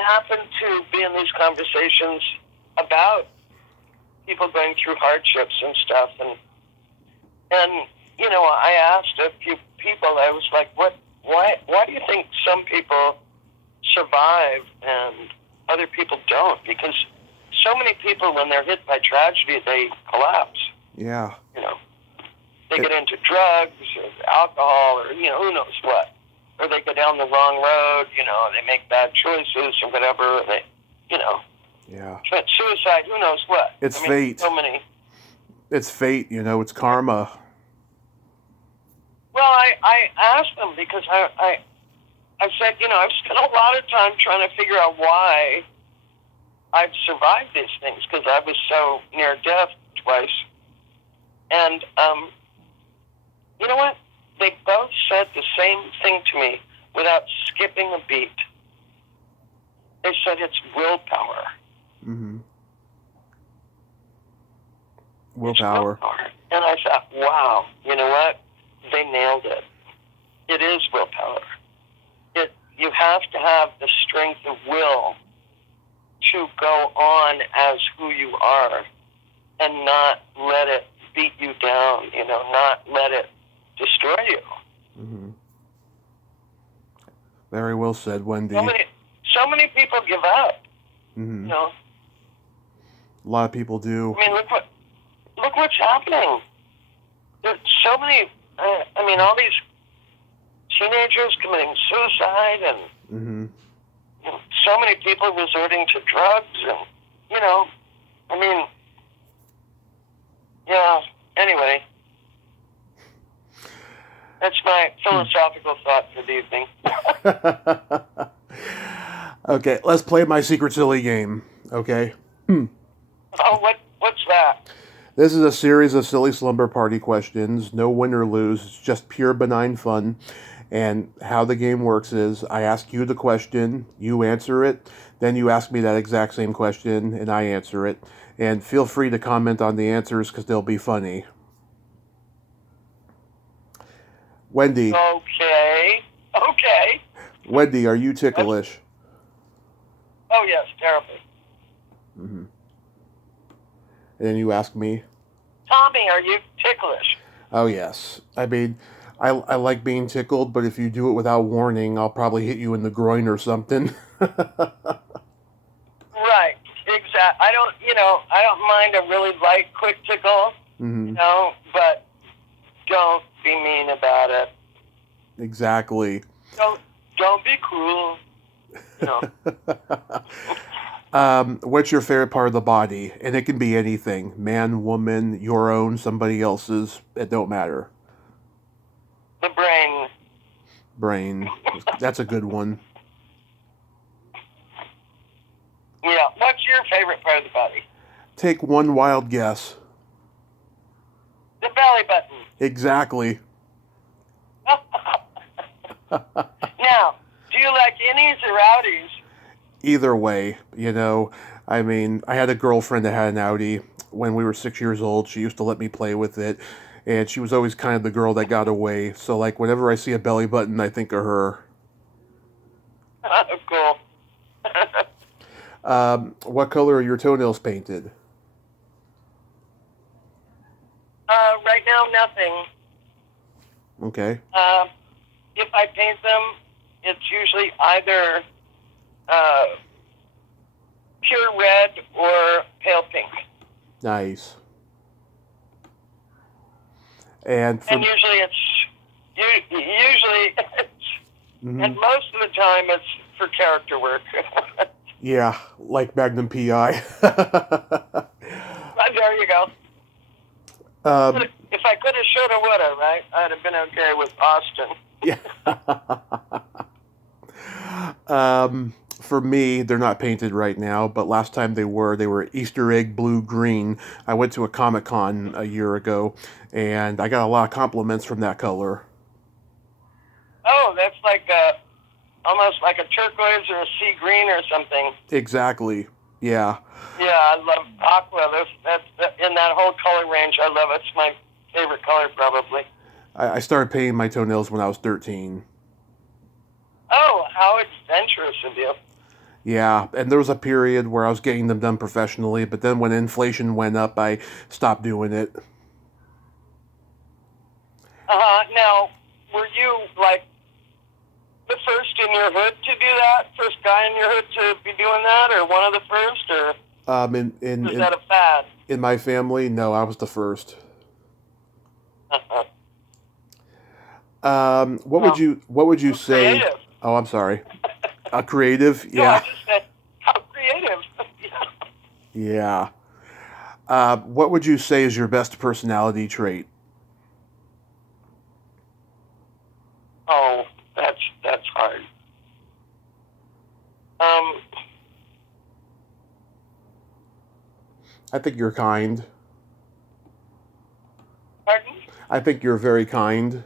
happened to be in these conversations about people going through hardships and stuff. And I asked a few people, I was like, why do you think some people survive and other people don't? Because so many people, when they're hit by tragedy, they collapse. Yeah. They get into drugs or alcohol or, who knows what. Or they go down the wrong road, they make bad choices or whatever. They, Yeah. commit suicide, who knows what. It's fate. So many. It's fate, it's karma. Well, I asked them because I said, I've spent a lot of time trying to figure out why I've survived these things because I was so near death twice. And, you know what? They both said the same thing to me without skipping a beat. They said it's willpower. Mm-hmm. Willpower. And I thought, wow, you know what? They nailed it. It is willpower. You have to have the strength of will to go on as who you are and not let it beat you down, not let it destroy you. Mm-hmm. Very well said, Wendy. So many people give up. Mm-hmm. A lot of people do. I mean, look what's happening. There's so many. All these teenagers committing suicide, and mm-hmm. So many people resorting to drugs, and yeah. Anyway. That's my philosophical thought for the evening. Okay, let's play my secret silly game, okay? Oh, what's that? This is a series of silly slumber party questions. No win or lose. It's just pure benign fun. And how the game works is I ask you the question, you answer it, then you ask me that exact same question, and I answer it. And feel free to comment on the answers because they'll be funny. Wendy. Okay. Wendy, are you ticklish? Oh, yes, terribly. Mm-hmm. And then you ask me. Tommy, are you ticklish? Oh, yes. I mean, I like being tickled, but if you do it without warning, I'll probably hit you in the groin or something. Right. Exactly. I don't mind a really light, quick tickle, mm-hmm. But don't be mean about it. Exactly. Don't be cruel. What's your favorite part of the body? And it can be anything. Man, woman, your own, somebody else's. It don't matter. The brain. Brain. That's a good one. Yeah. What's your favorite part of the body? Take one wild guess. The belly button. Exactly. Now, do you like innies or outies? Either way, I mean, I had a girlfriend that had an Audi. When we were 6 years old, she used to let me play with it, and she was always kind of the girl that got away. So, like, whenever I see a belly button, I think of her. Cool. What color are your toenails painted? Right now, nothing. Okay. If I paint them, it's usually either pure red or pale pink. Nice. And usually it's mm-hmm. and most of the time it's for character work. Yeah, like Magnum PI. There you go. If I could have, should have, would have, right? I'd have been okay with Austin. Yeah. For me, they're not painted right now, but last time they were Easter egg blue-green. I went to a Comic-Con a year ago, and I got a lot of compliments from that color. Oh, that's like almost like a turquoise or a sea green or something. Exactly. Yeah. Yeah, I love aqua. That's in that whole color range. I love it. It's my favorite color, probably. I started painting my toenails when I was 13. Oh, how adventurous of you. Yeah, and there was a period where I was getting them done professionally, but then when inflation went up, I stopped doing it. Now, were you like the first in your hood to do that? First guy in your hood to be doing that, or one of the first, or was that a fad? In my family, no, I was the first. What would you say? Creative. Oh, I'm sorry. Creative, No, yeah. I just said how creative. Yeah. What would you say is your best personality trait? Oh, that's hard. I think you're kind. Pardon? I think you're very kind.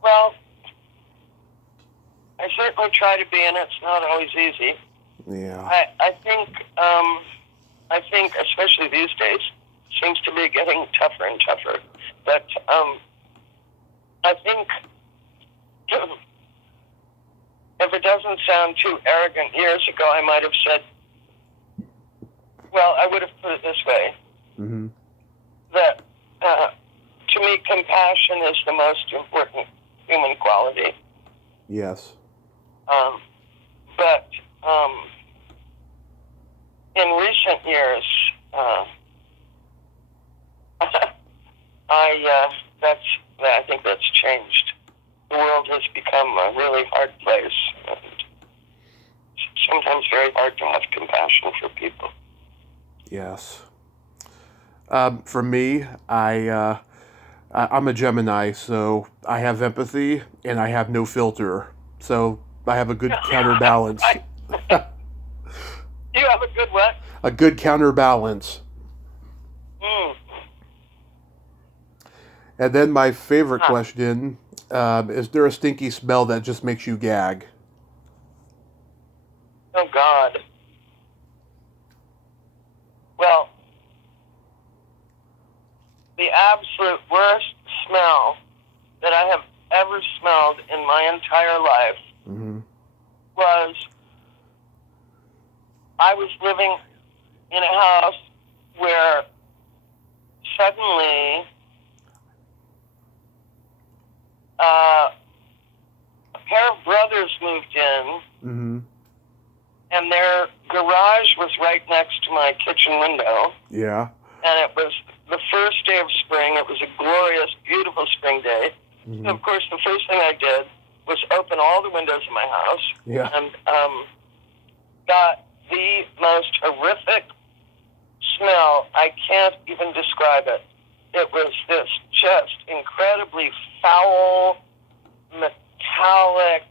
Well, I certainly try to be, and it's not always easy. Yeah. I think, especially these days, seems to be getting tougher and tougher. But I think, if it doesn't sound too arrogant, years ago I might have said, well, I would have put it this way, that to me, compassion is the most important human quality. Yes. But in recent years, I think that's changed. The world has become a really hard place, and sometimes very hard to have compassion for people. Yes. For me, I'm a Gemini, so I have empathy and I have no filter. So I have a good counterbalance. You have a good what? A good counterbalance. And then my favorite question, is there a stinky smell that just makes you gag? Oh, God. Well, the absolute worst smell that I have ever smelled in my entire life was I was living in a house where suddenly a pair of brothers moved in, and their garage was right next to my kitchen window. Yeah. And it was the first day of spring. It was a glorious, beautiful spring day. So, of course, the first thing I did was open all the windows in my house and got the most horrific smell. I can't even describe it. It was this just incredibly foul, metallic,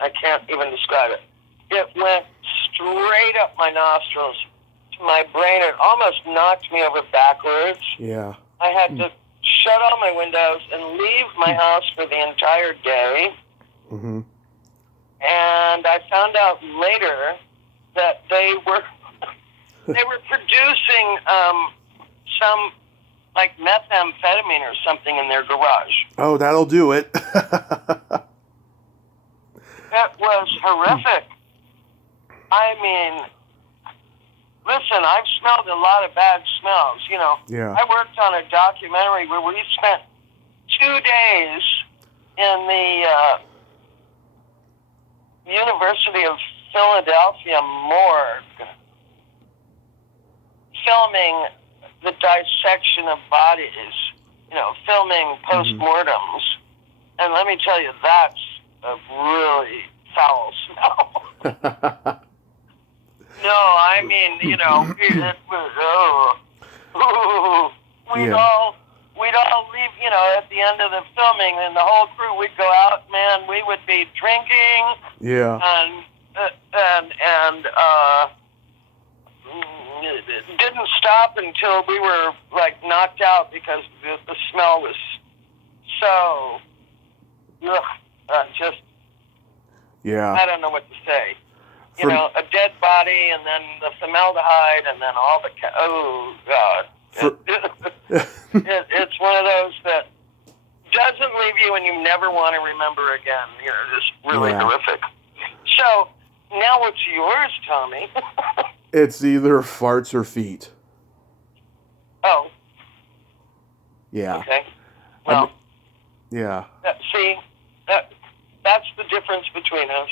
I can't even describe it. It went straight up my nostrils to my brain. It almost knocked me over backwards. Yeah. I had to shut all my windows and leave my house for the entire day. And I found out later that they were producing some like methamphetamine or something in their garage. Oh, that'll do it. That was horrific. I mean, listen, I've smelled a lot of bad smells, you know. Yeah. I worked on a documentary where we spent 2 days in the University of Philadelphia morgue filming the dissection of bodies, filming postmortems. And let me tell you, that's a really foul smell. No, I mean, it was, we'd all leave, at the end of the filming, and the whole crew, we'd go out, man, we would be drinking. Yeah. And it didn't stop until we were, knocked out because the smell was so, just, yeah. I don't know what to say. A dead body, and then the formaldehyde, and then all the, oh, God. It's one of those that doesn't leave you and you never want to remember again. Just really horrific. So, now what's yours, Tommy? It's either farts or feet. Oh. Yeah. Okay. Well. Yeah. See, that's the difference between us.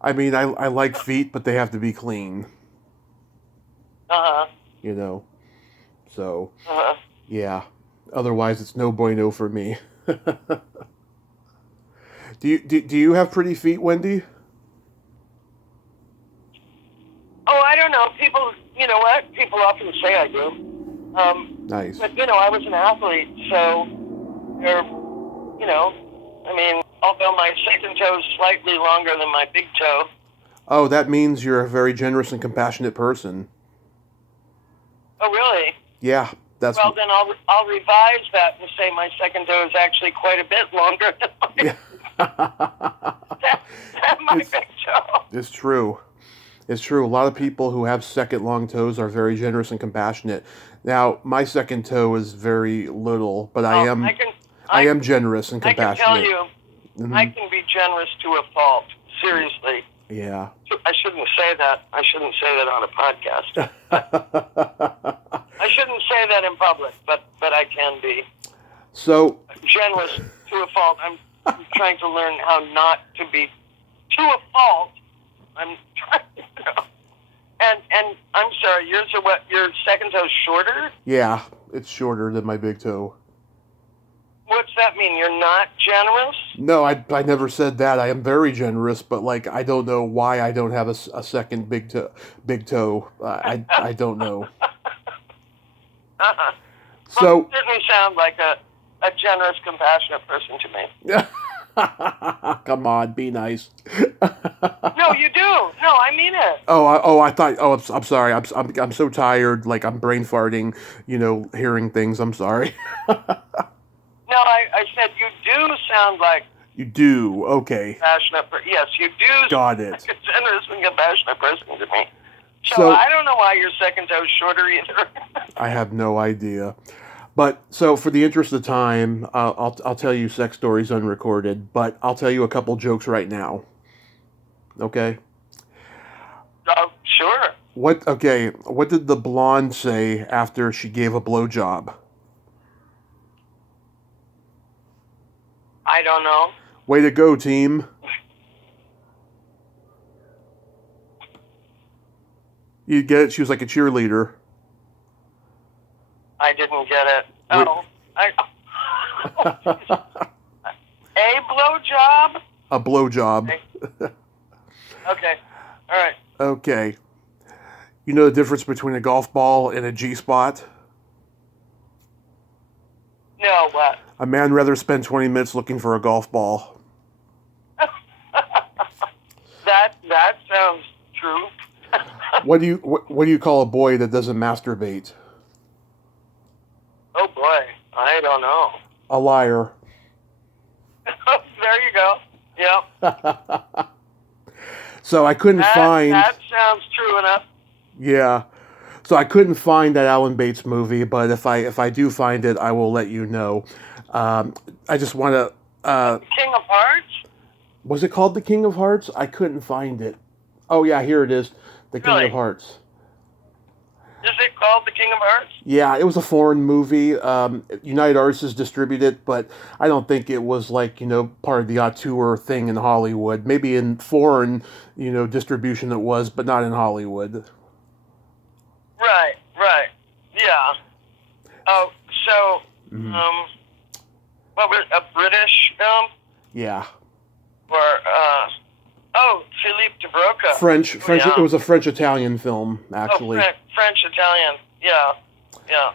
I mean, I like feet, but they have to be clean. Uh-huh. So, yeah. Otherwise, it's no bueno for me. Do you have pretty feet, Wendy? Oh, I don't know. People, you know what? People often say I do. Nice. But, I was an athlete, so they're, although my second toe is slightly longer than my big toe. Oh, that means you're a very generous and compassionate person. Oh, really? Yeah, that's... Well, then I'll revise that and say my second toe is actually quite a bit longer than my big toe. It's true. It's true. A lot of people who have second long toes are very generous and compassionate. Now, my second toe is very little, but I am generous and compassionate. I can tell you, I can be generous to a fault. Seriously. Yeah. I shouldn't say that. I shouldn't say that on a podcast. I shouldn't say that in public, but I can be. So generous to a fault. I'm trying to learn how not to be to a fault. I'm trying, And I'm sorry, yours are what? Your second toe's shorter? Yeah, it's shorter than my big toe. What's that mean? You're not generous? No, I never said that. I am very generous, but I don't know why I don't have a second big toe. I don't know. Uh-huh. So well, you certainly sound like a generous, compassionate person to me. Come on, be nice. No, you do. No, I mean it. I thought. Oh, I'm sorry. I'm so tired. I'm brain farting. Hearing things. I'm sorry. No, I said you do sound like... You do? Okay. Yes, you do. Got it. Like a generous and compassionate person to me. So I don't know why your second toe's shorter either. I have no idea. But, so for the interest of time, I'll tell you sex stories unrecorded, but I'll tell you a couple jokes right now. Okay? Sure. What did the blonde say after she gave a blowjob? I don't know. Way to go, team. You get it? She was like a cheerleader. I didn't get it. A blowjob? A blowjob. Okay. All right. Okay. You know the difference between a golf ball and a G-spot? No, what? A man rather spend 20 minutes looking for a golf ball. That sounds true. What do you call a boy that doesn't masturbate? Oh boy, I don't know. A liar. There you go. Yep. So I couldn't find... That sounds true enough. Yeah. So I couldn't find that Alan Bates movie, but if I do find it, I will let you know. I just want to... King of Hearts? Was it called The King of Hearts? I couldn't find it. Oh yeah, here it is. The King of Hearts. Is it called The King of Hearts? Yeah, it was a foreign movie. United Artists distributed it, but I don't think it was part of the auteur thing in Hollywood. Maybe in foreign, distribution it was, but not in Hollywood. Right. Yeah, Yeah. Oh, so, Mhm. what was a British film? Yeah. Or, Philippe de Broca. French. Yeah. It was a French-Italian film, actually. Oh, French-Italian. Yeah. Yeah.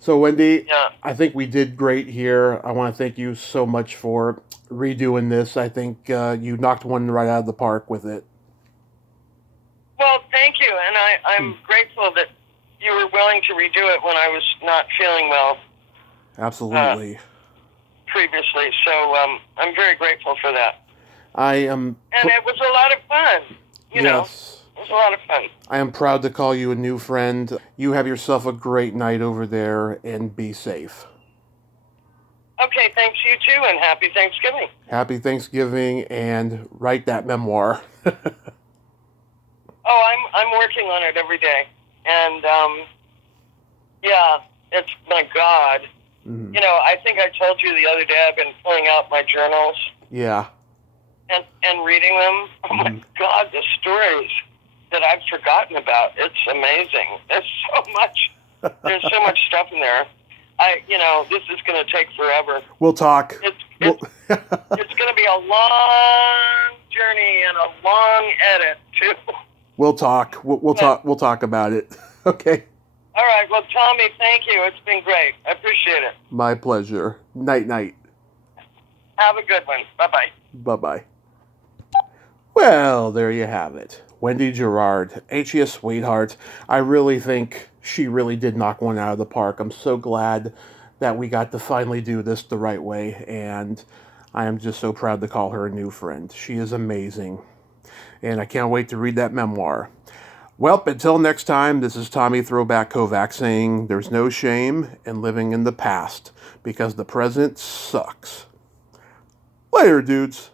So, Wendy, Yeah. I think we did great here. I want to thank you so much for redoing this. I think you knocked one right out of the park with it. Well, thank you, and I'm grateful that you were willing to redo it when I was not feeling well Absolutely. previously. So I'm very grateful for that. I am. And it was a lot of fun. You know, Yes. it was a lot of fun. I am proud to call you a new friend. You have yourself a great night over there, and be safe. Okay, thanks you too, and happy Thanksgiving. Happy Thanksgiving, and write that memoir. Oh, I'm working on it every day, and yeah, it's my God. Mhm. You know, I think I told you the other day I've been pulling out my journals Yeah. and reading them. Oh my God, the stories that I've forgotten about. It's amazing. There's so much. There's so much stuff in there. This is going to take forever. We'll talk. It's going to be a long journey and a long edit too. We'll talk. We'll talk. We'll talk about it. Okay. All right. Well, Tommy, thank you. It's been great. I appreciate it. My pleasure. Night, night. Have a good one. Bye-bye. Bye-bye. Well, there you have it. Wendy Girard. Ain't she a sweetheart? I really think she really did knock one out of the park. I'm so glad that we got to finally do this the right way, and I am just so proud to call her a new friend. She is amazing, and I can't wait to read that memoir. Well, until next time, this is Tommy Throwback Kovac saying there's no shame in living in the past because the present sucks. Later, dudes.